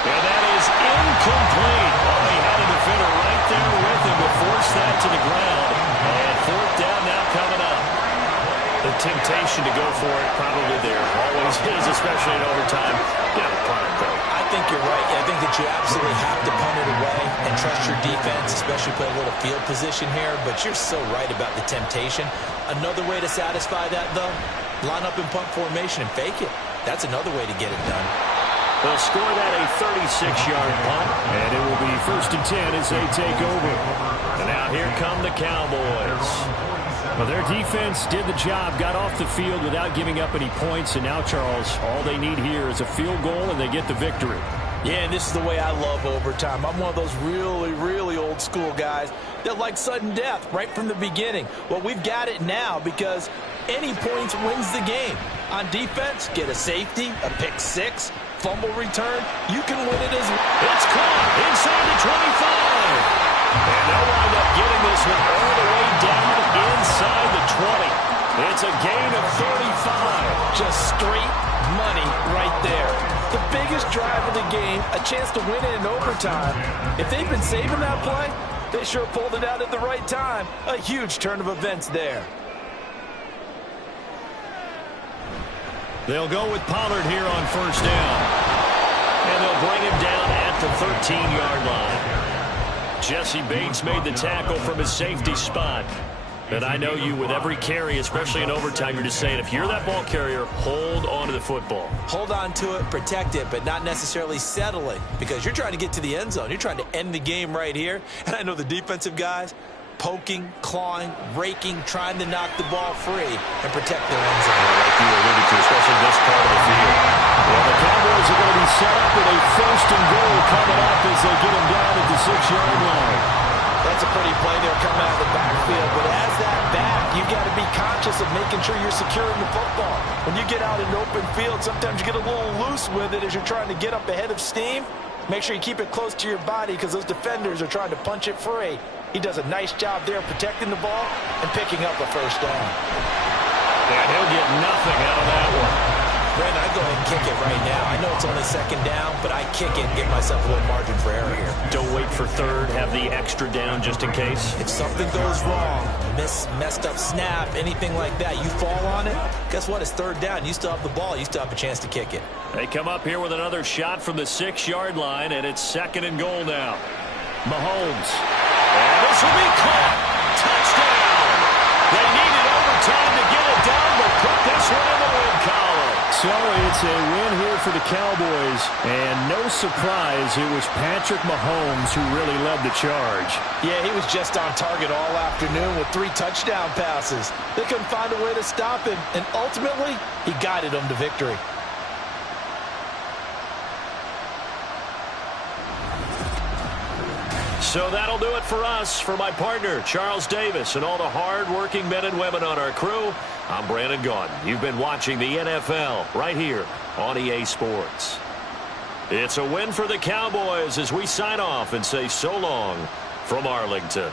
And that is incomplete. Oh, he had a defender right there with him to force that to the ground. And 4th down now coming up. The temptation to go for it probably there. Always is, especially in overtime. Get a punt it, though. I think you're right. I think that you absolutely have to punt it away and trust your defense, especially play a little field position here. But you're so right about the temptation. Another way to satisfy that, though, line up in punt formation and fake it. That's another way to get it done. They'll score that a 36-yard punt, and it will be 1st and 10 as they take over. And now here come the Cowboys. Well, their defense did the job, got off the field without giving up any points, and now, Charles, all they need here is a field goal, and they get the victory. Yeah, and this is the way I love overtime. I'm one of those really, really old school guys that like sudden death right from the beginning. Well, we've got it now because any points wins the game. On defense, get a safety, a pick six, fumble return. You can win it as well. It's caught inside the 25. And they'll wind up getting this one all the way down inside the 20. It's a gain of 35. Just straight money right there. The biggest drive of the game, a chance to win it in overtime. If they've been saving that play, they sure pulled it out at the right time. A huge turn of events there. They'll go with Pollard here on 1st down. And they'll bring him down at the 13-yard line. Jesse Bates made the tackle from his safety spot. And I know you, with every carry, especially in overtime, you're just saying, if you're that ball carrier, hold on to the football. Hold on to it, protect it, but not necessarily settling, because you're trying to get to the end zone. You're trying to end the game right here. And I know the defensive guys, poking, clawing, raking, trying to knock the ball free and protect their end zone. Like you alluded to, especially this part of the field. Well, the Cowboys are going to be set up with a 1st and goal coming up as they get him down at the 6-yard line. That's a pretty play there coming out of the backfield, but as that back, you've got to be conscious of making sure you're securing the football. When you get out in open field, sometimes you get a little loose with it as you're trying to get up ahead of steam. Make sure you keep it close to your body because those defenders are trying to punch it free. He does a nice job there protecting the ball and picking up a 1st down. And he'll get nothing out of that one. Brandon, I'd go ahead and kick it right now. I know it's only 2nd down, but I kick it and give myself a little margin for error here. Don't wait for 3rd. Have the extra down just in case. If something goes wrong, messed up snap, anything like that, you fall on it, guess what? It's 3rd down. You still have the ball. You still have a chance to kick it. They come up here with another shot from the 6-yard line, and it's 2nd and goal now. Mahomes. And this will be caught. Touchdown. They needed overtime to get it down, but put this one in the win column. So it's a win here for the Cowboys, and no surprise, it was Patrick Mahomes who really led the charge. Yeah, he was just on target all afternoon with 3 touchdown passes. They couldn't find a way to stop him, and ultimately, he guided them to victory. So that'll do it for us. For my partner, Charles Davis, and all the hard-working men and women on our crew, I'm Brandon Gaudin. You've been watching the NFL right here on EA Sports. It's a win for the Cowboys as we sign off and say so long from Arlington.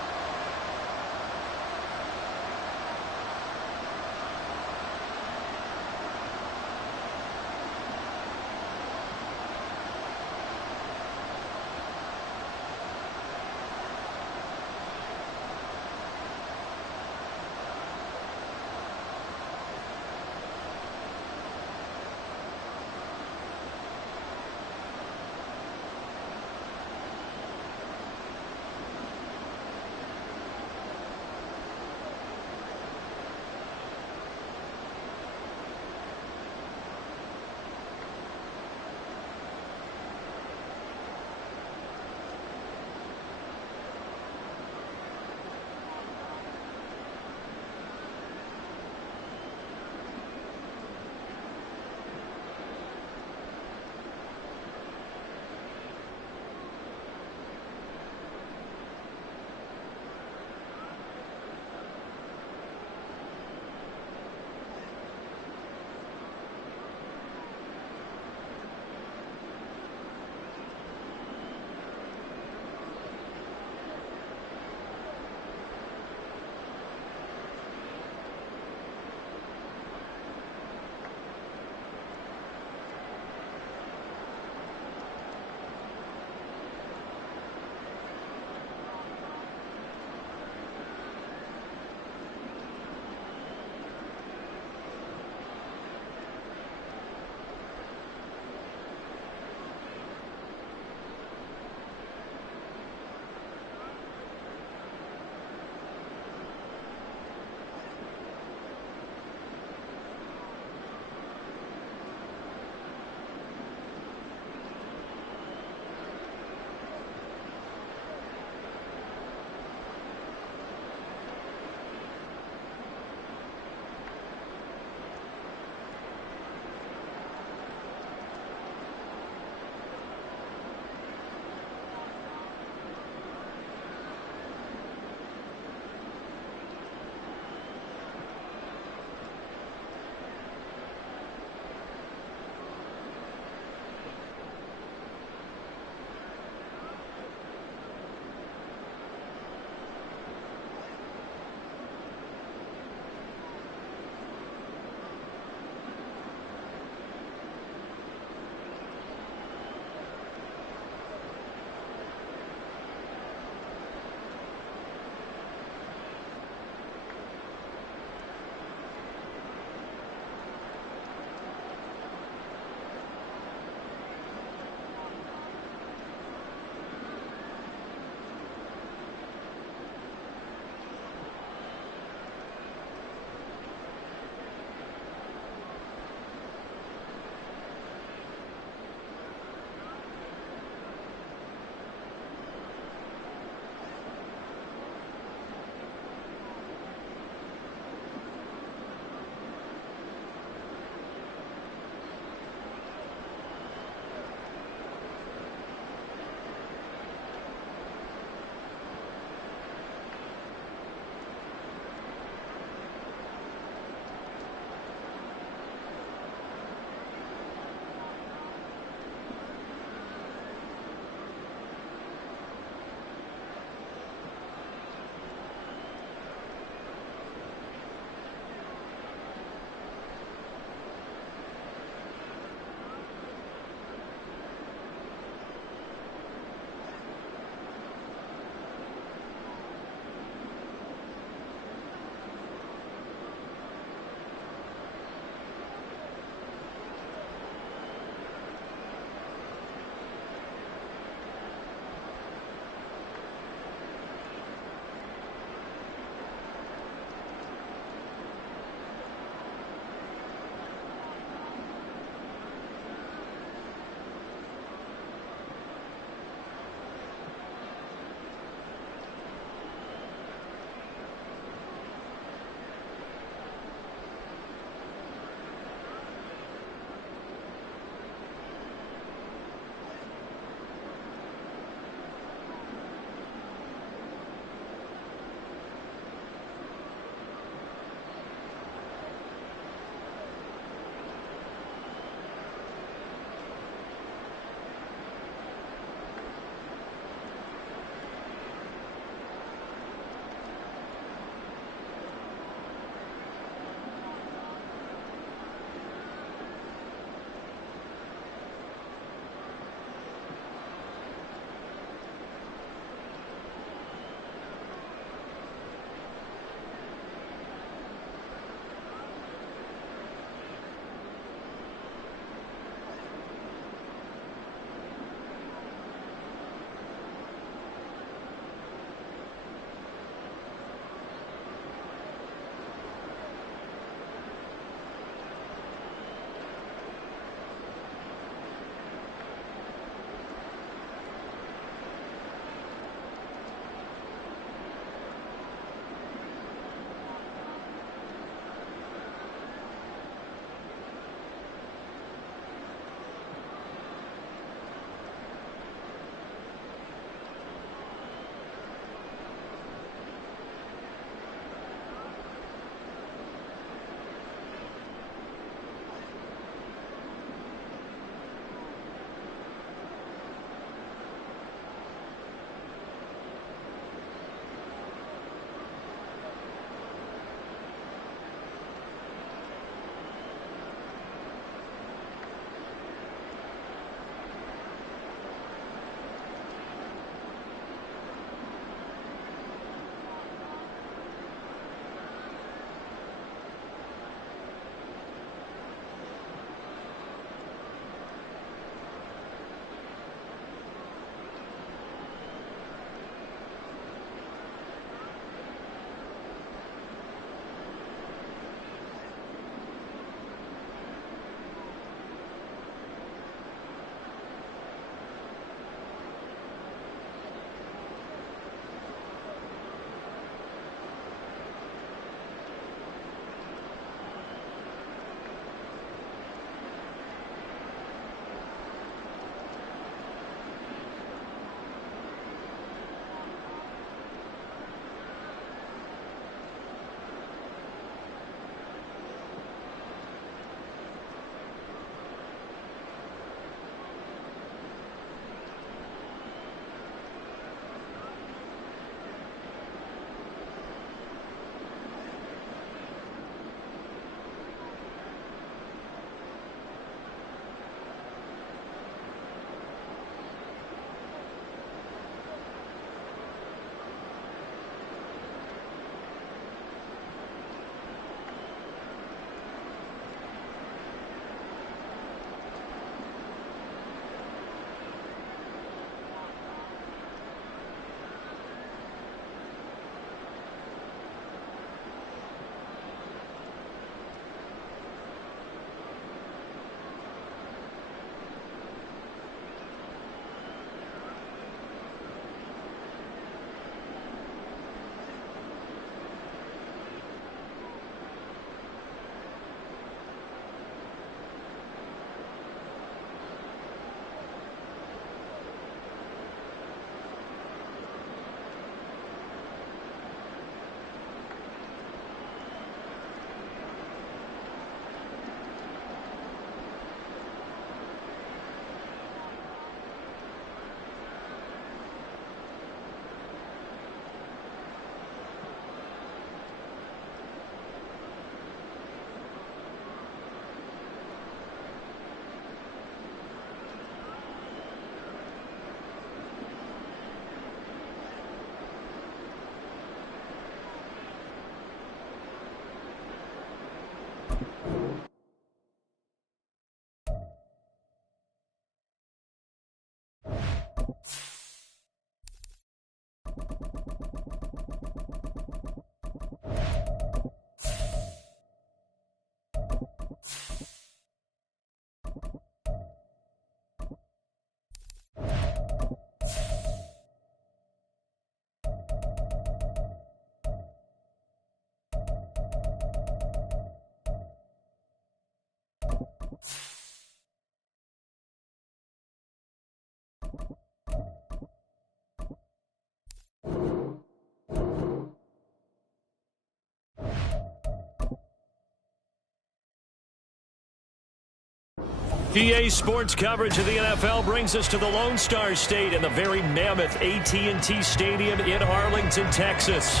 EA Sports coverage of the NFL brings us to the Lone Star State and the very mammoth AT&T Stadium in Arlington, Texas.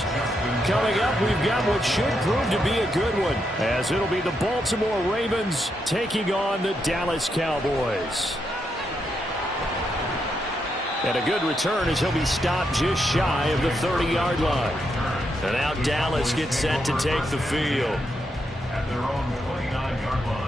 Coming up, we've got what should prove to be a good one, as it'll be the Baltimore Ravens taking on the Dallas Cowboys. And a good return as he'll be stopped just shy of the 30-yard line. And now Dallas gets set to take the field. At their own 29-yard line.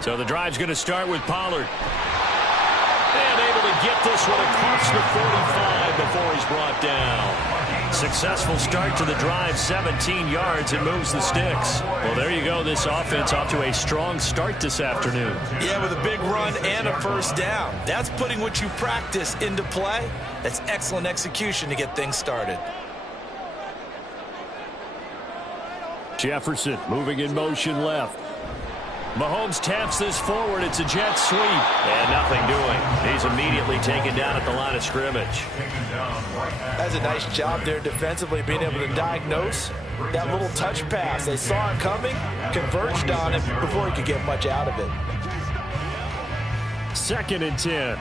So the drive's going to start with Pollard. And able to get this one across the 45 before he's brought down. Successful start to the drive, 17 yards, and moves the sticks. Well, there you go. This offense off to a strong start this afternoon. Yeah, with a big run and a first down. That's putting what you practice into play. That's excellent execution to get things started. Jefferson moving in motion left. Mahomes taps this forward. It's a jet sweep. And nothing doing. He's immediately taken down at the line of scrimmage. That's a nice job there defensively, being able to diagnose that little touch pass. They saw it coming, converged on it before he could get much out of it. 2nd and 10.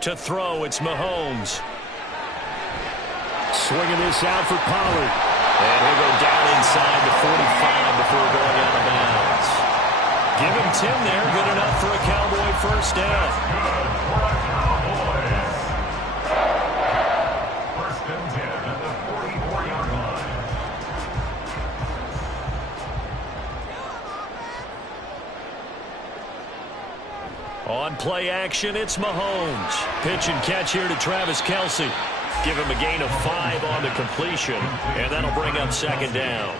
To throw, it's Mahomes. Swinging this out for Pollard. And he'll go down inside the 45 before going out of bounds. Give him 10 there. Good enough for a Cowboy first down. First and 10 at the 44-yard line. On play action, it's Mahomes. Pitch and catch here to Travis Kelce. Give him a gain of 5 on the completion, and that'll bring up 2nd down.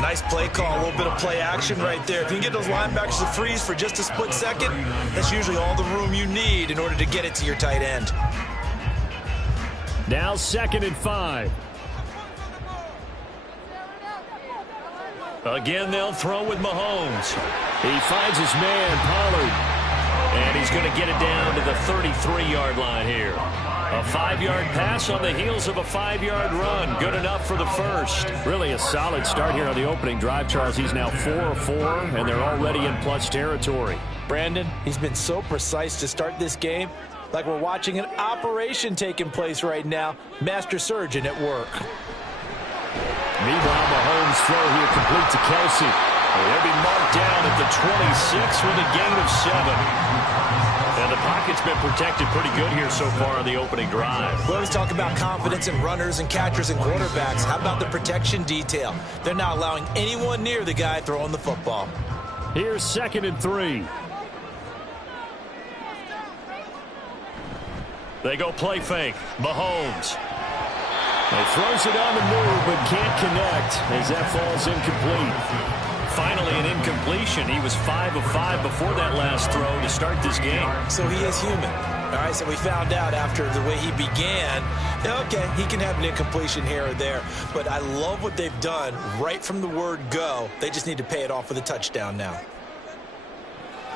Nice play call, a little bit of play action right there. If you can get those linebackers to freeze for just a split second, that's usually all the room you need in order to get it to your tight end. Now 2nd and 5. Again, they'll throw with Mahomes. He finds his man, Pollard. And he's going to get it down to the 33-yard line here. A 5-yard pass on the heels of a 5-yard run. Good enough for the first. Really a solid start here on the opening drive, Charles. He's now 4 of 4, and they're already in plus territory. Brandon, he's been so precise to start this game, like we're watching an operation taking place right now. Master surgeon at work. Meanwhile, Mahomes' throw here complete to Kelce. He'll be marked down at the 26 with a gain of 7. And the pocket's been protected pretty good here so far on the opening drive. We always talk about confidence in runners and catchers and quarterbacks. How about the protection detail? They're not allowing anyone near the guy throwing the football. Here's 2nd and 3. They go play fake. Mahomes. He throws it on the move but can't connect as that falls incomplete. Finally an incompletion. He was 5 of 5 before that last throw to start this game. So he is human. All right, so we found out after the way he began, okay, he can have an incompletion here or there. But I love what they've done right from the word go. They just need to pay it off with a touchdown now.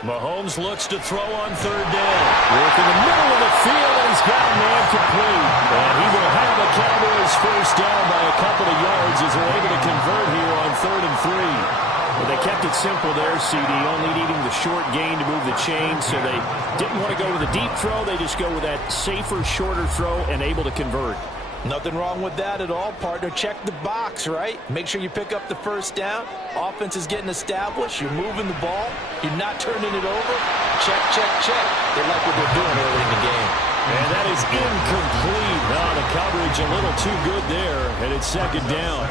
Mahomes looks to throw on 3rd down. Work in the middle of the field, and he's got a man complete. And he will have a Cowboys first down by a couple of yards as they're able to convert here on 3rd and 3. Well, they kept it simple there, CD, only needing the short gain to move the chain, so they didn't want to go with a deep throw. They just go with that safer, shorter throw and able to convert. Nothing wrong with that at all, partner. Check the box, right? Make sure you pick up the first down. Offense is getting established. You're moving the ball. You're not turning it over. Check, check, check. They like what they're doing early in the game. And that is incomplete. The coverage a little too good there, and it's 2nd down.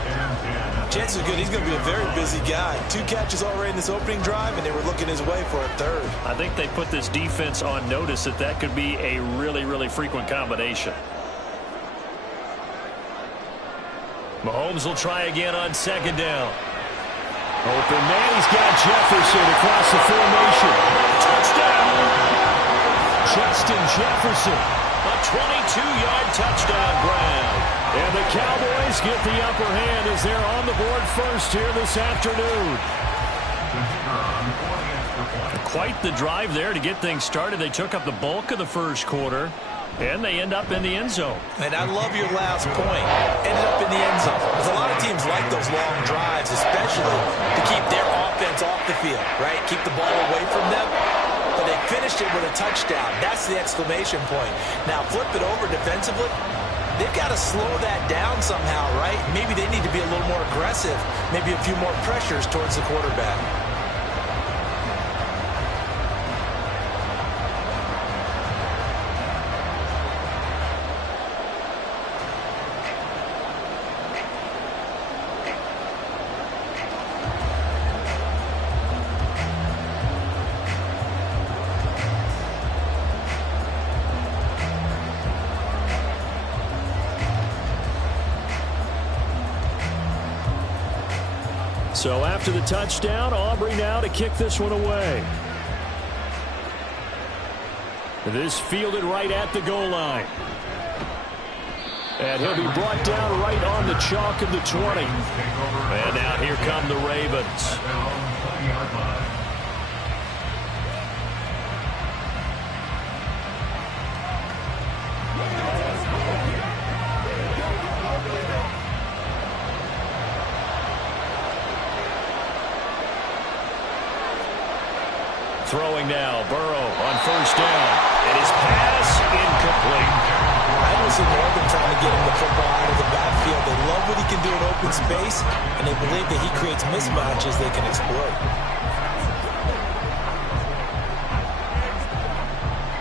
Chances are good he's going to be a very busy guy. 2 catches already in this opening drive, and they were looking his way for a 3rd. I think they put this defense on notice that could be a really, really frequent combination. Mahomes will try again on 2nd down. Open man, he's got Jefferson across the formation. Touchdown! Justin Jefferson, a 22-yard touchdown grab. And the Cowboys get the upper hand as they're on the board first here this afternoon. Quite the drive there to get things started. They took up the bulk of the first quarter, and they end up in the end zone. And I love your last point. Ended up in the end zone. Because a lot of teams like those long drives, especially to keep their offense off the field, right? Keep the ball away from them. But they finished it with a touchdown. That's the exclamation point. Now flip it over defensively. They've got to slow that down somehow, right? Maybe they need to be a little more aggressive. Maybe a few more pressures towards the quarterback. So after the touchdown, Aubrey now to kick this one away. This fielded right at the goal line. And he'll be brought down right on the chalk of the 20. And now here come the Ravens. Throwing now, Burrow on first down. And his pass incomplete. I don't see Northern trying to get him the football out of the backfield. They love what he can do in open space, and they believe that he creates mismatches they can exploit.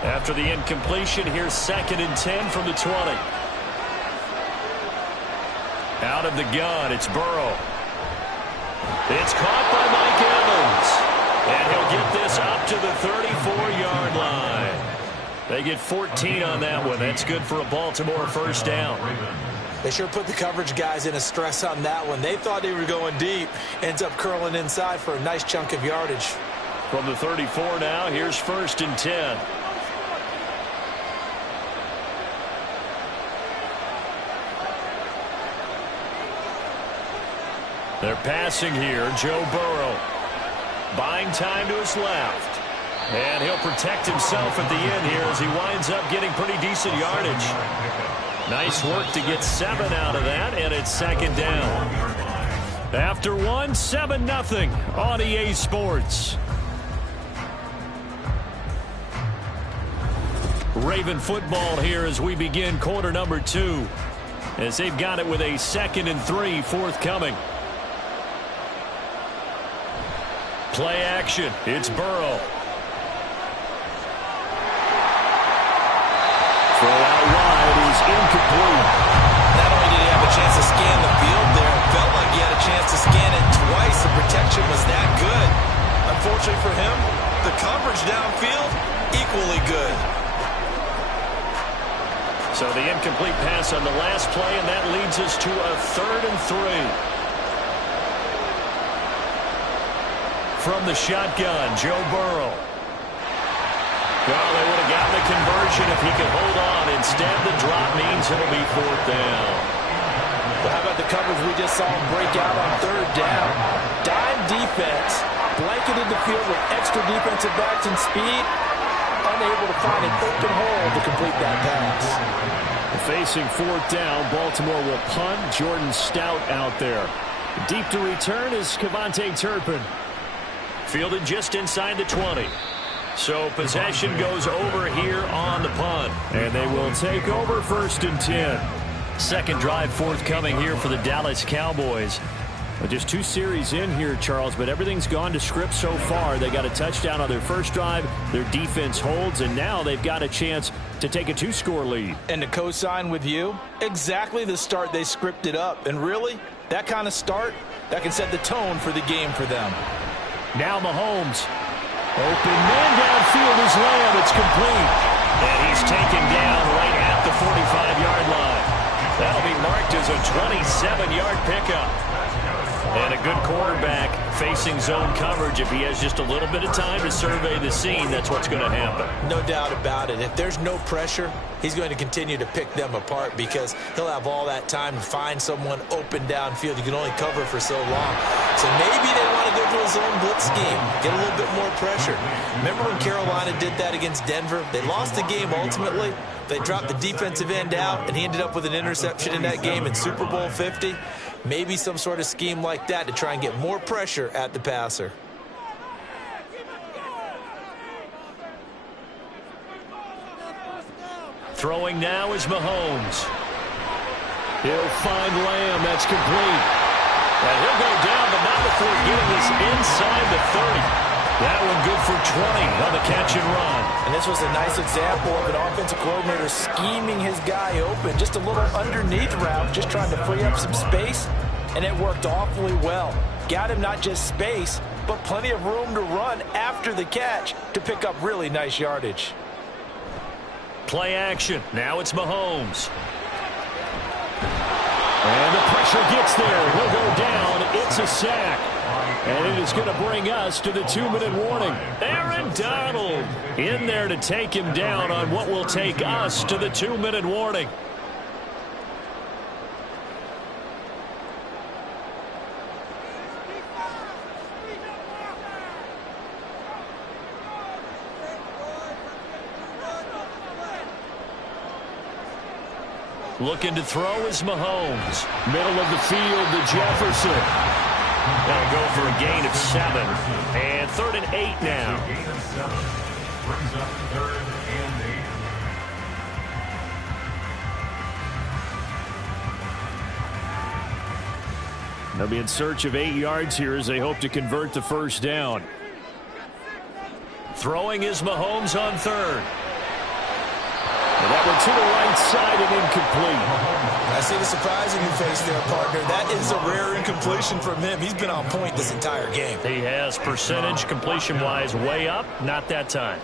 After the incompletion, here's 2nd and 10 from the 20. Out of the gun, it's Burrow. It's caught by Mike Evans. And he'll get this up to the 34-yard line. They get 14 on that one. That's good for a Baltimore first down. They sure put the coverage guys in a stress on that one. They thought they were going deep. Ends up curling inside for a nice chunk of yardage. From the 34 now, here's 1st and 10. They're passing here. Joe Burrow. Buying time to his left. And he'll protect himself at the end here as he winds up getting pretty decent yardage. Nice work to get 7 out of that, and it's 2nd down. After 1, 7-0 on EA Sports. Raven football here as we begin quarter number 2. As they've got it with a 2nd and 3 forthcoming. Play action. It's Burrow. Throw out wide is incomplete. Not only did he have a chance to scan the field there, it felt like he had a chance to scan it twice. The protection was that good. Unfortunately for him, the coverage downfield, equally good. So the incomplete pass on the last play, and that leads us to a 3rd and 3. From the shotgun, Joe Burrow. Well, they would have gotten the conversion if he could hold on. Instead, the drop means it'll be 4th down. Well, how about the coverage we just saw him break out on 3rd down? Dime defense, blanketed the field with extra defensive backs and speed, unable to find an open hole to complete that pass. Facing 4th down, Baltimore will punt. Jordan Stout out there. Deep to return is Kevontae Turpin. Fielded just inside the 20. So possession goes over here on the punt. And they will take over 1st and 10. 2nd drive forthcoming here for the Dallas Cowboys. Just 2 series in here, Charles, but everything's gone to script so far. They got a touchdown on their first drive. Their defense holds, and now they've got a chance to take a 2-score lead. And to co-sign with you, exactly the start they scripted up. And really, that kind of start, that can set the tone for the game for them. Now Mahomes. Open man downfield is Lamb. It's complete. And he's taken down right at the 45-yard line. That'll be marked as a 27-yard pickup. And a good quarterback facing zone coverage. If he has just a little bit of time to survey the scene, that's what's going to happen. No doubt about it. If there's no pressure, he's going to continue to pick them apart because he'll have all that time to find someone open downfield. You can only cover for so long. So maybe they want to go to a zone blitz scheme, get a little bit more pressure. Remember when Carolina did that against Denver? They lost the game ultimately. They dropped the defensive end out, and he ended up with an interception in that game in Super Bowl 50. Maybe some sort of scheme like that to try and get more pressure at the passer. Throwing now is Mahomes. He'll find Lamb. That's complete. And he'll go down, but not before getting this inside the 30. That one good for 20 on the catch and run. And this was a nice example of an offensive coordinator scheming his guy open. Just a little underneath route, just trying to free up some space, and it worked awfully well. Got him not just space, but plenty of room to run after the catch to pick up really nice yardage. Play action. Now it's Mahomes. And the pressure gets there. He'll go down. It's a sack. And it is going to bring us to the 2-minute warning. Aaron Donald in there to take him down on what will take us to the 2-minute warning. Looking to throw is Mahomes. Middle of the field to Jefferson. They'll go for a gain of 7. And 3rd and 8 now. Gain of 7. Brings up 3rd and 8. They'll be in search of 8 yards here as they hope to convert the first down. Throwing is Mahomes on 3rd. And that one to the right side and incomplete. I see the surprise in your face there, partner. That is a rare incompletion from him. He's been on point this entire game. He has percentage completion-wise way up. Not that time.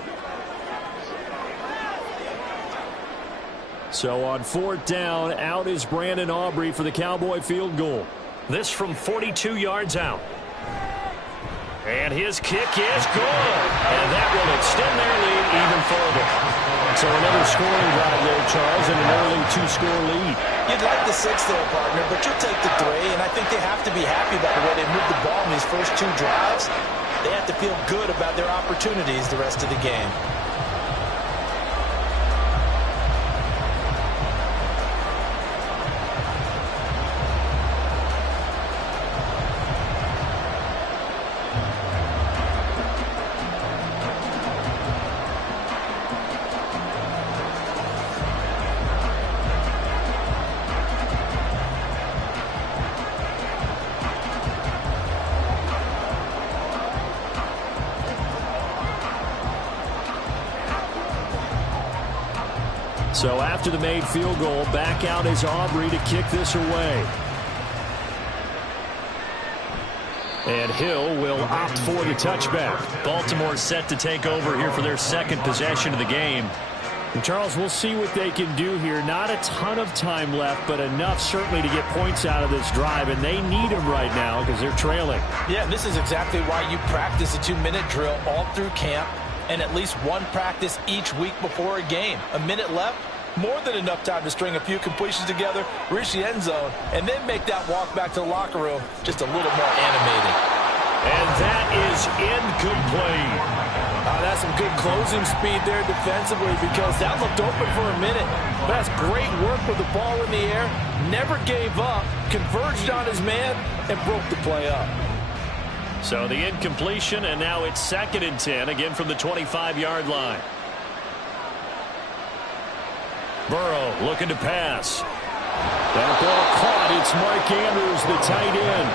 So on 4th down, out is Brandon Aubrey for the Cowboy field goal. This from 42 yards out. And his kick is good. And that will extend their lead even further. So another scoring drive there, Charles, and an early 2-score lead. You'd like the 6 there, partner, but you'll take the 3, and I think they have to be happy about the way they moved the ball in these first 2 drives. They have to feel good about their opportunities the rest of the game. So after the made field goal, back out is Aubrey to kick this away. And Hill will opt for the touchback. Baltimore set to take over here for their 2nd possession of the game. And Charles, we'll see what they can do here. Not a ton of time left, but enough certainly to get points out of this drive. And they need them right now because they're trailing. Yeah, this is exactly why you practice a 2-minute drill all through camp and at least one practice each week before a game. A minute left, more than enough time to string a few completions together, reach the end zone, and then make that walk back to the locker room just a little more animated. And that is incomplete. That's some good closing speed there defensively because that looked open for a minute. But that's great work with the ball in the air. Never gave up, converged on his man, and broke the play up. So the incompletion, and now it's 2nd and 10, again from the 25-yard line. Burrow looking to pass. That ball caught. It's Mark Andrews, the tight end.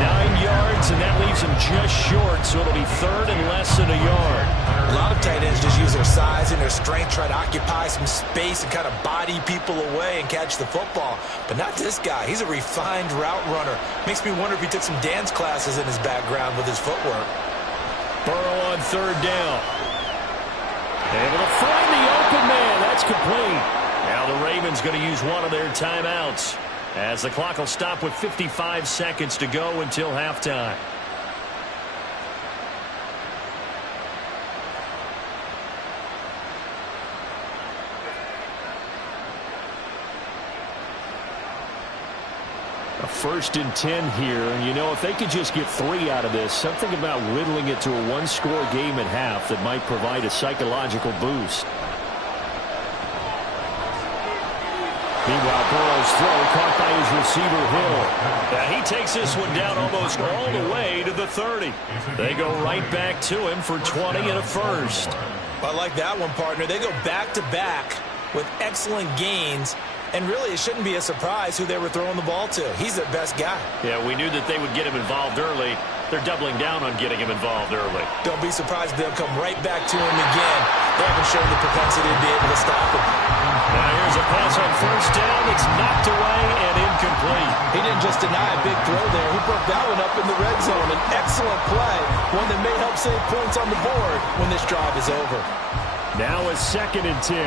9 yards, and that leaves him just short, so it'll be 3rd and less than a yard. A lot of tight ends just use their size and their strength, try to occupy some space and kind of body people away and catch the football. But not this guy. He's a refined route runner. Makes me wonder if he took some dance classes in his background with his footwork. Burrow on 3rd down. Able to find the open man. That's complete. Now the Ravens going to use one of their timeouts. as the clock will stop with 55 seconds to go until halftime. A 1st and 10 here, and you know, if they could just get 3 out of this, something about whittling it to a one-score game at half that might provide a psychological boost. Meanwhile, Burrow's throw caught by his receiver, Hill. He takes this one down almost all the way to the 30. They go right back to him for 20 and a first. I like that one, partner. They go back-to-back with excellent gains. And really, it shouldn't be a surprise who they were throwing the ball to. He's their best guy. Yeah, we knew that they would get him involved early. They're doubling down on getting him involved early. Don't be surprised if they'll come right back to him again. They haven't shown the propensity to be able to stop him. Now here's a pass on 1st down. It's knocked away and incomplete. He didn't just deny a big throw there. He broke that one up in the red zone. An excellent play, one that may help save points on the board when this drive is over. Now a 2nd and 10.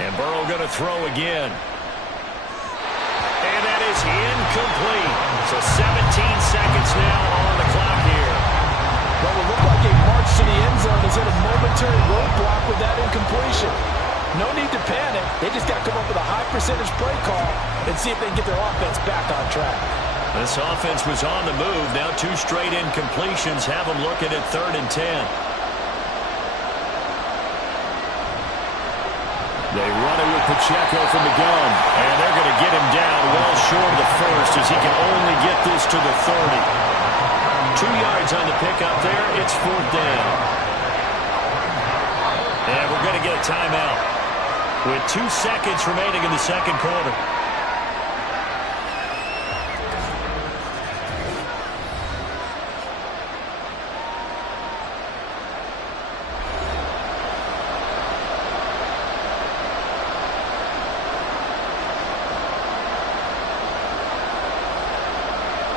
And Burrow going to throw again. And that is incomplete. So 17 seconds now on the clock here. Well, it looked like a march to the end zone is at a momentary roadblock with that incompletion. No need to panic. They just got to come up with a high percentage play call and see if they can get their offense back on track. This offense was on the move. Now 2 straight incompletions have them looking at 3rd and 10. They run it with Pacheco from the gun. And they're going to get him down well short of the first as he can only get this to the 30. 2 yards on the pickup there. It's 4th down. And we're going to get a timeout with 2 seconds remaining in the second quarter.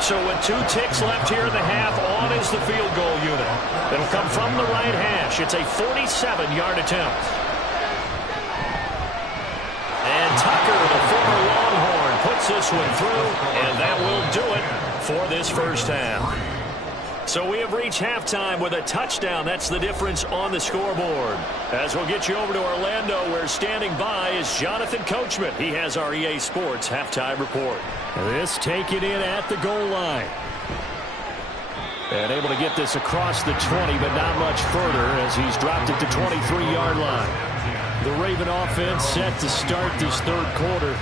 So with 2 ticks left here in the half, on is the field goal unit. It'll come from the right hash. It's a 47-yard attempt. And Tucker, the former Longhorn, puts this one through, and that will do it for this first half. So we have reached halftime with a touchdown. That's the difference on the scoreboard. As we'll get you over to Orlando, where standing by is Jonathan Coachman. He has our EA Sports halftime report. This taken in at the goal line. And able to get this across the 20, but not much further as he's dropped it to 23-yard line. The Raven offense set to start this 3rd quarter.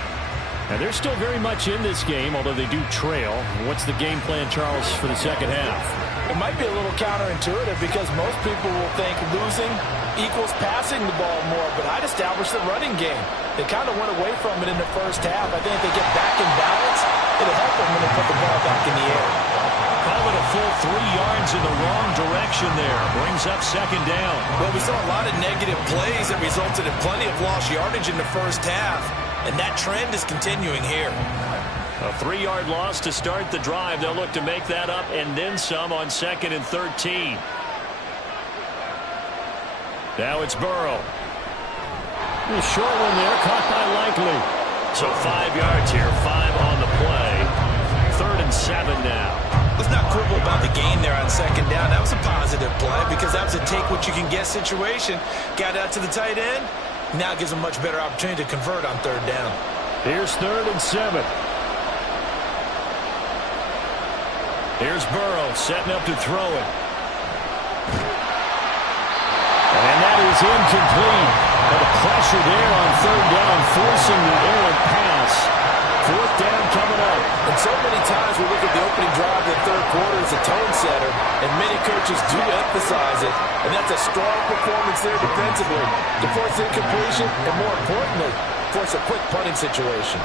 And they're still very much in this game, although they do trail. What's the game plan, Charles, for the second half? It might be a little counterintuitive because most people will think losing equals passing the ball more, but I'd establish the running game. They kind of went away from it in the first half. I think if they get back in balance, it'll help them when they put the ball back in the air. Call it a full 3 yards in the wrong direction there. Brings up 2nd down. Well, we saw a lot of negative plays that resulted in plenty of lost yardage in the first half, and that trend is continuing here. A 3-yard loss to start the drive. They'll look to make that up and then some on 2nd and 13. Now it's Burrow. A short one there, caught by Likely. So 5 yards here, 5 on the play. 3rd and 7 now. Let's not quibble about the gain there on 2nd down. That was a positive play because that was a take-what-you-can-get situation. Got out to the tight end. Now gives them a much better opportunity to convert on 3rd down. Here's 3rd and 7. Here's Burrow setting up to throw it. And that is incomplete. But the pressure there on 3rd down, forcing the errant pass. 4th down coming up. And so many times we look at the opening drive of the 3rd quarter as a tone setter, and many coaches do emphasize it. And that's a strong performance there defensively to force incompletion and, more importantly, force a quick punting situation.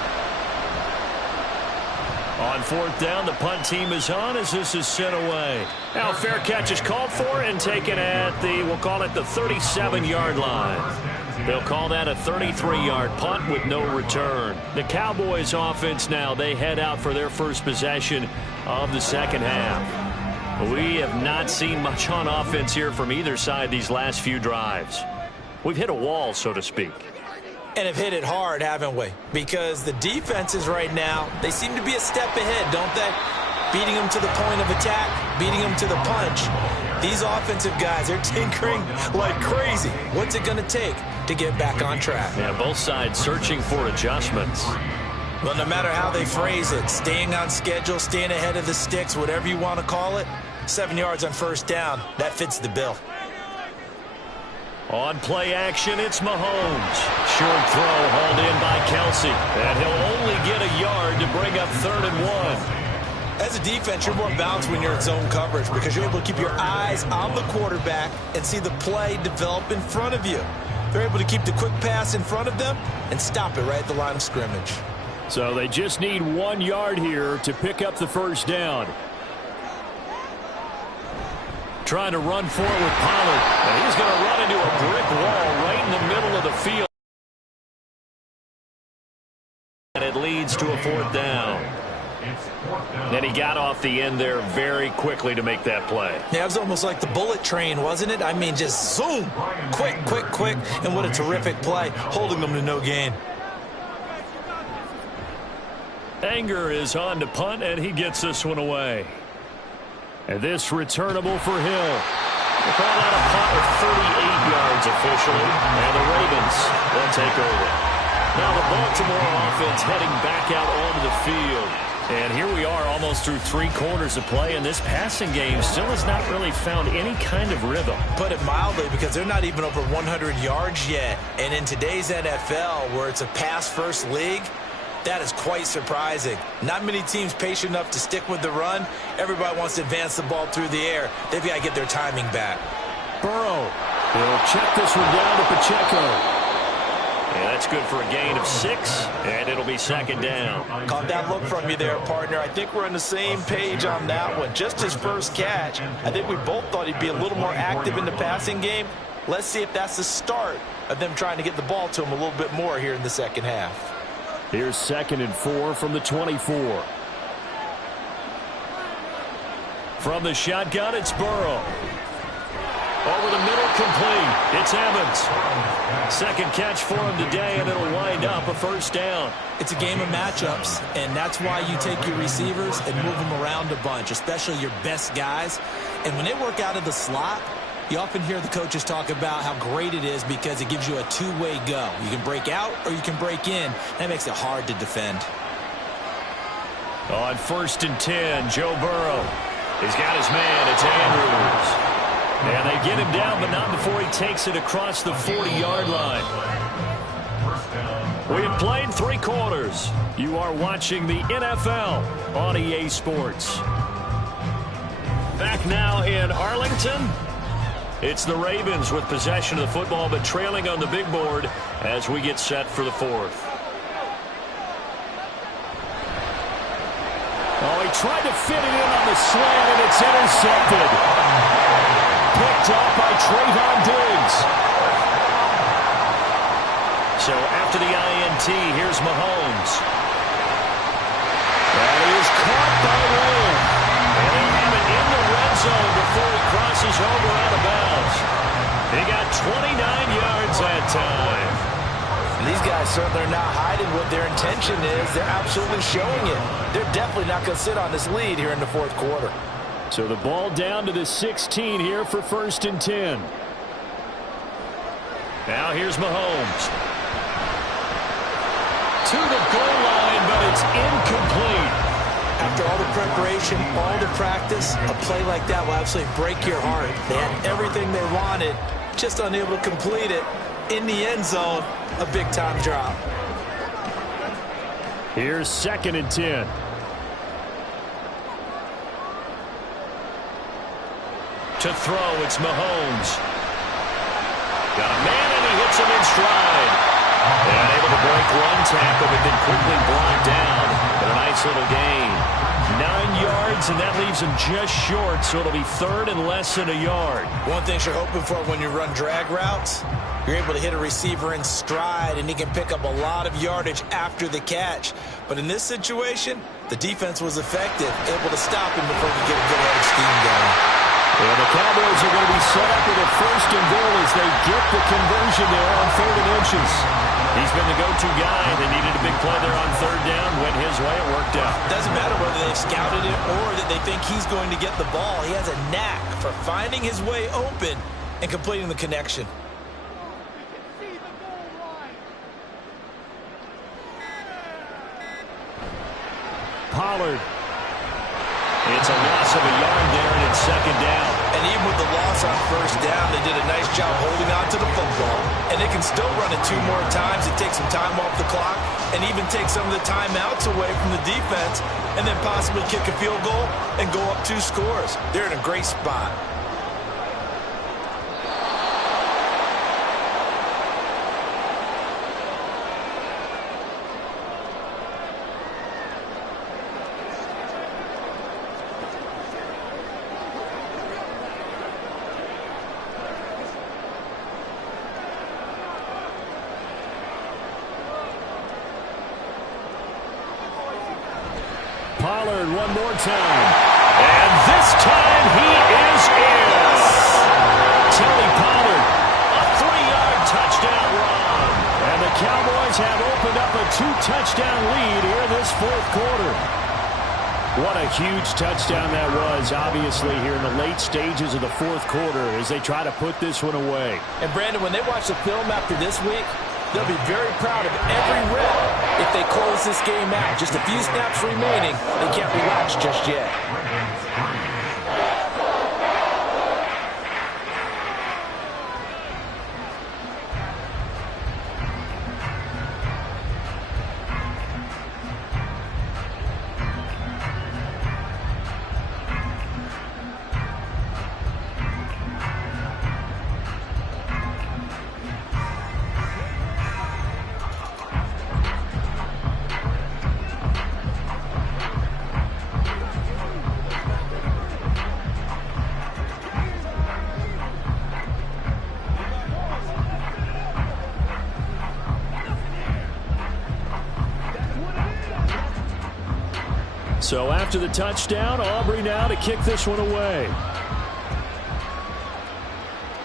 On 4th down, the punt team is on as this is sent away. Now fair catch is called for and taken at the, we'll call it the 37-yard line. They'll call that a 33-yard punt with no return. The Cowboys offense now, they head out for their first possession of the second half. We have not seen much on offense here from either side these last few drives. We've hit a wall, so to speak. And have hit it hard, haven't we? Because the defenses right now, they seem to be a step ahead, don't they? Beating them to the point of attack, beating them to the punch. These offensive guys, they're tinkering like crazy. What's it going to take to get back on track? Yeah, both sides searching for adjustments. Well, no matter how they phrase it, staying on schedule, staying ahead of the sticks, whatever you want to call it, 7 yards on first down, that fits the bill. On play action, it's Mahomes. Short throw hauled in by Kelsey. And he'll only get a yard to bring up 3rd and 1. As a defense, you're more balanced when you're in zone coverage because you're able to keep your eyes on the quarterback and see the play develop in front of you. They're able to keep the quick pass in front of them and stop it right at the line of scrimmage. So they just need 1 yard here to pick up the first down. Trying to run for it with Pollard. And he's going to run into a brick wall right in the middle of the field. And it leads to a 4th down. And he got off the end there very quickly to make that play. Yeah, it was almost like the bullet train, wasn't it? I mean, just zoom. Quick, quick, quick. And what a terrific play, holding them to no gain. Anger is on to punt, and he gets this one away. And this returnable for Hill. They call that a punt of 38 yards officially, and the Ravens will take over. Now the Baltimore offense heading back out onto the field. And here we are almost through 3 quarters of play, and this passing game still has not really found any kind of rhythm. Put it mildly, because they're not even over 100 yards yet. And in today's NFL, where it's a pass-first league, that is quite surprising. Not many teams patient enough to stick with the run. Everybody wants to advance the ball through the air. They've got to get their timing back. Burrow. He'll check this one down to Pacheco. And that's good for a gain of 6, and it'll be 2nd down. Caught that look from you there, partner. I think we're on the same page on that one. Just his first catch. I think we both thought he'd be a little more active in the passing game. Let's see if that's the start of them trying to get the ball to him a little bit more here in the second half. Here's 2nd and 4 from the 24. From the shotgun, it's Burrow. Over the middle, complete. It's Evans. 2nd catch for him today, and it'll wind up a 1st down. It's a game of matchups, and that's why you take your receivers and move them around a bunch, especially your best guys. And when they work out of the slot, you often hear the coaches talk about how great it is because it gives you a two-way go. You can break out or you can break in. That makes it hard to defend. On 1st and 10, Joe Burrow. He's got his man. It's Andrews. And they get him down, but not before he takes it across the 40-yard line. We have played 3 quarters. You are watching the NFL on EA Sports. Back now in Arlington. It's the Ravens with possession of the football, but trailing on the big board as we get set for the 4th. Oh, he tried to fit it in on the slant, and it's intercepted. Picked off by Trayvon Diggs. So after the INT, here's Mahomes. And he is caught by Lamb. And they have it in the red zone before he crosses over out of bounds. He got 29 yards that time. These guys certainly are not hiding what their intention is. They're absolutely showing it. They're definitely not going to sit on this lead here in the 4th quarter. So the ball down to the 16 here for 1st and 10. Now here's Mahomes. To the goal line, but it's incomplete. After all the preparation, all the practice, a play like that will absolutely break your heart. They had everything they wanted, just unable to complete it. In the end zone, a big-time drop. Here's 2nd and 10. To throw, it's Mahomes. Got a man, and he hits him in stride. And able to break one tackle, but then quickly brought down. But a nice little gain. 9 yards, and that leaves him just short, so it'll be 3rd and less than a yard. One thing you're hoping for when you run drag routes, you're able to hit a receiver in stride, and he can pick up a lot of yardage after the catch. But in this situation, the defense was effective, able to stop him before he could get a good head of steam going. And the Cowboys are going to be set up with a 1st and goal as they get the conversion there on 3rd and inches. He's been the go-to guy. They needed a big play there on third down. Went his way. It worked out. Doesn't matter whether they've scouted it or that they think he's going to get the ball. He has a knack for finding his way open and completing the connection. Pollard. It's a loss of a yard there, and it's second down. And even with the loss on first down, they did a nice job holding on to the football. And they can still run it 2 more times and take some time off the clock and even take some of the timeouts away from the defense and then possibly kick a field goal and go up 2 scores. They're in a great spot. Pollard one more time. And this time he is in. Tony Pollard, a 3-yard touchdown run. And the Cowboys have opened up a 2-touchdown lead here this fourth quarter. What a huge touchdown that was, obviously, here in the late stages of the fourth quarter as they try to put this one away. And, Brandon, when they watch the film after this week, they'll be very proud of every rep if they close this game out. Just a few snaps remaining. They can't relax just yet. So after the touchdown, Aubrey now to kick this one away.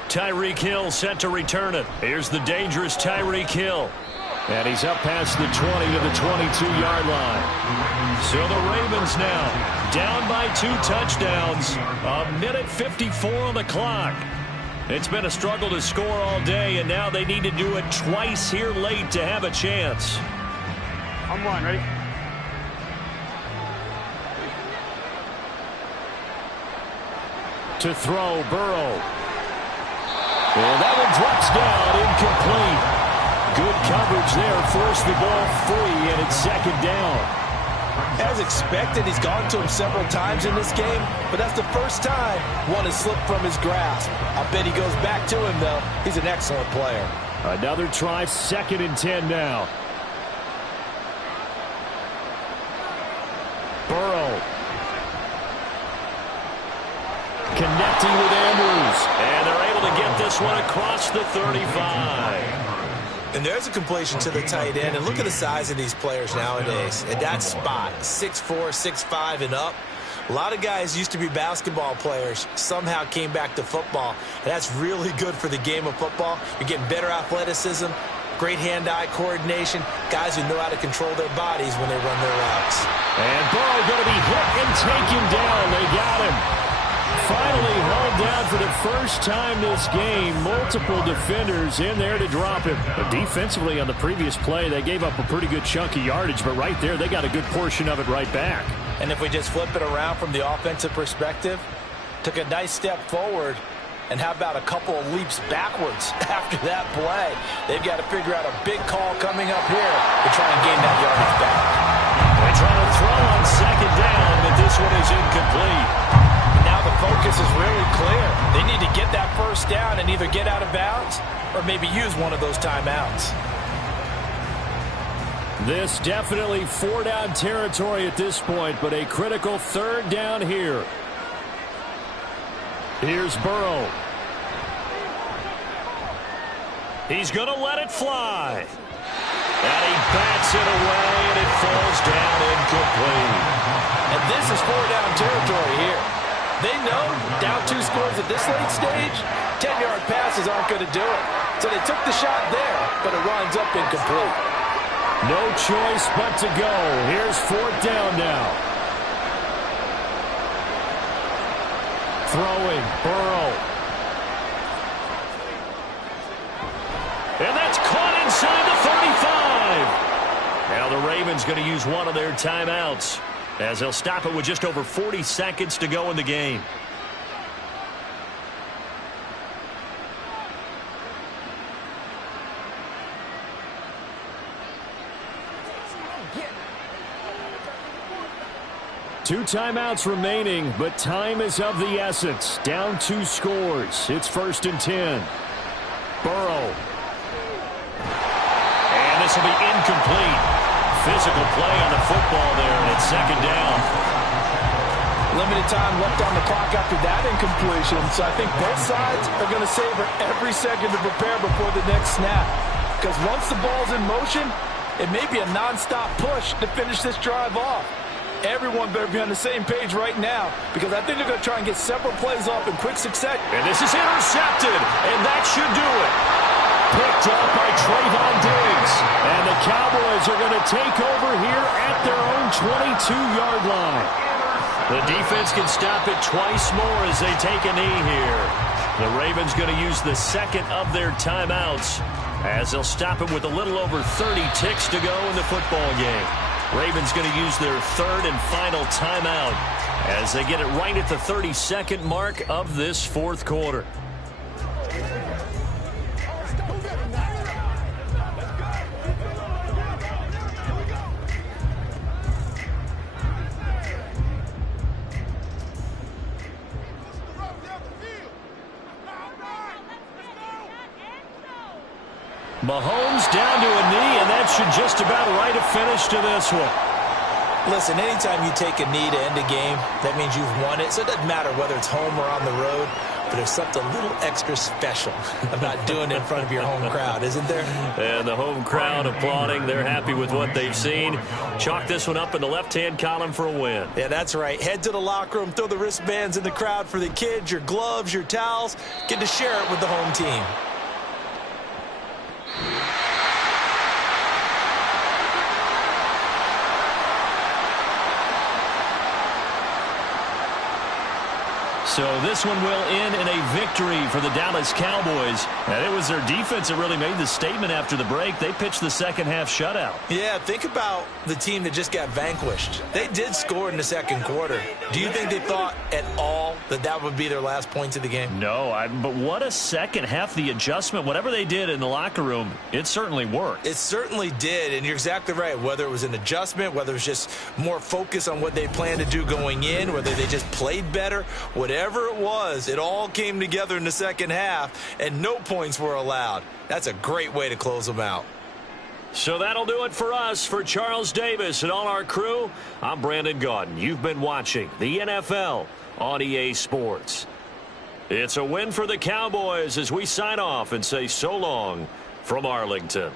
Tyreek Hill set to return it. Here's the dangerous Tyreek Hill. And he's up past the 20 to the 22-yard line. So the Ravens now down by 2 touchdowns. A minute 54 on the clock. It's been a struggle to score all day, and now they need to do it twice here late to have a chance. I'm one, ready? To throw, Burrow. And that one drops down, incomplete. Good coverage there, forced the ball free, and it's second down. As expected, he's gone to him several times in this game, but that's the first time one has slipped from his grasp. I bet he goes back to him, though. He's an excellent player. Another try, 2nd and 10 now. Burrow. Connecting with Andrews. And they're able to get this one across the 35. And there's a completion to the tight end. And look at the size of these players nowadays. At that spot, 6'4", 6'5", and up. A lot of guys used to be basketball players, somehow came back to football. And that's really good for the game of football. You're getting better athleticism, great hand-eye coordination, guys who know how to control their bodies when they run their routes. And Burrow going to be hit and taken down. They got him. Finally hauled down for the first time this game. Multiple defenders in there to drop him. But defensively on the previous play, they gave up a pretty good chunk of yardage. But right there, they got a good portion of it right back. And if we just flip it around from the offensive perspective, took a nice step forward. And how about a couple of leaps backwards after that play? They've got to figure out a big call coming up here to try and gain that yardage back. They try to throw on 2nd down, but this one is incomplete. Now the focus is really clear. They need to get that first down and either get out of bounds or maybe use one of those timeouts. This definitely 4-down territory at this point, but a critical 3rd down here. Here's Burrow. He's going to let it fly. And he bats it away, and it falls down incomplete. And this is 4-down territory here. They know down 2 scores at this late stage, 10-yard passes aren't going to do it. So they took the shot there, but it winds up incomplete. No choice but to go. Here's 4th down now. Throwing, Burrow. And that's caught inside the 35. Now the Ravens going to use one of their timeouts, as they'll stop it with just over 40 seconds to go in the game. Two timeouts remaining, but time is of the essence. Down 2 scores. It's 1st and 10. Burrow. And this will be incomplete. Physical play on the football there, and it's 2nd down. Limited time left on the clock after that incompletion, so I think both sides are going to savor every second to prepare before the next snap. Because once the ball's in motion, it may be a nonstop push to finish this drive off. Everyone better be on the same page right now, because I think they're going to try and get several plays off in quick succession. And this is intercepted, and that should do it. Picked up by Trayvon Diggs. And the Cowboys are going to take over here at their own 22-yard line. The defense can stop it twice more as they take a knee here. The Ravens going to use the 2nd of their timeouts, as they'll stop it with a little over 30 ticks to go in the football game. Ravens going to use their 3rd and final timeout as they get it right at the 32nd mark of this 4th quarter. Mahomes down to a knee, and that should just about write a finish to this one. Listen, anytime you take a knee to end a game, that means you've won it. So it doesn't matter whether it's home or on the road, but there's something a little extra special about doing it in front of your home crowd, isn't there? And the home crowd applauding. They're happy with what they've seen. Chalk this one up in the left-hand column for a win. Yeah, that's right. Head to the locker room, throw the wristbands in the crowd for the kids, your gloves, your towels. Get to share it with the home team. So this one will end in a victory for the Dallas Cowboys. And it was their defense that really made the statement after the break. They pitched the second-half shutout. Yeah, think about the team that just got vanquished. They did score in the 2nd quarter. Do you think they thought at all that that would be their last points of the game? No, but what a second half. The adjustment, whatever they did in the locker room, it certainly worked. It certainly did, and you're exactly right. Whether it was an adjustment, whether it was just more focus on what they planned to do going in, whether they just played better, whatever it was, it all came together in the 2nd half, and no points were allowed. That's a great way to close them out. So that'll do it for us. For Charles Davis and all our crew, I'm Brandon Gaudin. You've been watching the NFL on EA Sports. It's a win for the Cowboys as we sign off and say so long from Arlington.